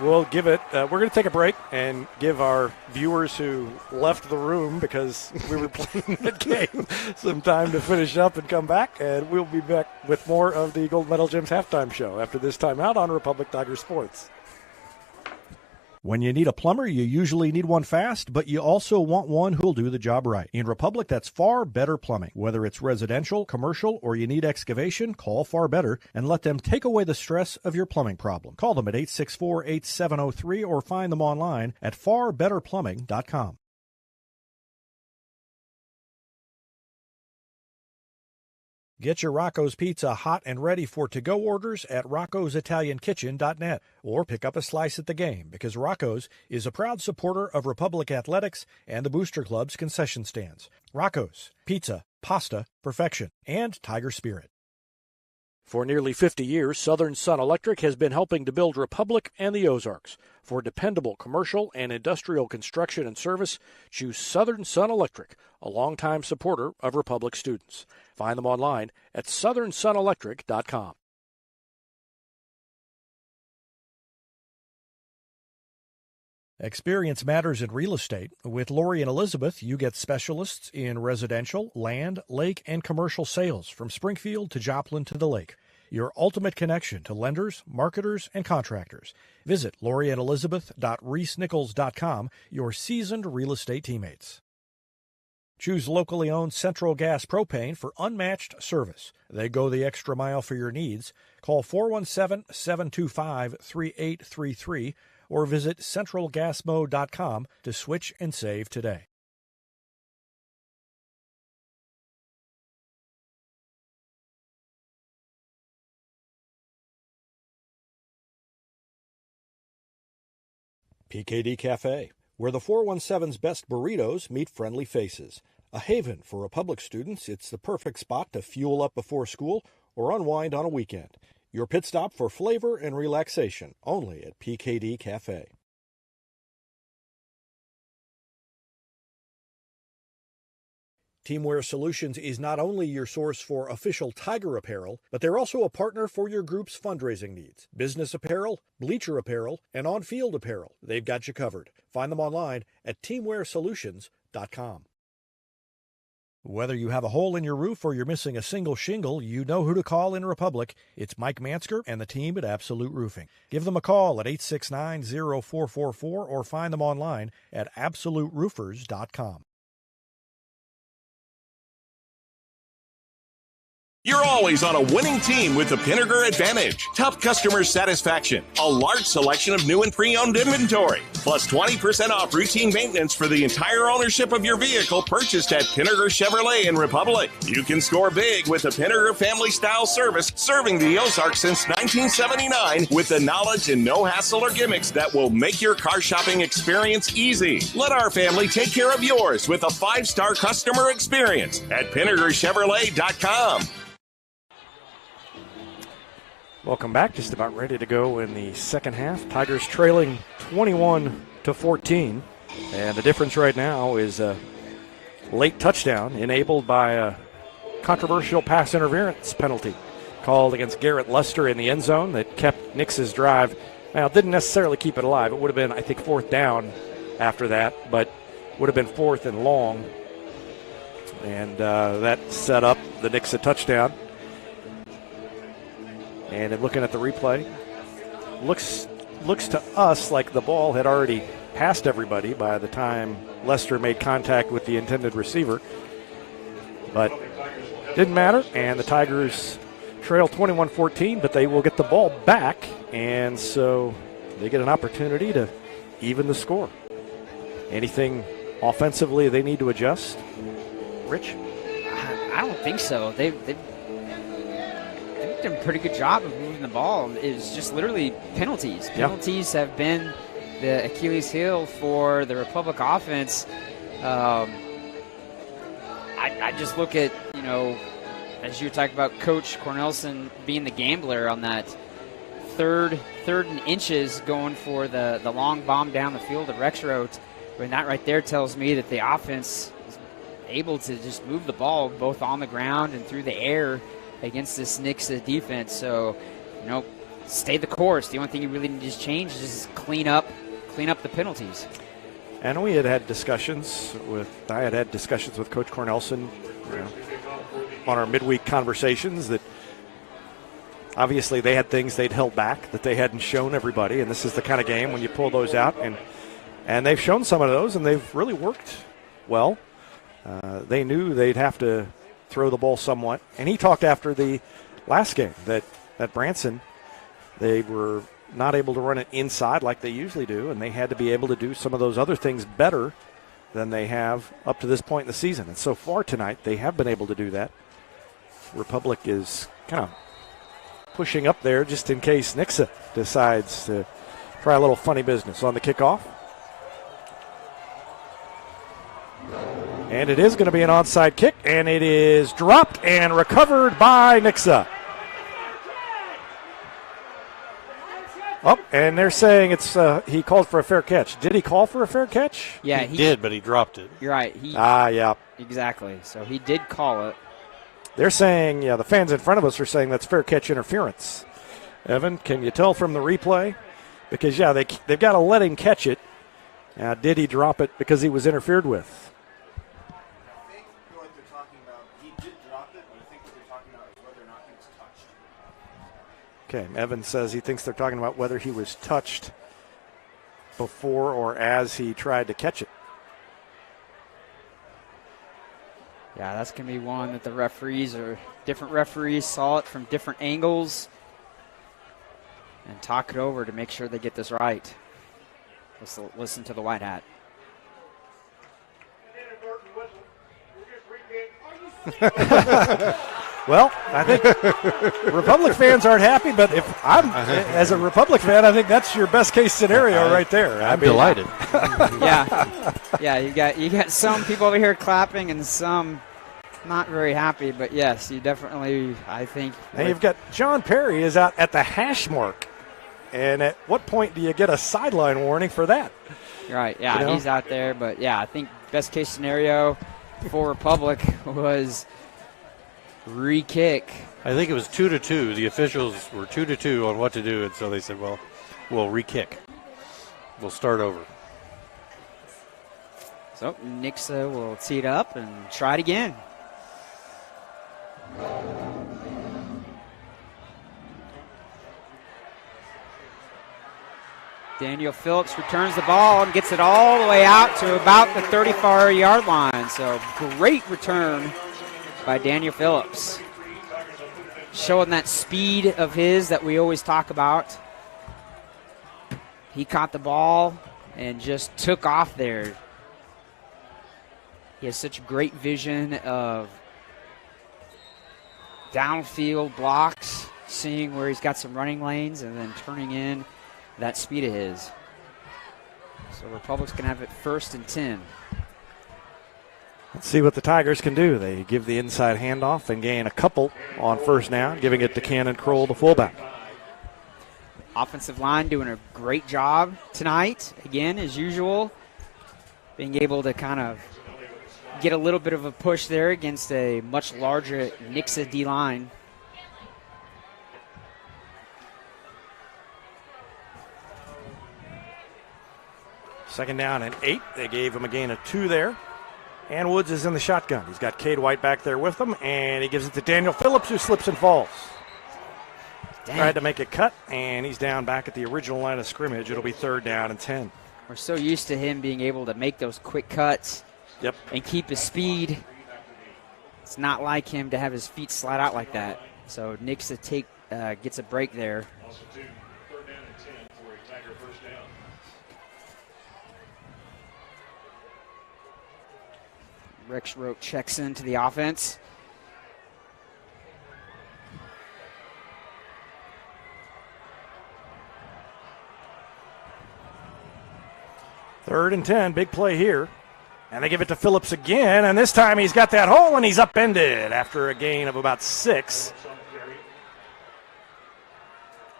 we'll give it we're going to take a break and give our viewers who left the room because we were playing that game some time to finish up and come back. And we'll be back with more of the Gold Medal Gyms halftime show after this timeout on Republic Tiger Sports. When you need a plumber, you usually need one fast, but you also want one who'll do the job right. In Republic, that's Far Better Plumbing. Whether it's residential, commercial, or you need excavation, call Far Better and let them take away the stress of your plumbing problem. Call them at 864-8703 or find them online at farbetterplumbing.com. Get your Rocco's Pizza hot and ready for to-go orders at roccositaliankitchen.net or pick up a slice at the game because Rocco's is a proud supporter of Republic Athletics and the Booster Club's concession stands. Rocco's, pizza, pasta, perfection, and Tiger Spirit. For nearly 50 years, Southern Sun Electric has been helping to build Republic and the Ozarks. For dependable commercial and industrial construction and service, choose Southern Sun Electric, a longtime supporter of Republic students. Find them online at southernsunelectric.com. Experience matters in real estate. With Lori and Elizabeth, you get specialists in residential, land, lake, and commercial sales from Springfield to Joplin to the lake. Your ultimate connection to lenders, marketers, and contractors. Visit loriandelizabeth.reesnichols.com, your seasoned real estate teammates. Choose locally owned Central Gas Propane for unmatched service. They go the extra mile for your needs. Call 417-725-3833 or visit centralgasmo.com to switch and save today. PKD Cafe, where the 417's best burritos meet friendly faces. A haven for Republic students, it's the perfect spot to fuel up before school or unwind on a weekend. Your pit stop for flavor and relaxation, only at PKD Cafe. Teamwear Solutions is not only your source for official Tiger apparel, but they're also a partner for your group's fundraising needs. Business apparel, bleacher apparel, and on-field apparel. They've got you covered. Find them online at teamwearsolutions.com. Whether you have a hole in your roof or you're missing a single shingle, you know who to call in Republic. It's Mike Mansker and the team at Absolute Roofing. Give them a call at 869-0444 or find them online at absoluteroofers.com. You're always on a winning team with the Pinnaker Advantage. Top customer satisfaction, a large selection of new and pre-owned inventory, plus 20% off routine maintenance for the entire ownership of your vehicle purchased at Pinnaker Chevrolet in Republic. You can score big with the Pinnaker family-style service serving the Ozarks since 1979 with the knowledge and no hassle or gimmicks that will make your car shopping experience easy. Let our family take care of yours with a 5-star customer experience at PinnakerChevrolet.com. Welcome back. Just about ready to go in the second half. Tigers trailing 21-14. And the difference right now is a late touchdown enabled by a controversial pass interference penalty called against Garrett Lester in the end zone that kept Nix's drive. Now, didn't necessarily keep it alive. It would have been, I think, fourth down after that, but would have been fourth and long. And that set up the Nixa touchdown. And in looking at the replay, looks to us like the ball had already passed everybody by the time Lester made contact with the intended receiver. But didn't matter, and the Tigers trail 21-14, but they will get the ball back, and so they get an opportunity to even the score. Anything offensively they need to adjust? Rich? I don't think so. They've done a pretty good job of moving the ball. It's just literally penalties. Penalties have been the Achilles heel for the Republic offense. I just look at, as you were talking about Coach Cornelson being the gambler on that third and inches going for the long bomb down the field at Rexroad. I mean, that right there tells me that the offense is able to just move the ball both on the ground and through the air against this Nixa defense. So, stay the course. The only thing you really need to change is just clean up the penalties. And we had discussions with Coach Cornelson on our midweek conversations that obviously they had things they'd held back that they hadn't shown everybody, and this is the kind of game when you pull those out, and they've shown some of those, and they've really worked well. They knew they'd have to throw the ball somewhat. And he talked after the last game that Branson, they were not able to run it inside like they usually do, and they had to be able to do some of those other things better than they have up to this point in the season. And so far tonight, they have been able to do that. Republic is kind of pushing up there just in case Nixa decides to try a little funny business on the kickoff. And it is going to be an onside kick, and it is dropped and recovered by Nixa. Oh, and they're saying it's he called for a fair catch. Did he call for a fair catch? Yeah, he did, but he dropped it. You're right. Yeah. Exactly. So he did call it. They're saying, the fans in front of us are saying that's fair catch interference. Evan, can you tell from the replay? Because, they've got to let him catch it. Now, did he drop it because he was interfered with? Okay, Evan says he thinks they're talking about whether he was touched before or as he tried to catch it. Yeah, that's going to be one that different referees saw it from different angles and talk it over to make sure they get this right. Let's listen to the white hat. Well, I think Republic fans aren't happy, but if I'm as a Republic fan, I think that's your best case scenario right there. I'm delighted. Yeah, you got some people over here clapping and some not very happy, but yes, you definitely, I think. Now you've got John Perry is out at the hash mark, and at what point do you get a sideline warning for that? Right, yeah, he's out there, but yeah, I think best case scenario for Republic was re-kick. I think it was 2-2. The officials were 2-2 on what to do, and so they said, well, we'll re-kick. We'll start over. So Nixa will tee it up and try it again. Daniel Phillips returns the ball and gets it all the way out to about the 35-yard line. So great return by Daniel Phillips. Showing that speed of his that we always talk about. He caught the ball and just took off there. He has such great vision of downfield blocks, seeing where he's got some running lanes and then turning in that speed of his. So Republic's going to have it 1st and 10. Let's see what the Tigers can do. They give the inside handoff and gain a couple on 1st down, giving it to Cannon Kroll, the fullback. Offensive line doing a great job tonight, again, as usual, being able to kind of get a little bit of a push there against a much larger Nixa D-line. Second down and 8. They gave him a gain of 2 there. And Woods is in the shotgun. He's got Cade White back there with him, and he gives it to Daniel Phillips, who slips and falls. Dang. Tried to make a cut, and he's down back at the original line of scrimmage. It'll be 3rd down and 10. We're so used to him being able to make those quick cuts and keep his speed. It's not like him to have his feet slide out like that. So Nixa gets a break there. Rex Rote checks into the offense. Third and 10, big play here. And they give it to Phillips again, and this time he's got that hole, and he's upended after a gain of about 6.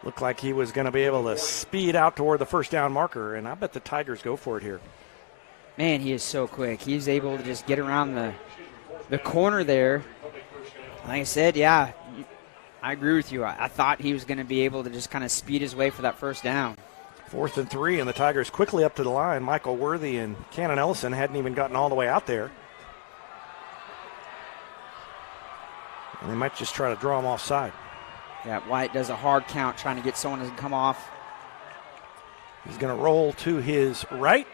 Looked like he was going to be able to speed out toward the 1st down marker, and I bet the Tigers go for it here. Man, he is so quick. He's able to just get around the corner there. Like I said, yeah, I agree with you. I thought he was going to be able to just kind of speed his way for that 1st down. 4th and 3, and the Tigers quickly up to the line. Michael Worthy and Cannon Ellison hadn't even gotten all the way out there. And they might just try to draw him offside. Yeah, White does a hard count trying to get someone to come off. He's going to roll to his right.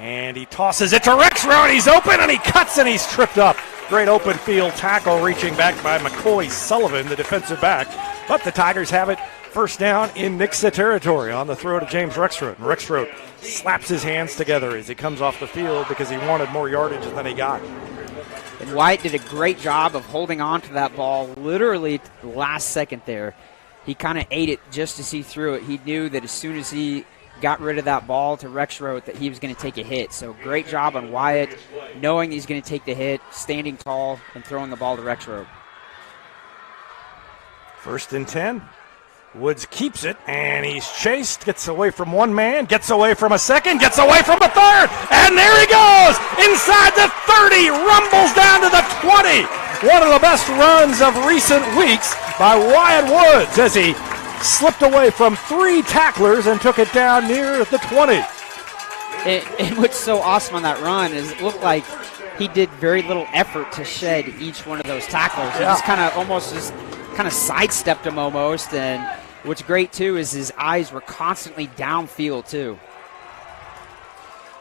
And he tosses it to Rex Rote. He's open, and he cuts, and he's tripped up. Great open field tackle reaching back by McCoy Sullivan, the defensive back. But the Tigers have it 1st down in Nixa territory on the throw to James Rexroth. And Rexroth slaps his hands together as he comes off the field because he wanted more yardage than he got. And White did a great job of holding on to that ball literally last second there. He kind of ate it just to see through it. He knew that as soon as he got rid of that ball to Rexroth that he was going to take a hit. So great job on Wyatt, knowing he's going to take the hit, standing tall, and throwing the ball to Rexroth. 1st and 10. Woods keeps it, and he's chased, gets away from one man, gets away from a second, gets away from a third, and there he goes! Inside the 30, rumbles down to the 20. One of the best runs of recent weeks by Wyatt Woods as he slipped away from 3 tacklers and took it down near the 20. And what's so awesome on that run is it looked like he did very little effort to shed each one of those tacklers. He just kind of sidestepped him almost. And what's great, too, is his eyes were constantly downfield, too.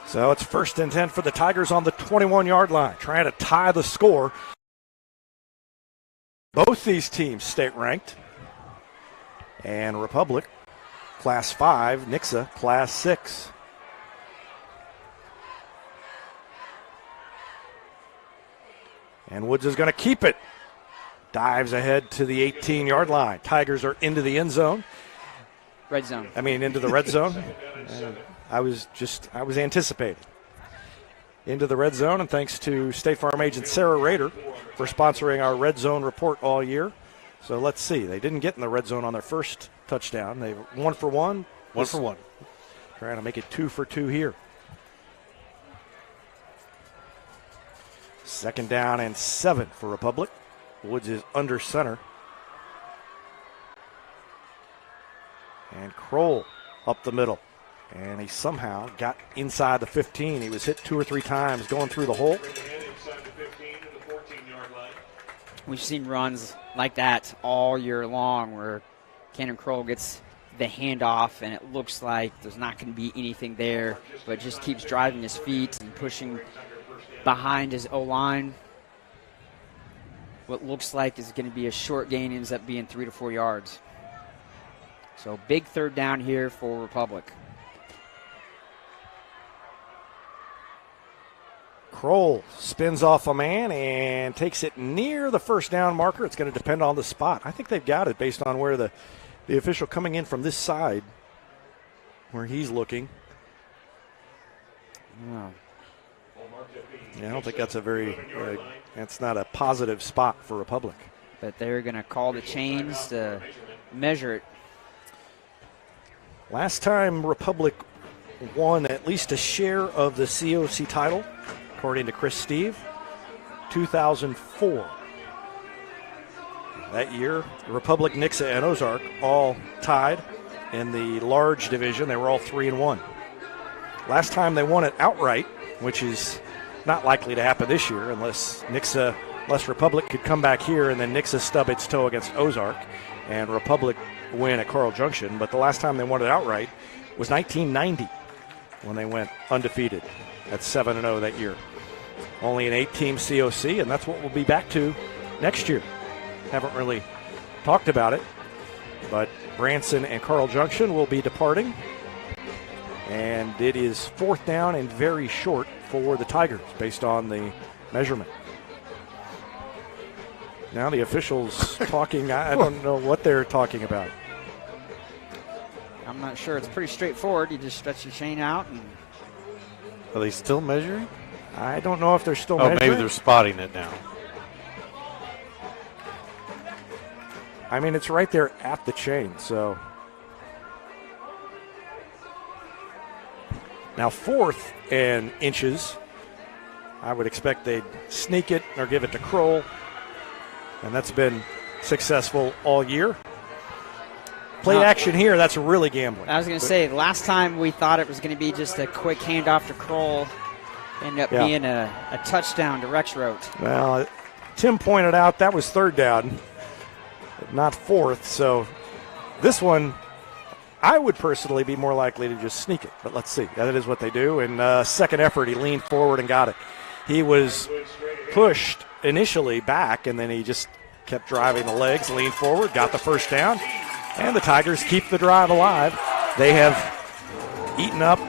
So it's 1st and 10 for the Tigers on the 21-yard line, trying to tie the score. Both these teams state-ranked. And Republic, Class 5, Nixa, Class 6. And Woods is going to keep it. Dives ahead to the 18-yard line. Tigers are into the end zone. Into the red zone. I was anticipating. Into the red zone, and thanks to State Farm agent Sarah Rader for sponsoring our red zone report all year. So let's see. They didn't get in the red zone on their first touchdown. They 1 for 1. 1 for 1. Trying to make it 2 for 2 here. 2nd down and 7 for Republic. Woods is under center. And Kroll up the middle. And he somehow got inside the 15. He was hit 2 or 3 times going through the hole. We've seen runs like that all year long where Cannon Kroll gets the handoff and it looks like there's not going to be anything there, but just keeps driving his feet and pushing behind his O-line. What looks like is going to be a short gain ends up being 3 to 4 yards. So big 3rd down here for Republic. Kroll spins off a man and takes it near the 1st down marker. It's going to depend on the spot. I think they've got it based on where the official coming in from this side, where he's looking. Oh. Yeah, I don't think that's that's not a positive spot for Republic. But they're going to call the chains to measure it. Last time Republic won at least a share of the COC title, according to Chris Steve, 2004. That year, Republic, Nixa, and Ozark all tied in the large division. They were all 3-1. Last time they won it outright, which is not likely to happen this year unless Republic could come back here and then Nixa stub its toe against Ozark and Republic win at Carl Junction. But the last time they won it outright was 1990 when they went undefeated at 7-0 that year. Only an 8-team COC, and that's what we'll be back to next year. Haven't really talked about it, but Branson and Carl Junction will be departing. And it is 4th down and very short for the Tigers based on the measurement. Now the officials talking, I don't know what they're talking about. I'm not sure. It's pretty straightforward. You just stretch your chain out. And are they still measuring? I don't know if they're still measuring. Oh, maybe they're spotting it now. I mean, it's right there at the chain, so. Now 4th and inches. I would expect they'd sneak it or give it to Kroll. And that's been successful all year. Play action here, that's really gambling. I was going to say, last time we thought it was going to be just a quick handoff to Kroll. Ended up being a touchdown to Rexroth. Well, Tim pointed out that was 3rd down, not 4th. So this one, I would personally be more likely to just sneak it. But let's see. That is what they do. And second effort, he leaned forward and got it. He was pushed initially back, and then he just kept driving the legs, leaned forward, got the 1st down. And the Tigers keep the drive alive. They have eaten up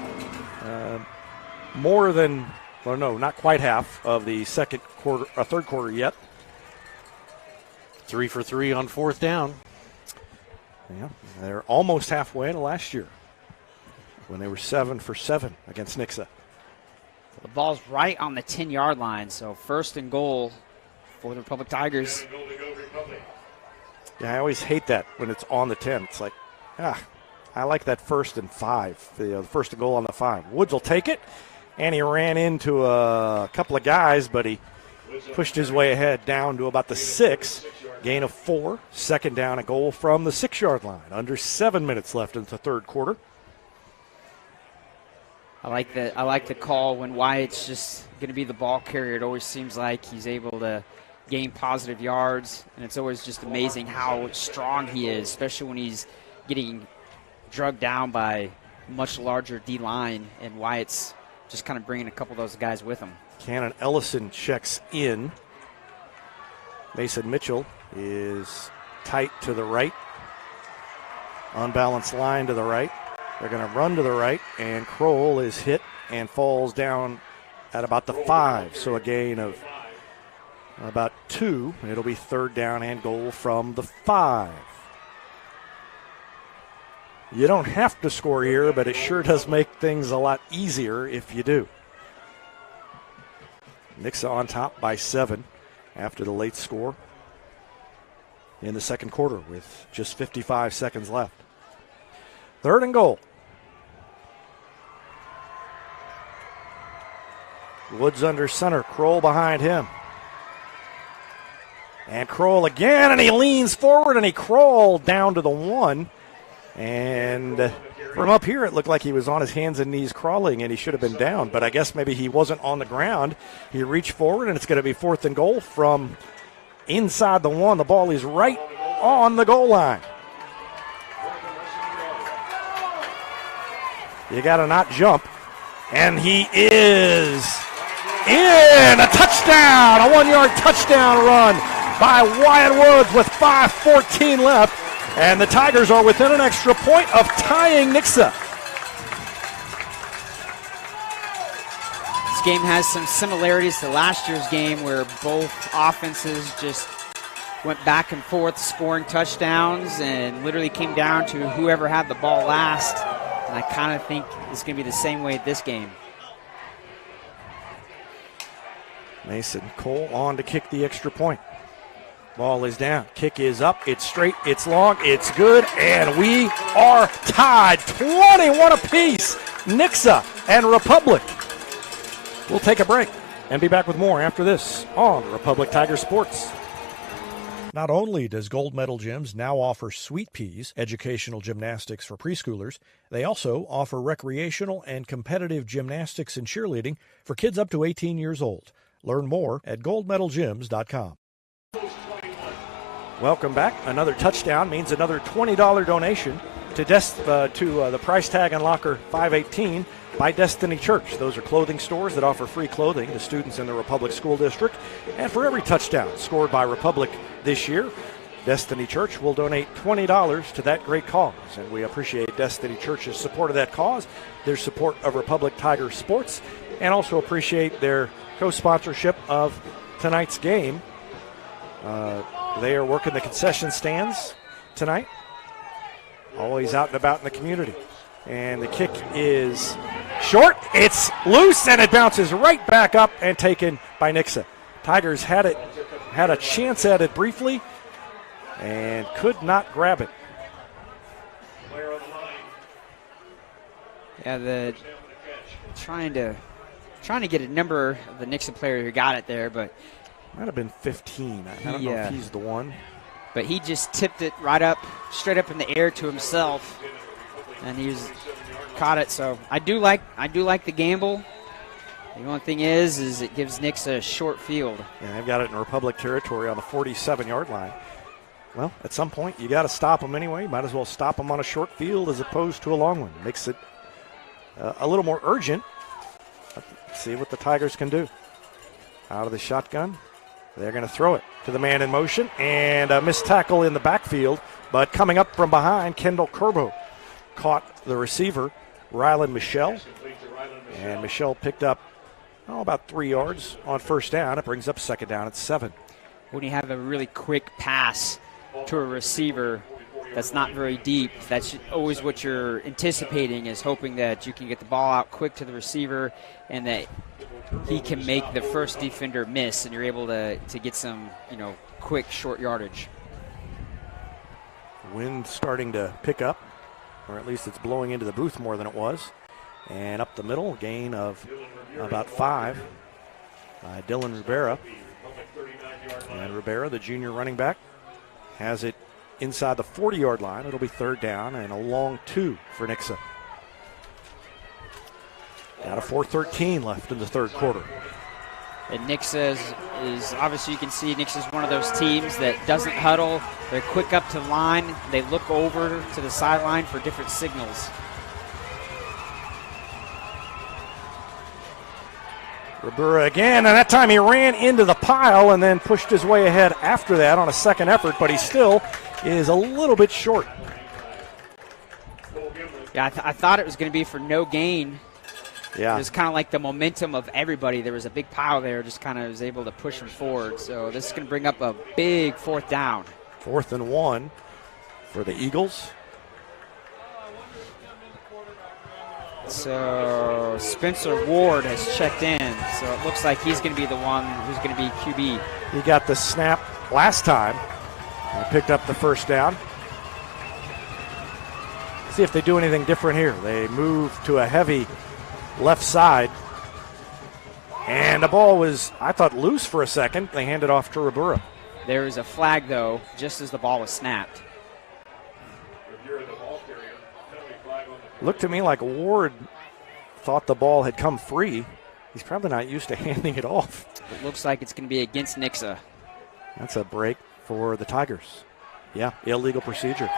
more than, well, no, not quite half of the third quarter yet. 3 for 3 on 4th down. Yeah, they're almost halfway to last year when they were 7 for 7 against Nixa. The ball's right on the 10-yard line, so 1st and goal for the Republic Tigers. Yeah, I always hate that when it's on the 10. It's like, I like that 1st and 5, the 1st and goal on the 5. Woods will take it, and he ran into a couple of guys, but he pushed his way ahead down to about the 6. Gain of 4, 2nd down and goal from the 6-yard line. Under 7 minutes left in the 3rd quarter. I like the call when Wyatt's just going to be the ball carrier. It always seems like he's able to gain positive yards, and it's always just amazing how strong he is, especially when he's getting drugged down by much larger D-line, and Wyatt's just kind of bringing a couple of those guys with him. Cannon Ellison checks in. Mason Mitchell is tight to the right. Unbalanced line to the right. They're going to run to the right, and Kroll is hit and falls down at about the 5. So a gain of about 2. It'll be third down and goal from the 5. You don't have to score here, but it sure does make things a lot easier if you do. Nixa on top by 7 after the late score in the second quarter with just 55 seconds left. Third and goal. Woods under center, Kroll behind him. And Kroll again, and he leans forward, and he crawled down to the 1. And from up here, it looked like he was on his hands and knees crawling, and he should have been down. But I guess maybe he wasn't on the ground. He reached forward, and it's going to be fourth and goal from inside the 1. The ball is right on the goal line. You got to not jump. And he is in. A touchdown, a 1-yard touchdown run by Wyatt Woods with 5:14 left. And the Tigers are within an extra point of tying Nixa. This game has some similarities to last year's game where both offenses just went back and forth scoring touchdowns and literally came down to whoever had the ball last. And I kind of think it's going to be the same way this game. Mason Cole on to kick the extra point. Ball is down. Kick is up. It's straight. It's long. It's good. And we are tied 21 apiece. Nixa and Republic. We'll take a break and be back with more after this on Republic Tiger Sports. Not only does Gold Medal Gyms now offer Sweet Peas, educational gymnastics for preschoolers, they also offer recreational and competitive gymnastics and cheerleading for kids up to 18 years old. Learn more at goldmedalgyms.com. Welcome back. Another touchdown means another $20 donation to the Price Tag and Locker 518 by Destiny Church. Those are clothing stores that offer free clothing to students in the Republic School District. And for every touchdown scored by Republic this year, Destiny Church will donate $20 to that great cause. And we appreciate Destiny Church's support of that cause, their support of Republic Tiger Sports, and also appreciate their co-sponsorship of tonight's game. They are working the concession stands tonight. Always out and about in the community. And the kick is short. It's loose, and it bounces right back up and taken by Nixa. Tigers had a chance at it briefly and could not grab it. Yeah, trying to get a number of the Nixa player who got it there, but might have been 15. I don't know if he's the one. But he just tipped it right up, straight up in the air to himself, and he's caught it. So I do like the gamble. The only thing is it gives Nixa a short field. Yeah, they've got it in Republic territory on the 47-yard line. Well, at some point you got to stop them anyway. Might as well stop them on a short field as opposed to a long one. Makes it a little more urgent. Let's see what the Tigers can do. Out of the shotgun. They're going to throw it to the man in motion, and a missed tackle in the backfield. But coming up from behind, Kendall Kerbo caught the receiver, Rylan Michelle. And Michelle picked up about 3 yards on first down. It brings up second down at 7. When you have a really quick pass to a receiver that's not very deep, that's always what you're anticipating, is hoping that you can get the ball out quick to the receiver and that he can make the first defender miss, and you're able to get some, quick, short yardage. Wind starting to pick up, or at least it's blowing into the booth more than it was. And up the middle, gain of about 5 by Dylan Rivera. And Rivera, the junior running back, has it inside the 40-yard line. It'll be third down and a long 2 for Nixa. Got a 4:13 left in the third quarter. And Nixa is obviously, you can see Nixa is one of those teams that doesn't huddle. They're quick up to the line. They look over to the sideline for different signals. Ribera again, and that time he ran into the pile and then pushed his way ahead after that on a second effort, but he still is a little bit short. Yeah, I thought it was going to be for no gain. Yeah. It was kind of like the momentum of everybody. There was a big pile there, just kind of was able to push him forward. So this is going to bring up a big fourth down. 4th and 1 for the Eagles. So Spencer Ward has checked in, so it looks like he's going to be the one who's going to be QB. He got the snap last time and picked up the first down. See if they do anything different here. They move to a heavy left side. And the ball was, I thought, loose for a second. They hand it off to Ribera. There is a flag, though, just as the ball was snapped. Looked to me like Ward thought the ball had come free. He's probably not used to handing it off. It looks like it's going to be against Nixa. That's a break for the Tigers. Yeah, illegal procedure.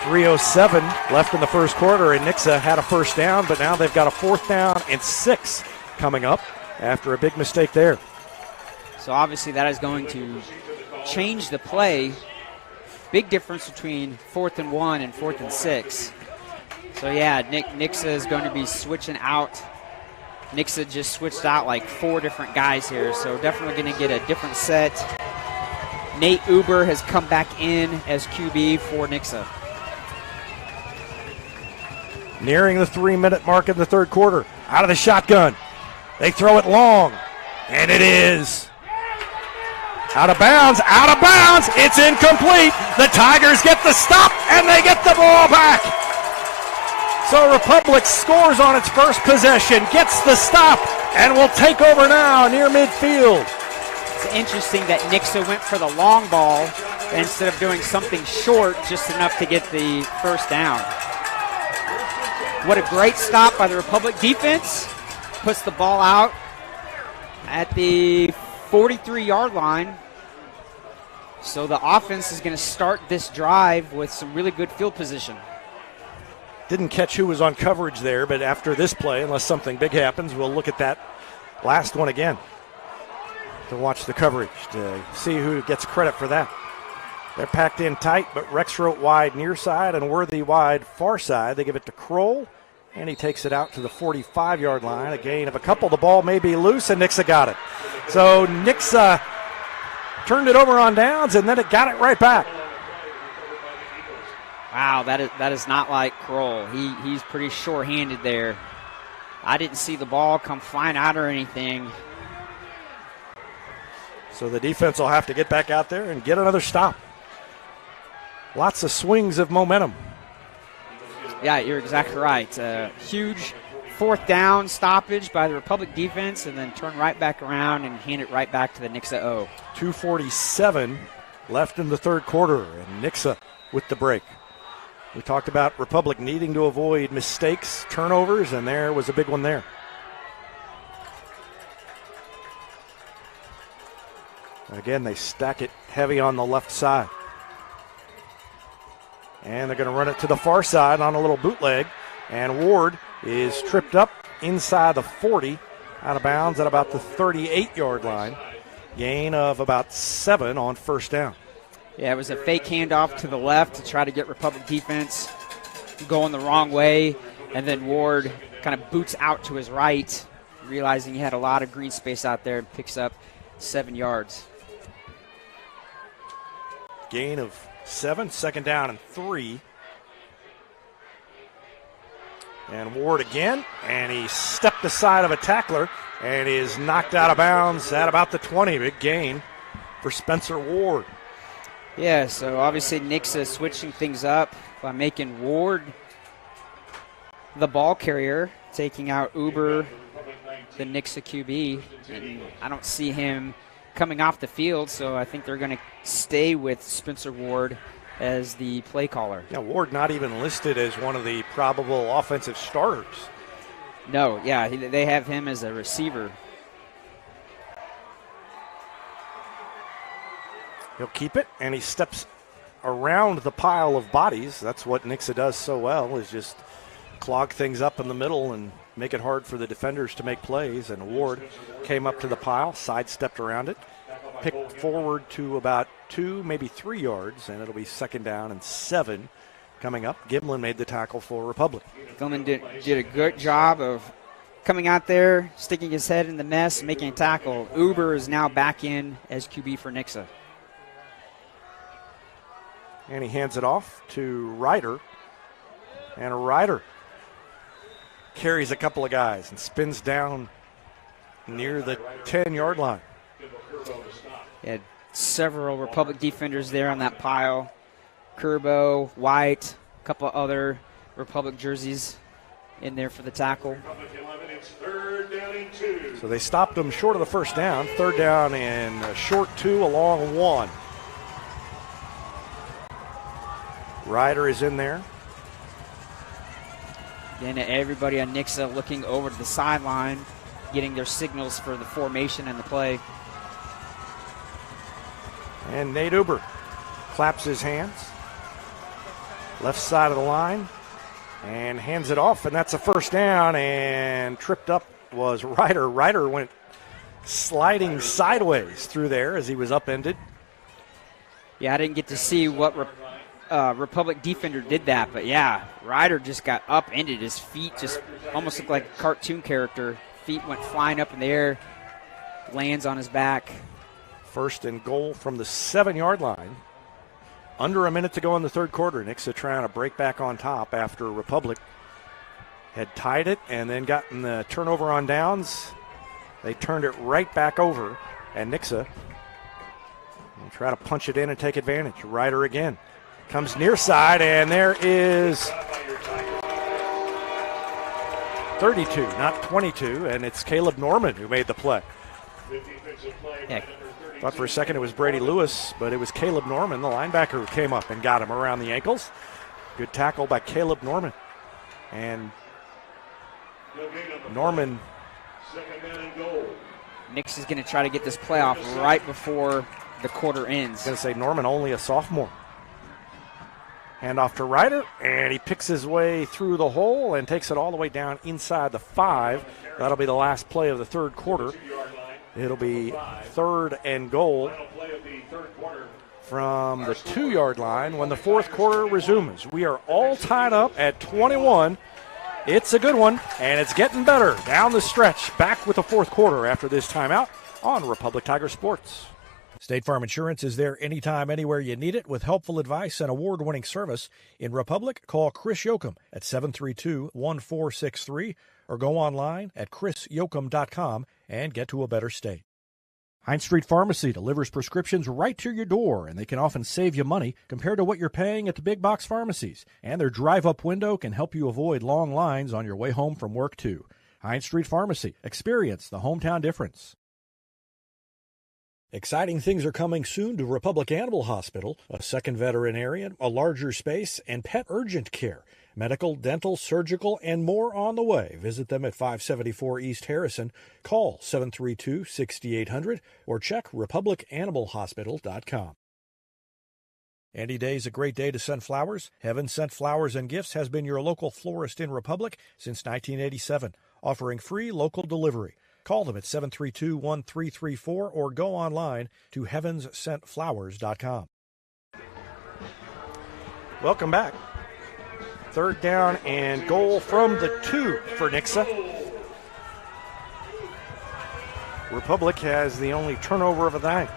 3:07 left in the first quarter, and Nixa had a first down, but now they've got a 4th down and 6 coming up after a big mistake there. So obviously that is going to change the play. Big difference between 4th and 1 and 4th and 6. So yeah, Nixa is going to be switching out. Nixa just switched out like 4 different guys here, so definitely going to get a different set. Nate Uber has come back in as QB for Nixa. Nearing the 3-minute mark in the third quarter. Out of the shotgun. They throw it long, and it is out of bounds, out of bounds. It's incomplete. The Tigers get the stop, and they get the ball back. So Republic scores on its first possession, gets the stop, and will take over now near midfield. It's interesting that Nixa went for the long ball instead of doing something short, just enough to get the first down. What a great stop by the Republic defense. Puts the ball out at the 43-yard line. So the offense is going to start this drive with some really good field position. Didn't catch who was on coverage there, but after this play, unless something big happens, we'll look at that last one again to watch the coverage, to see who gets credit for that. They're packed in tight, but Rexroth wide near side and Worthy wide far side. They give it to Kroll, and he takes it out to the 45-yard line. A gain of a couple. The ball may be loose, and Nixa got it. So Nixa turned it over on downs, and then it got it right back. Wow, that is not like Kroll. He's pretty sure-handed there. I didn't see the ball come flying out or anything. So the defense will have to get back out there and get another stop. Lots of swings of momentum. Yeah, you're exactly right. Huge 4th down stoppage by the Republic defense, and then turn right back around and hand it right back to the Nixa O. 2:47 left in the third quarter, and Nixa with the break. We talked about Republic needing to avoid mistakes, turnovers, and there was a big one there. Again, they stack it heavy on the left side. And they're going to run it to the far side on a little bootleg. And Ward is tripped up inside the 40, out of bounds at about the 38-yard line. Gain of about 7 on first down. Yeah, it was a fake handoff to the left to try to get Republic defense going the wrong way. And then Ward kind of boots out to his right, realizing he had a lot of green space out there, and picks up 7 yards. Gain of 7, second down and 3. And Ward again, and he stepped aside of a tackler and is knocked out of bounds at about the 20. Big gain for Spencer Ward. Yeah, so obviously Nixa switching things up by making Ward the ball carrier, taking out Uber, the Nixa QB. And I don't see him coming off the field, so I think they're going to stay with Spencer Ward as the play caller. Yeah, Ward not even listed as one of the probable offensive starters. No, yeah, they have him as a receiver. He'll keep it, and he steps around the pile of bodies. That's what Nixa does so well, is just clog things up in the middle and make it hard for the defenders to make plays. And Ward came up to the pile, sidestepped around it, picked forward to about 2, maybe 3 yards, and it'll be 2nd down and 7 coming up. Gimlin made the tackle for Republic. Gimlin did a good job of coming out there, sticking his head in the mess, making a tackle. Uber is now back in as QB for Nixa. And he hands it off to Ryder. And Ryder carries a couple of guys and spins down near the 10-yard line. Had several Republic defenders there on that pile. Curbo, White, a couple other Republic jerseys in there for the tackle. So they stopped him short of the first down. 3rd down and a short 2, a long 1. Ryder is in there. Then everybody on Nixa looking over to the sideline, getting their signals for the formation and the play. And Nate Uber claps his hands. Left side of the line and hands it off, and that's a 1st down, and tripped up was Ryder. Ryder went sliding sideways through there as he was upended. Yeah, I didn't get to see what Republic defender did that, but yeah, Ryder just got upended. His feet just almost looked like a cartoon character. Feet went flying up in the air, lands on his back. 1st and goal from the 7-yard line. Under a minute to go in the 3rd quarter. Nixa trying to break back on top after Republic had tied it and then gotten the turnover on downs. They turned it right back over, and Nixa will try to punch it in and take advantage. Ryder again. Comes near side, and there is 32, not 22, and it's Caleb Norman who made the play. Yeah. Thought for a second it was Brady Lewis, but it was Caleb Norman, the linebacker, who came up and got him around the ankles. Good tackle by Caleb Norman. And Norman. Nix is going to try to get this play off right before the quarter ends. I was going to say Norman, only a sophomore. Hand off to Ryder, and he picks his way through the hole and takes it all the way down inside the 5. That'll be the last play of the 3rd quarter. It'll be 3rd and goal from the 2-yard line when the 4th quarter resumes. We are all tied up at 21. It's a good one, and it's getting better down the stretch. Back with the 4th quarter after this timeout on Republic Tiger Sports. State Farm Insurance is there anytime, anywhere you need it with helpful advice and award-winning service. In Republic, call Chris Yoakum at 732-1463 or go online at chrisyoakum.com and get to a better state. Hines Street Pharmacy delivers prescriptions right to your door, and they can often save you money compared to what you're paying at the big box pharmacies. And their drive-up window can help you avoid long lines on your way home from work, too. Hines Street Pharmacy. Experience the hometown difference. Exciting things are coming soon to Republic Animal Hospital, a second veterinarian, a larger space, and pet urgent care. Medical, dental, surgical, and more on the way. Visit them at 574 East Harrison. Call 732-6800 or check republicanimalhospital.com. Any day's a great day to send flowers. Heaven Sent Flowers and Gifts has been your local florist in Republic since 1987, offering free local delivery. Call them at 732-1334 or go online to heavenssentflowers.com. Welcome back. 3rd down and goal from the 2 for Nixa. Republic has the only turnover of the night.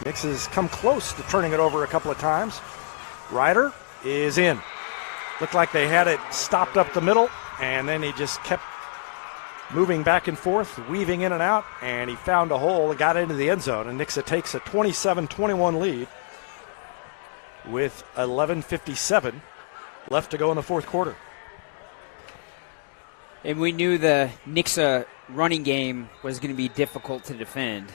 Nixa's come close to turning it over a couple of times. Ryder is in. Looked like they had it stopped up the middle, and then he just kept moving back and forth, weaving in and out, and he found a hole and got into the end zone, and Nixa takes a 27-21 lead with 11:57 left to go in the 4th quarter. And we knew the Nixa running game was going to be difficult to defend.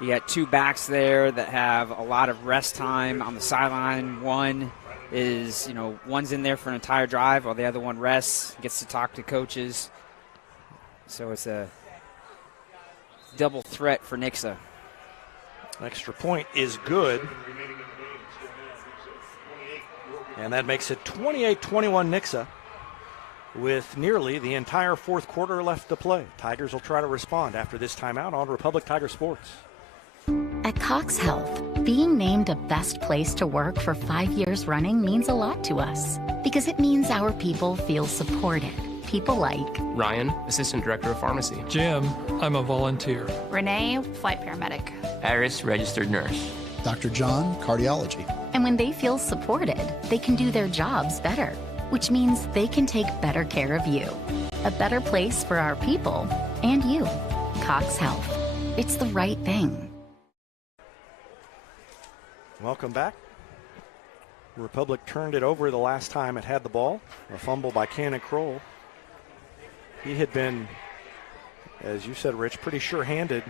You got 2 backs there that have a lot of rest time on the sideline. One is, one's in there for an entire drive while the other one rests, gets to talk to coaches. So it's a double threat for Nixa. Extra point is good. And that makes it 28-21 Nixa with nearly the entire fourth quarter left to play. Tigers will try to respond after this timeout on Republic Tiger Sports. At Cox Health, being named a best place to work for 5 years running means a lot to us because it means our people feel supported. People like Ryan, Assistant Director of Pharmacy. Jim, I'm a volunteer. Renee, flight paramedic. Iris, Registered Nurse. Dr. John, cardiology. And when they feel supported, they can do their jobs better, which means they can take better care of you. A better place for our people and you. Cox Health. It's the right thing. Welcome back. Republic turned it over the last time it had the ball. A fumble by Cannon Kroll. He had been, as you said, Rich, pretty sure-handed.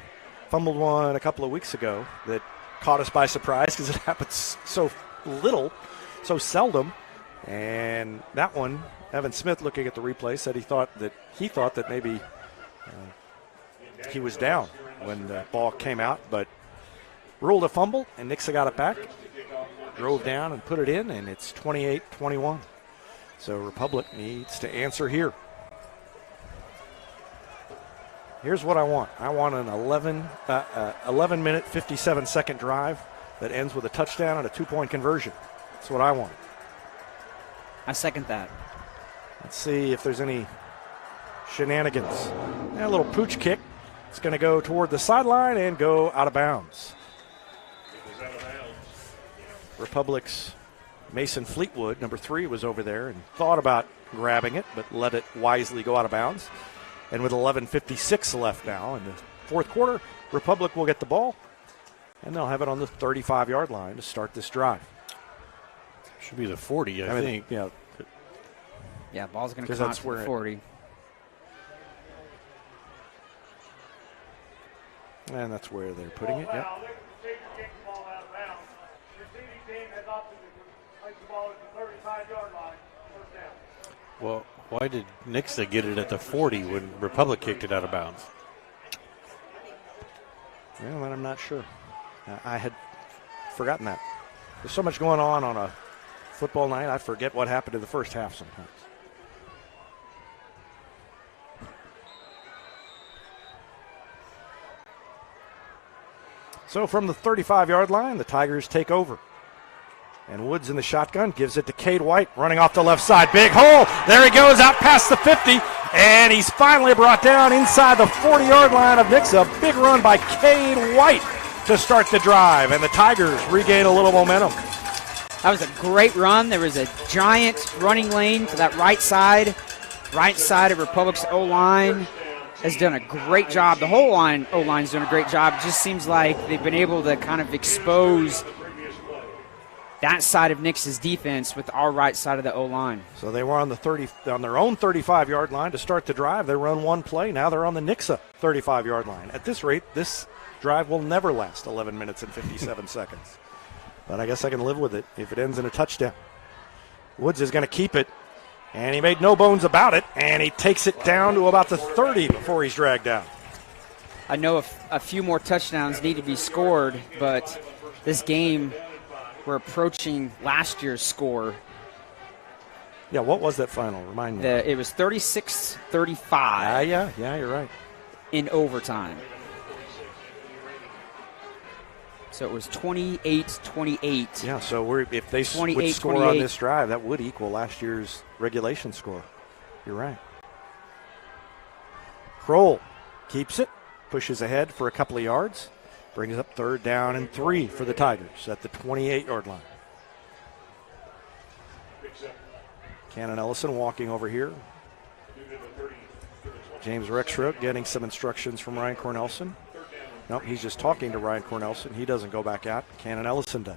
Fumbled one a couple of weeks ago that caught us by surprise because it happens so little, so seldom. And that one, Evan Smith, looking at the replay, said he thought that maybe he was down when the ball came out, but ruled a fumble, and Nixa got it back, drove down and put it in, and it's 28-21. So Republic needs to answer here. Here's what I want. I want an 11-minute, 57-second drive that ends with a touchdown and a two-point conversion. That's what I want. I second that. Let's see if there's any shenanigans. And a little pooch kick. It's going to go toward the sideline and go out of bounds. Republic's Mason Fleetwood, number 3, was over there and thought about grabbing it, but let it wisely go out of bounds. And with 11:56 left now in the fourth quarter, Republic will get the ball, and they'll have it on the 35-yard line to start this drive. Should be the 40, I think. Yeah. Yeah, ball's going to come out to the 40. And that's where they're putting it, yep. Well, why did Nixa get it at the 40 when Republic kicked it out of bounds? Well, then I'm not sure. I had forgotten that. There's so much going on a football night, I forget what happened in the first half sometimes. So from the 35-yard line, the Tigers take over. And Woods in the shotgun gives it to Cade White, running off the left side. Big hole. There he goes, out past the 50. And he's finally brought down inside the 40-yard line of Nixa. Big run by Cade White to start the drive. And the Tigers regain a little momentum. That was a great run. There was a giant running lane to that right side of Republic's O-line. Has done a great job. The whole O-line's doing a great job. It just seems like they've been able to kind of expose that side of Nix's defense with our right side of the O-line. So they were on their own 35-yard line to start the drive. They run one play. Now they're on the Nixa 35-yard line. At this rate, this drive will never last 11 minutes and 57 seconds. But I guess I can live with it if it ends in a touchdown. Woods is going to keep it. And he made no bones about it, and he takes it down to about the 30 before he's dragged out. I know a few more touchdowns need to be scored, but this game, we're approaching last year's score. Yeah, what was that final? Remind me. It was 36-35. Yeah, you're right. In overtime. So it was 28-28. Yeah, so if they would score on this drive, that would equal last year's regulation score. You're right. Kroll keeps it, pushes ahead for a couple of yards, brings up 3rd down and 3 for the Tigers at the 28-yard line. Cannon Ellison walking over here. James Rexroth getting some instructions from Ryan Cornelson. Nope, he's just talking to Ryan Cornelson. He doesn't go back out. Cannon Ellison does.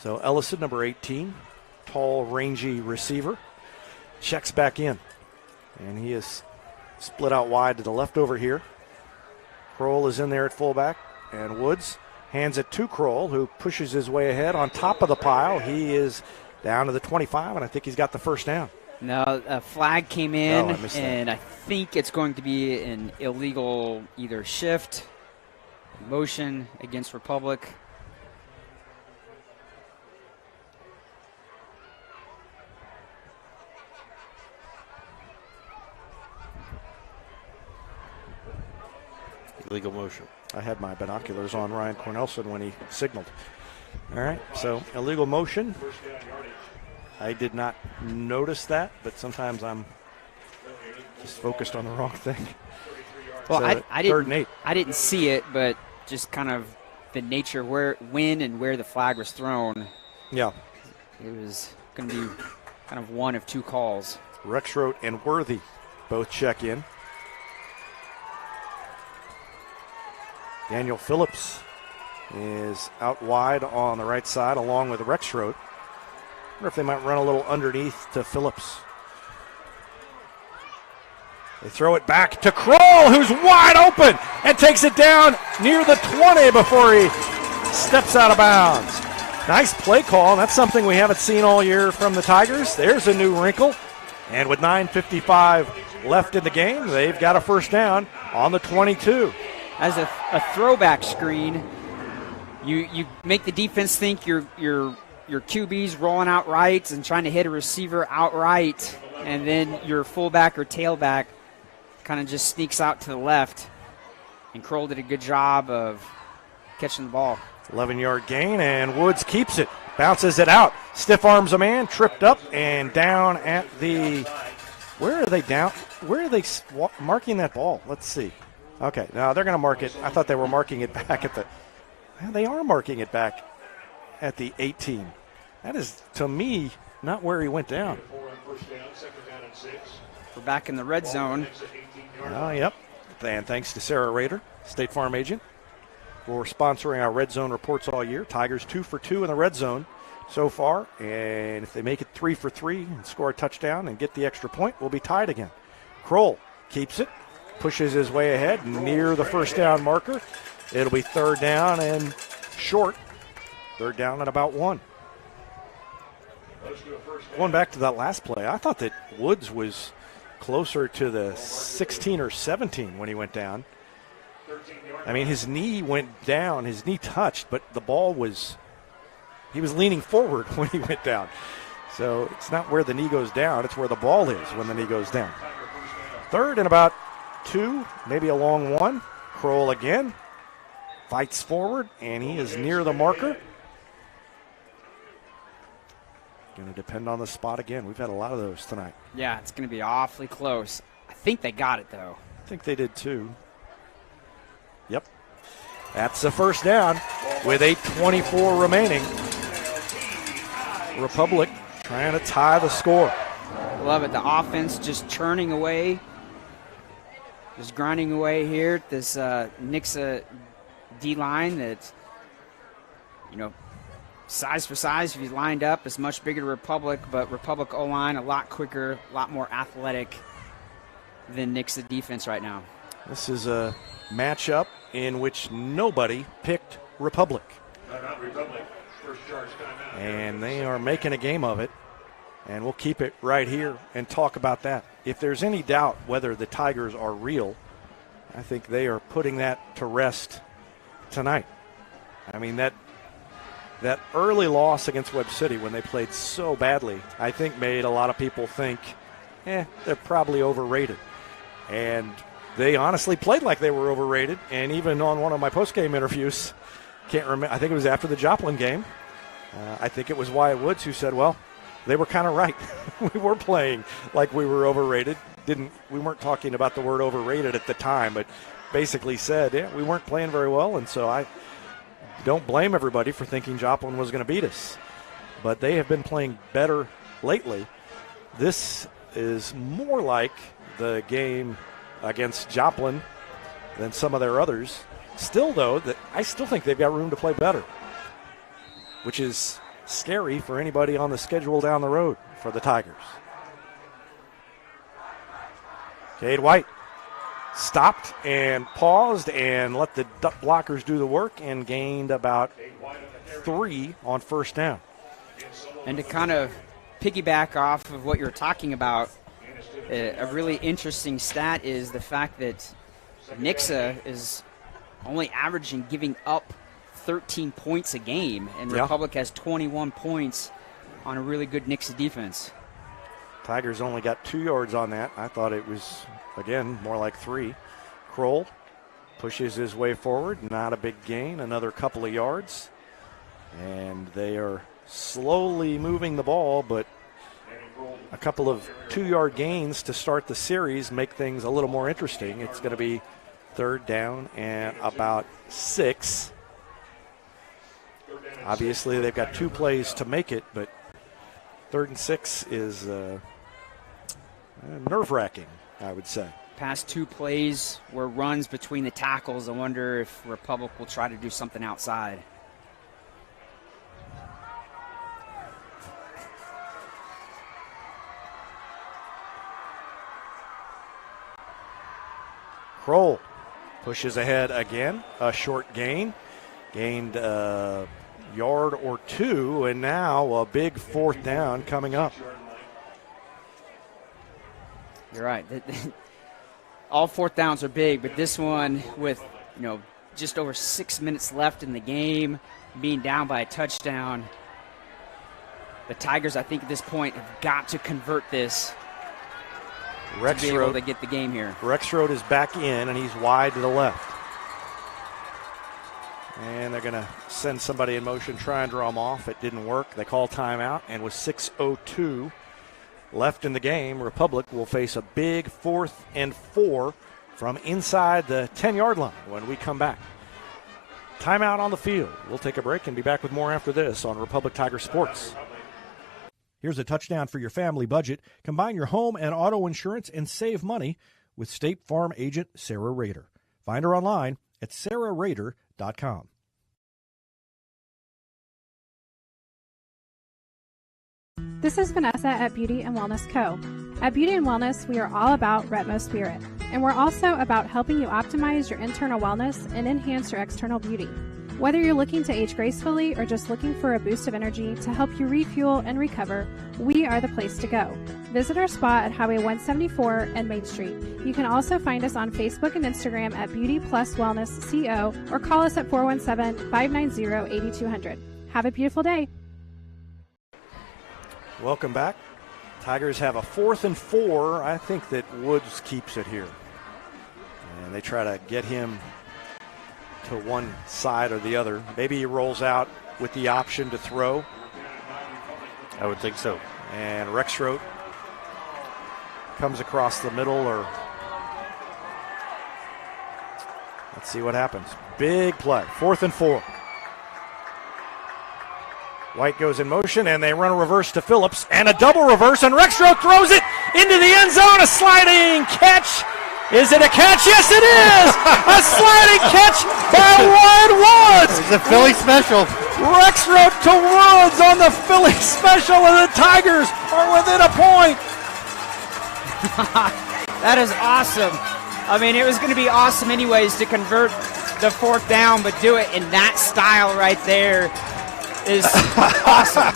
So Ellison, number 18, tall, rangy receiver, checks back in. And he is split out wide to the left over here. Kroll is in there at fullback. And Woods hands it to Kroll, who pushes his way ahead on top of the pile. He is down to the 25, and I think he's got the first down. No, a flag came in, I missed that. and I think it's going to be an illegal either shift, motion against Republic. Illegal motion. I had my binoculars on Ryan Cornelson when he signaled. All right, so illegal motion. I did not notice that, but sometimes I'm just focused on the wrong thing. Well, So, I third and 8. I didn't see it, but just kind of the nature when and where the flag was thrown. Yeah. It was going to be kind of one of two calls. Rexroth and Worthy both check in. Daniel Phillips is out wide on the right side along with Rexroth. I wonder if they might run a little underneath to Phillips. They throw it back to Kroll, who's wide open and takes it down near the 20 before he steps out of bounds. Nice play call, and that's something we haven't seen all year from the Tigers. There's a new wrinkle. And with 9:55 left in the game, they've got a first down on the 22. As a throwback screen, you make the defense think your QB's rolling out right and trying to hit a receiver outright, and then your fullback or tailback kind of just sneaks out to the left. And Kroll did a good job of catching the ball. 11-yard gain, and Woods keeps it. Bounces it out. Stiff arms a man, tripped up, and down at the – where are they down? Where are they marking that ball? Let's see. Okay, now they're going to mark it. I thought they were marking it back at the – well, they are marking it back at the 18. That is, to me, not where he went down. We're back in the red zone. Oh, yep. And thanks to Sarah Rader, State Farm agent, for sponsoring our Red Zone reports all year. Tigers 2 for 2 in the red zone so far. And if they make it 3 for 3 and score a touchdown and get the extra point, we'll be tied again. Kroll keeps it, pushes his way ahead near the first down marker. It'll be third down and short. Third down at about 1. Going back to that last play, I thought that Woods was closer to the 16 or 17 when he went down. I mean, his knee went down, his knee touched, but the ball was, he was leaning forward when he went down. So it's not where the knee goes down, it's where the ball is when the knee goes down. Third and about 2, maybe a long one. Kroll again, fights forward, and he is near the marker. Going to depend on the spot again. We've had a lot of those tonight. Yeah, it's going to be awfully close. I think they got it, though. I think they did, too. Yep. That's the first down with 8:24 remaining. Republic trying to tie the score. Love it. The offense just churning away, just grinding away here at this Nixa D-line that's, size for size, if you lined up, is much bigger than Republic, but Republic O-line a lot quicker, a lot more athletic than Nixa defense right now. This is a matchup in which nobody picked Republic. Not Republic. First charge timeout. And they are making a game of it. And we'll keep it right here and talk about that. If there's any doubt whether the Tigers are real, I think they are putting that to rest tonight. I mean, that early loss against Webb City when they played so badly, I think made a lot of people think, they're probably overrated. And they honestly played like they were overrated. And even on one of my post-game interviews, can't remember, I think it was after the Joplin game, I think it was Wyatt Woods who said, well, they were kind of right. We were playing like we were overrated. We weren't talking about the word overrated at the time, but basically said, we weren't playing very well, and so I don't blame everybody for thinking Joplin was going to beat us. But they have been playing better lately. This is more like the game against Joplin than some of their others. Still, though, I still think they've got room to play better, which is scary for anybody on the schedule down the road for the Tigers. Cade White stopped and paused and let the blockers do the work and gained about 3 on first down. And to kind of piggyback off of what you're talking about, a really interesting stat is the fact that Nixa is only averaging giving up 13 points a game, and Republic has 21 points on a really good Nixa defense. Tigers only got 2 yards on that. I thought it was, again, more like 3. Kroll pushes his way forward. Not a big gain. Another couple of yards. And they are slowly moving the ball, but a couple of 2-yard gains to start the series make things a little more interesting. It's going to be 3rd down and about 6. Obviously, they've got 2 plays to make it, but 3rd and 6 is nerve-wracking, I would say. Past 2 plays were runs between the tackles. I wonder if Republic will try to do something outside. Kroll pushes ahead again, a short gain. Gained a yard or 2, and now a big 4th down coming up. You're right. All 4th downs are big, but this one with, just over 6 minutes left in the game, being down by a touchdown, the Tigers, I think at this point, have got to convert this to be able to get the game here. Rexroad is back in, and he's wide to the left. And they're going to send somebody in motion, try and draw him off. It didn't work. They call timeout, and with 6:02 left in the game, Republic will face a big 4th and 4 from inside the 10-yard line when we come back. Timeout on the field. We'll take a break and be back with more after this on Republic Tiger Sports. Here's a touchdown for your family budget. Combine your home and auto insurance and save money with State Farm agent Sarah Rader. Find her online at sarahrader.com. This is Vanessa at Beauty and Wellness Co. At Beauty and Wellness, we are all about Retmo Spirit, and we're also about helping you optimize your internal wellness and enhance your external beauty. Whether you're looking to age gracefully or just looking for a boost of energy to help you refuel and recover, we are the place to go. Visit our spa at Highway 174 and Main Street. You can also find us on Facebook and Instagram at Beauty Plus Wellness CO or call us at 417-590-8200. Have a beautiful day. Welcome back. Tigers have a 4th and 4. I think that Woods keeps it here. And they try to get him to one side or the other. Maybe he rolls out with the option to throw. I would think so. And Rexroad comes across the middle, or let's see what happens. Big play, 4th and 4. White goes in motion, and they run a reverse to Phillips, and a double reverse, and Rexroad throws it into the end zone. A sliding catch. Is it a catch? Yes, it is! A sliding catch by Wyatt Woods! It's a Philly special. Rexroad to Woods on the Philly special, and the Tigers are within a point. That is awesome. I mean, it was going to be awesome anyways to convert the 4th down, but do it in that style right there is awesome.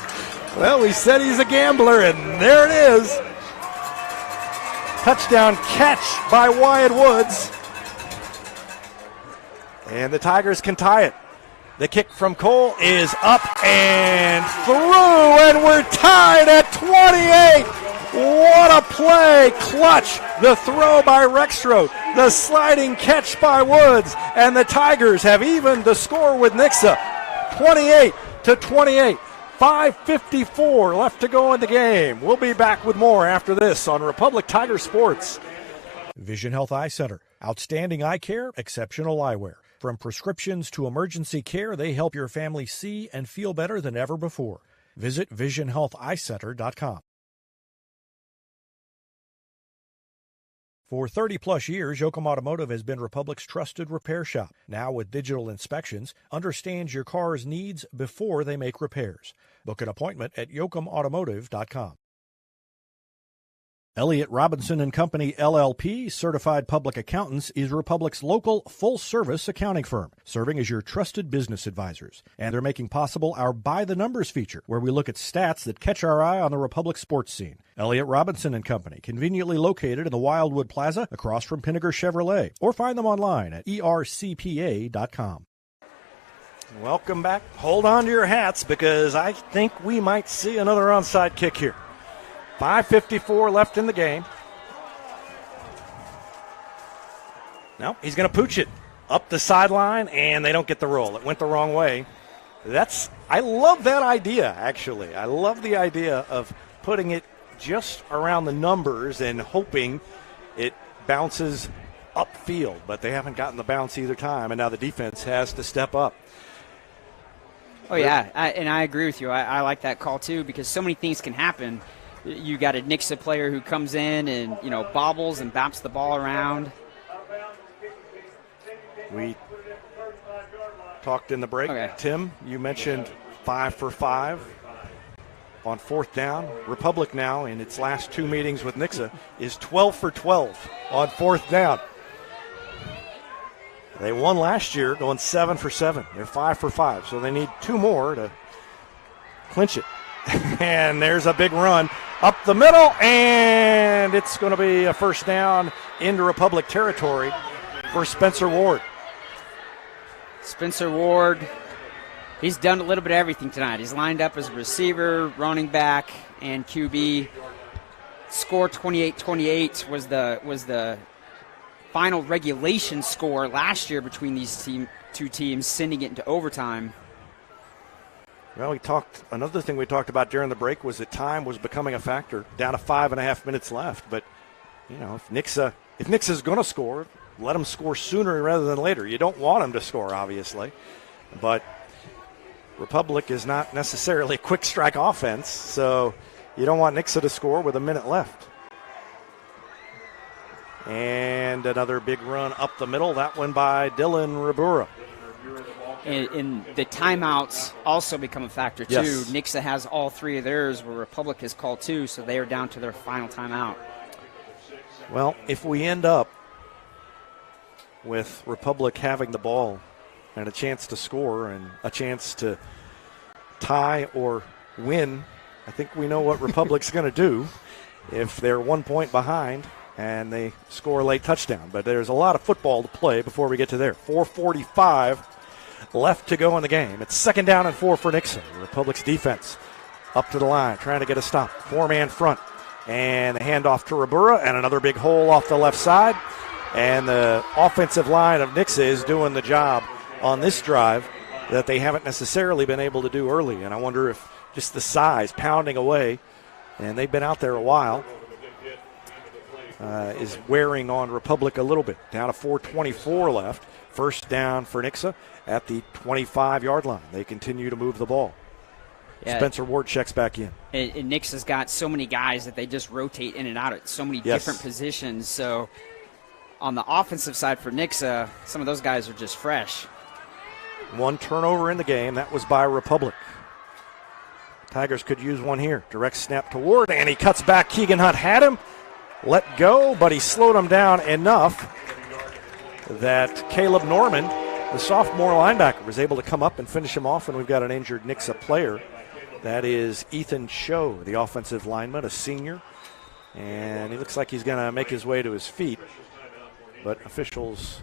Well, we said he's a gambler, and there it is. Touchdown catch by Wyatt Woods. And the Tigers can tie it. The kick from Cole is up and through, and we're tied at 28. What a play. Clutch. The throw by Rexroad. The sliding catch by Woods. And the Tigers have evened the score with Nixa. 28-28. 5:54 left to go in the game. We'll be back with more after this on Republic Tiger Sports. Vision Health Eye Center. Outstanding eye care, exceptional eyewear. From prescriptions to emergency care, they help your family see and feel better than ever before. Visit visionhealtheyecenter.com. For 30-plus years, Yoakum Automotive has been Republic's trusted repair shop. Now with digital inspections, understands your car's needs before they make repairs. Book an appointment at yoakumautomotive.com. Elliott Robinson and Company, LLP, Certified Public Accountants, is Republic's local full-service accounting firm, serving as your trusted business advisors. And they're making possible our By the Numbers feature, where we look at stats that catch our eye on the Republic sports scene. Elliott Robinson and Company, conveniently located in the Wildwood Plaza across from Pinnaker Chevrolet, or find them online at ercpa.com. Welcome back. Hold on to your hats because I think we might see another onside kick here. 5:54 left in the game. No, he's going to pooch it up the sideline, and they don't get the roll. It went the wrong way. I love that idea, actually. I love the idea of putting it just around the numbers and hoping it bounces upfield, but they haven't gotten the bounce either time, and now the defense has to step up. Oh, yeah, and I agree with you. I like that call, too, because so many things can happen. You got a Nixa player who comes in and, bobbles and bops the ball around. We talked in the break. Okay. Tim, you mentioned 5 for 5 on fourth down. Republic now, in its last 2 meetings with Nixa, is 12 for 12 on fourth down. They won last year going 7 for 7. They're 5 for 5, so they need 2 more to clinch it. And there's a big run up the middle, and it's going to be a first down into Republic territory for Spencer Ward. Spencer Ward, he's done a little bit of everything tonight. He's lined up as a receiver, running back, and QB. Score 28-28 was the final regulation score last year between these two teams, sending it into overtime. Well, another thing we talked about during the break was that time was becoming a factor, down to 5.5 minutes left. But, if Nixa's going to score, let them score sooner rather than later. You don't want them to score, obviously. But Republic is not necessarily a quick strike offense, so you don't want Nixa to score with a minute left. And another big run up the middle, that one by Dylan Ribura. And the timeouts also become a factor, too. Yes. Nixa has all 3 of theirs, where Republic has called 2, so they are down to their final timeout. Well, if we end up with Republic having the ball and a chance to score and a chance to tie or win, I think we know what Republic's going to do if they're 1 point behind and they score a late touchdown. But there's a lot of football to play before we get to there. 4:45 left to go in the game. It's 2nd down and 4 for Nixa. Republic's defense up to the line, trying to get a stop. 4-man front. And the handoff to Ribura, and another big hole off the left side. And the offensive line of Nixa is doing the job on this drive that they haven't necessarily been able to do early. And I wonder if just the size, pounding away, and they've been out there a while, is wearing on Republic a little bit. Down to 4:24 left. First down for Nixa at the 25-yard line. They continue to move the ball. Yeah. Spencer Ward checks back in. And Nixa's got so many guys that they just rotate in and out at so many different positions. So on the offensive side for Nixa, some of those guys are just fresh. 1 turnover in the game. That was by Republic. Tigers could use one here. Direct snap to Ward, and he cuts back. Keegan Hunt had him. Let go, but he slowed him down enough that Caleb Norman, the sophomore linebacker, was able to come up and finish him off, and we've got an injured Nixa player. That is Ethan Cho, the offensive lineman, a senior, and he looks like he's going to make his way to his feet, but officials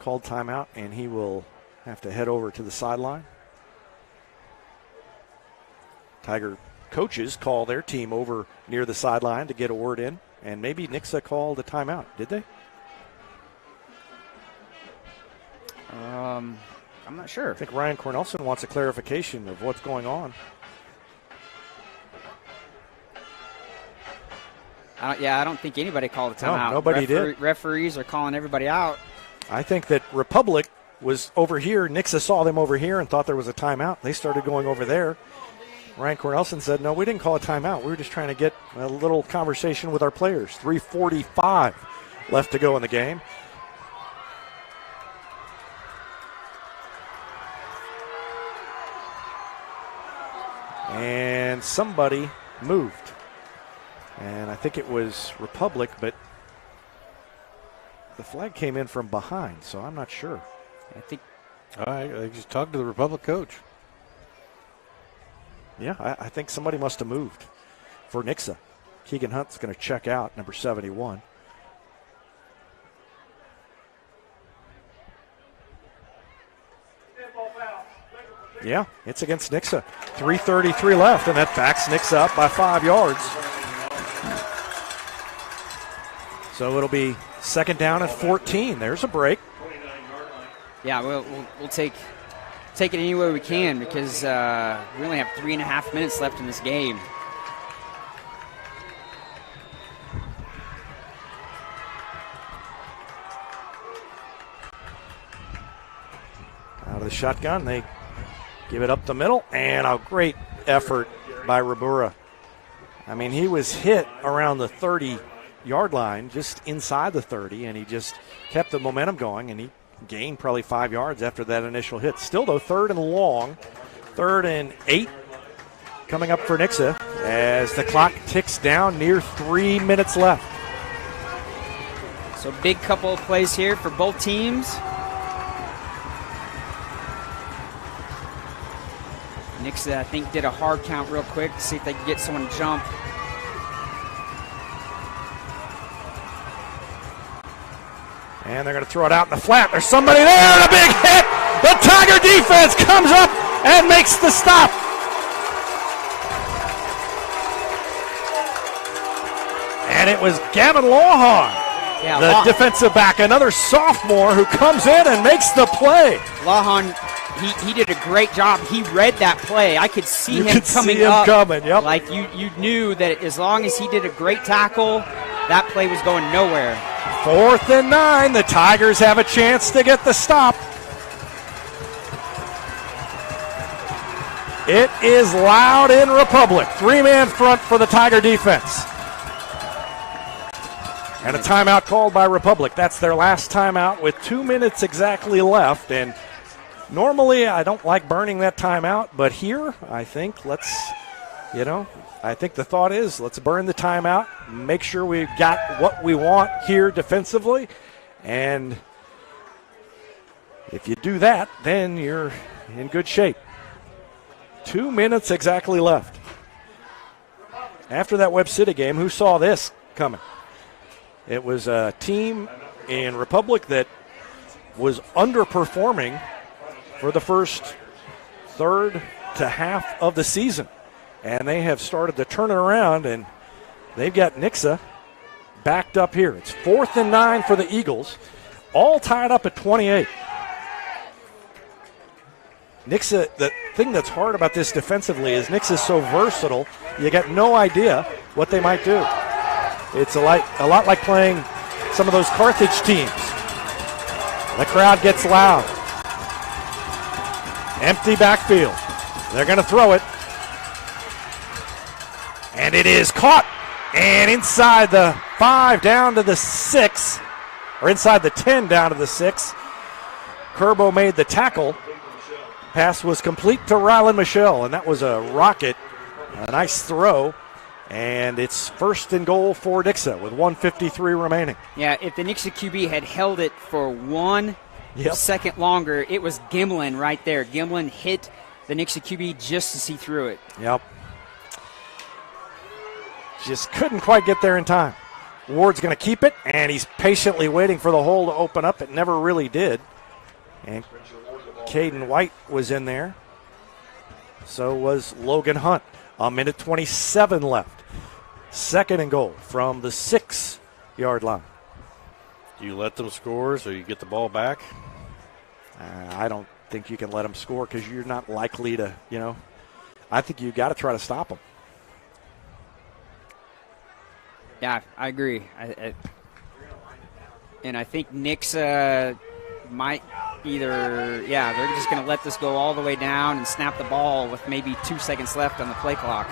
called timeout, and he will have to head over to the sideline. Tiger coaches call their team over near the sideline to get a word in, and maybe Nixa called a timeout. Did they? I'm not sure. I think Ryan Cornelson wants a clarification of what's going on. I don't think anybody called a timeout. No, nobody did. Referees are calling everybody out. I think that Republic was over here. Nixa saw them over here and thought there was a timeout. They started going over there. Ryan Cornelson said, no, we didn't call a timeout. We were just trying to get a little conversation with our players. 3:45 left to go in the game. And somebody moved. And I think it was Republic, but the flag came in from behind, so I'm not sure. I think. All right, I just talked to the Republic coach. Yeah, I think somebody must have moved for Nixa. Keegan Hunt's going to check out, number 71. Yeah, it's against Nixa. 3:33 left, and that backs Nixa up by 5 yards. So it'll be second down at 14. There's a break. Yeah, we'll take it any way we can because we only have 3.5 minutes left in this game. Out of the shotgun, they give it up the middle, and a great effort by Rabura. I mean, he was hit around the 30-yard line, just inside the 30, and he just kept the momentum going, and he gained probably 5 yards after that initial hit. Still, though, 3rd and long, 3rd and 8 coming up for Nixa as the clock ticks down near 3 minutes left. So big couple of plays here for both teams. Nixa, I think, did a hard count real quick to see if they could get someone to jump. And they're going to throw it out in the flat. There's somebody there, and a big hit. The Tiger defense comes up and makes the stop. And it was Gavin Lawhon, the defensive back, another sophomore who comes in and makes the play. Lawhon, he did a great job. He read that play. I could see him coming up. Yep. Like you knew that as long as he did a great tackle, that play was going nowhere. 4th and 9. The Tigers have a chance to get the stop. It is loud in Republic. 3-man front for the Tiger defense. And a timeout called by Republic. That's their last timeout with 2 minutes exactly left. And normally I don't like burning that timeout, but here I think I think the thought is let's burn the timeout, make sure we've got what we want here defensively, and if you do that, then you're in good shape. 2 minutes exactly left. After that Webb City game, who saw this coming? It was a team in Republic that was underperforming for the first third to half of the season. And they have started to turn it around, and they've got Nixa backed up here. It's 4th and 9 for the Eagles, all tied up at 28. Nixa, the thing that's hard about this defensively is Nixa's so versatile, you got no idea what they might do. It's a lot like playing some of those Carthage teams. The crowd gets loud. Empty backfield. They're going to throw it. And it is caught. And inside the 5 down to the 6, or inside the 10 down to the 6. Kerbo made the tackle. Pass was complete to Rylan Michelle, and that was a rocket. A nice throw. And it's 1st and goal for Nixa with 1:53 remaining. Yeah, if the Nixa QB had held it for 1 second longer, it was Gimlin right there. Gimlin hit the Nixa QB just to see through it. Yep. Just couldn't quite get there in time. Ward's going to keep it, and he's patiently waiting for the hole to open up. It never really did. And Caden White was in there. So was Logan Hunt. 1:27 left. 2nd and goal from the 6-yard line. Do you let them score so you get the ball back? I don't think you can let them score because you're not likely to, I think you got to try to stop them. Yeah, I agree. And I think Nixa might they're just going to let this go all the way down and snap the ball with maybe 2 seconds left on the play clock.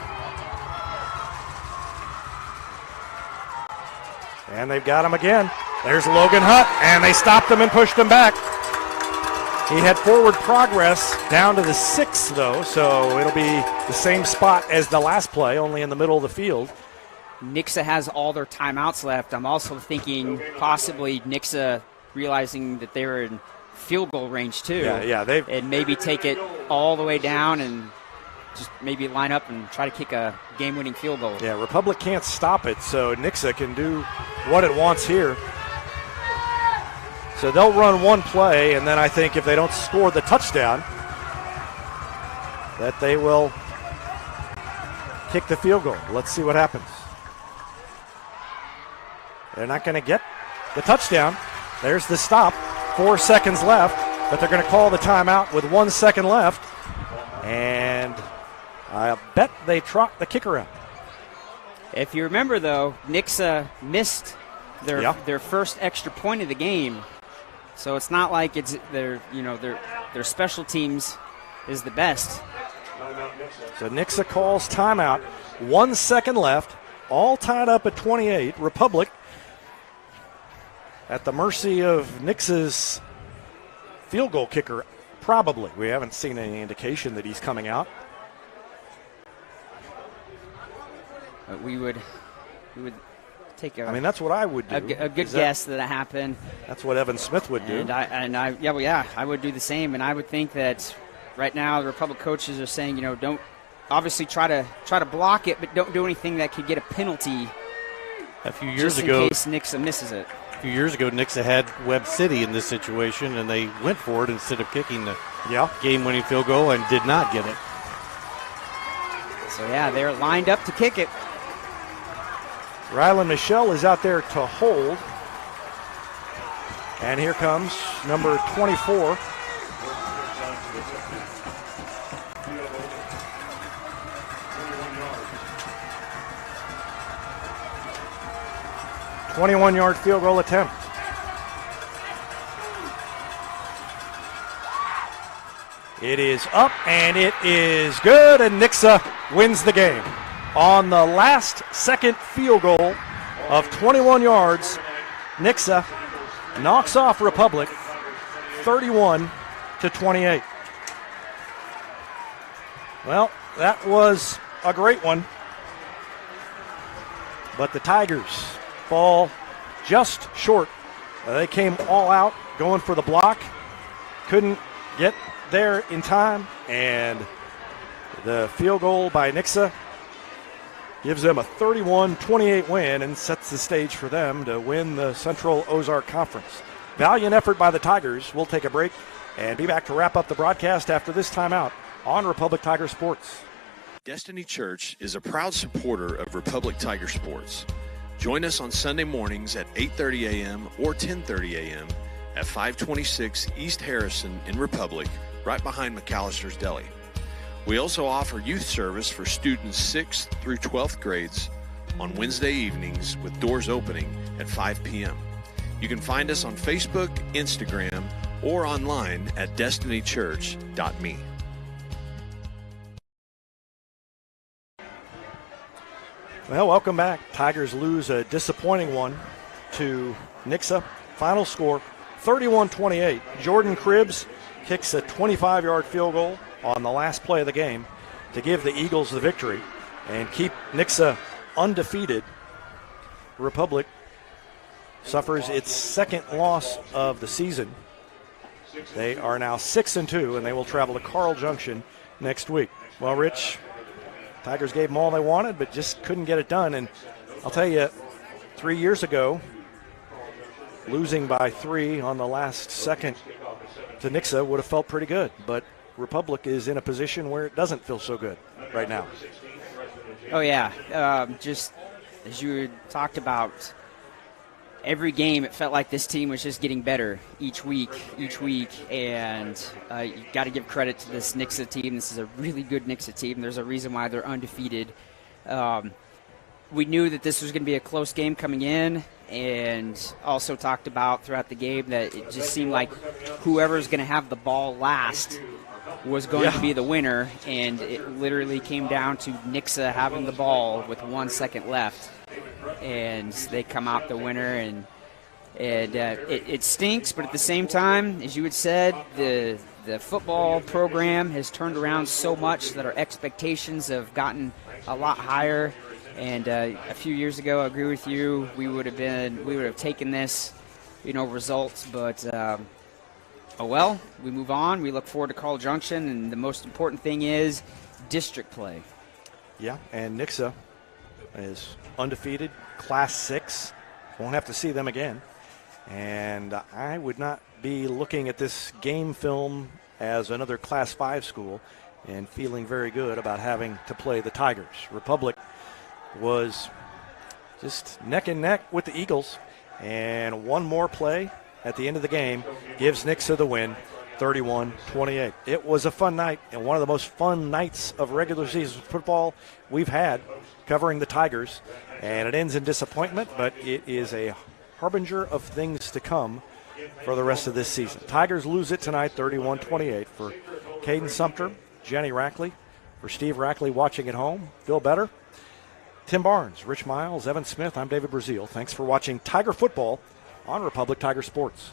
And they've got him again. There's Logan Hunt, and they stopped him and pushed him back. He had forward progress down to the 6, though, so it'll be the same spot as the last play, only in the middle of the field. Nixa has all their timeouts left, I'm also thinking possibly Nixa realizing that they were in field goal range too. And maybe take it all the way down and just maybe line up and try to kick a game-winning field goal. Yeah, Republic can't stop it, so Nixa can do what it wants here. So they'll run one play, and then I think if they don't score the touchdown, that they will kick the field goal. Let's see what happens. They're not going to get the touchdown. There's the stop. 4 seconds left, but they're going to call the timeout with 1 second left. And I bet they trot the kicker out. If you remember, though, Nixa missed their first extra point of the game, so it's not like it's their special teams is the best. So Nixa calls timeout. 1 second left, all tied up at 28. Republic at the mercy of Nixa's field goal kicker, probably. We haven't seen any indication that he's coming out. But we would take a. I mean, that's what I would do. A good guess that it happened. That's what Evan Smith would do. I would do the same. And I would think that right now the Republic coaches are saying, don't obviously try to block it, but don't do anything that could get a penalty. A few years ago, in case Nixa misses it. A few years ago, Nixa had Webb City in this situation, and they went for it instead of kicking the game-winning field goal and did not get it. So, they're lined up to kick it. Rylan Michelle is out there to hold. And here comes number 24. ...21-yard field goal attempt. It is up, and it is good, and Nixa wins the game. On the last second field goal of 21 yards, Nixa knocks off Republic 31-28. Well, that was a great one. But the Tigers fall just short. They came all out going for the block. Couldn't get there in time. And the field goal by Nixa gives them a 31-28 win and sets the stage for them to win the Central Ozark Conference. Valiant effort by the Tigers. We'll take a break and be back to wrap up the broadcast after this timeout on Republic Tiger Sports. Destiny Church is a proud supporter of Republic Tiger Sports. Join us on Sunday mornings at 8:30 a.m. or 10:30 a.m. at 526 East Harrison in Republic, right behind McAllister's Deli. We also offer youth service for students 6th through 12th grades on Wednesday evenings with doors opening at 5 p.m. You can find us on Facebook, Instagram, or online at destinychurch.me. Well, welcome back. Tigers lose a disappointing one to Nixa. Final score, 31-28. Jordan Cribbs kicks a 25-yard field goal on the last play of the game to give the Eagles the victory and keep Nixa undefeated. Republic suffers its second loss of the season. They are now 6-2, and they will travel to Carl Junction next week. Well, Rich, Tigers gave them all they wanted, but just couldn't get it done. And I'll tell you, 3 years ago, losing by 3 on the last second to Nixa would have felt pretty good. But Republic is in a position where it doesn't feel so good right now. Oh, yeah. Just as you talked about, every game it felt like this team was just getting better each week. And you got to give credit to this Nixa team. This is a really good Nixa team. There's a reason why they're undefeated. We knew that this was going to be a close game coming in, and also talked about throughout the game that it just seemed like whoever's going to have the ball last was going to be the winner, and it literally came down to Nixa having the ball with 1 second left, and they come out the winner, and it stinks, but at the same time, as you had said, the football program has turned around so much that our expectations have gotten a lot higher, And a few years ago, I agree with you, we would have taken this, results, but oh well, we move on. We look forward to Carl Junction, and the most important thing is district play. Yeah, and Nixa is undefeated, Class 6. Won't have to see them again. And I would not be looking at this game film as another Class 5 school and feeling very good about having to play the Tigers. Republic was just neck and neck with the Eagles, and one more play at the end of the game gives Nixa the win, 31-28. It was a fun night, and one of the most fun nights of regular season football we've had covering the Tigers, and it ends in disappointment, but it is a harbinger of things to come for the rest of this season. Tigers lose it tonight, 31-28. For Caden Sumter, Jenny Rackley, for Steve Rackley watching at home, Bill Better, Tim Barnes, Rich Miles, Evan Smith, I'm David Brazil. Thanks for watching Tiger Football on Republic Tiger Sports.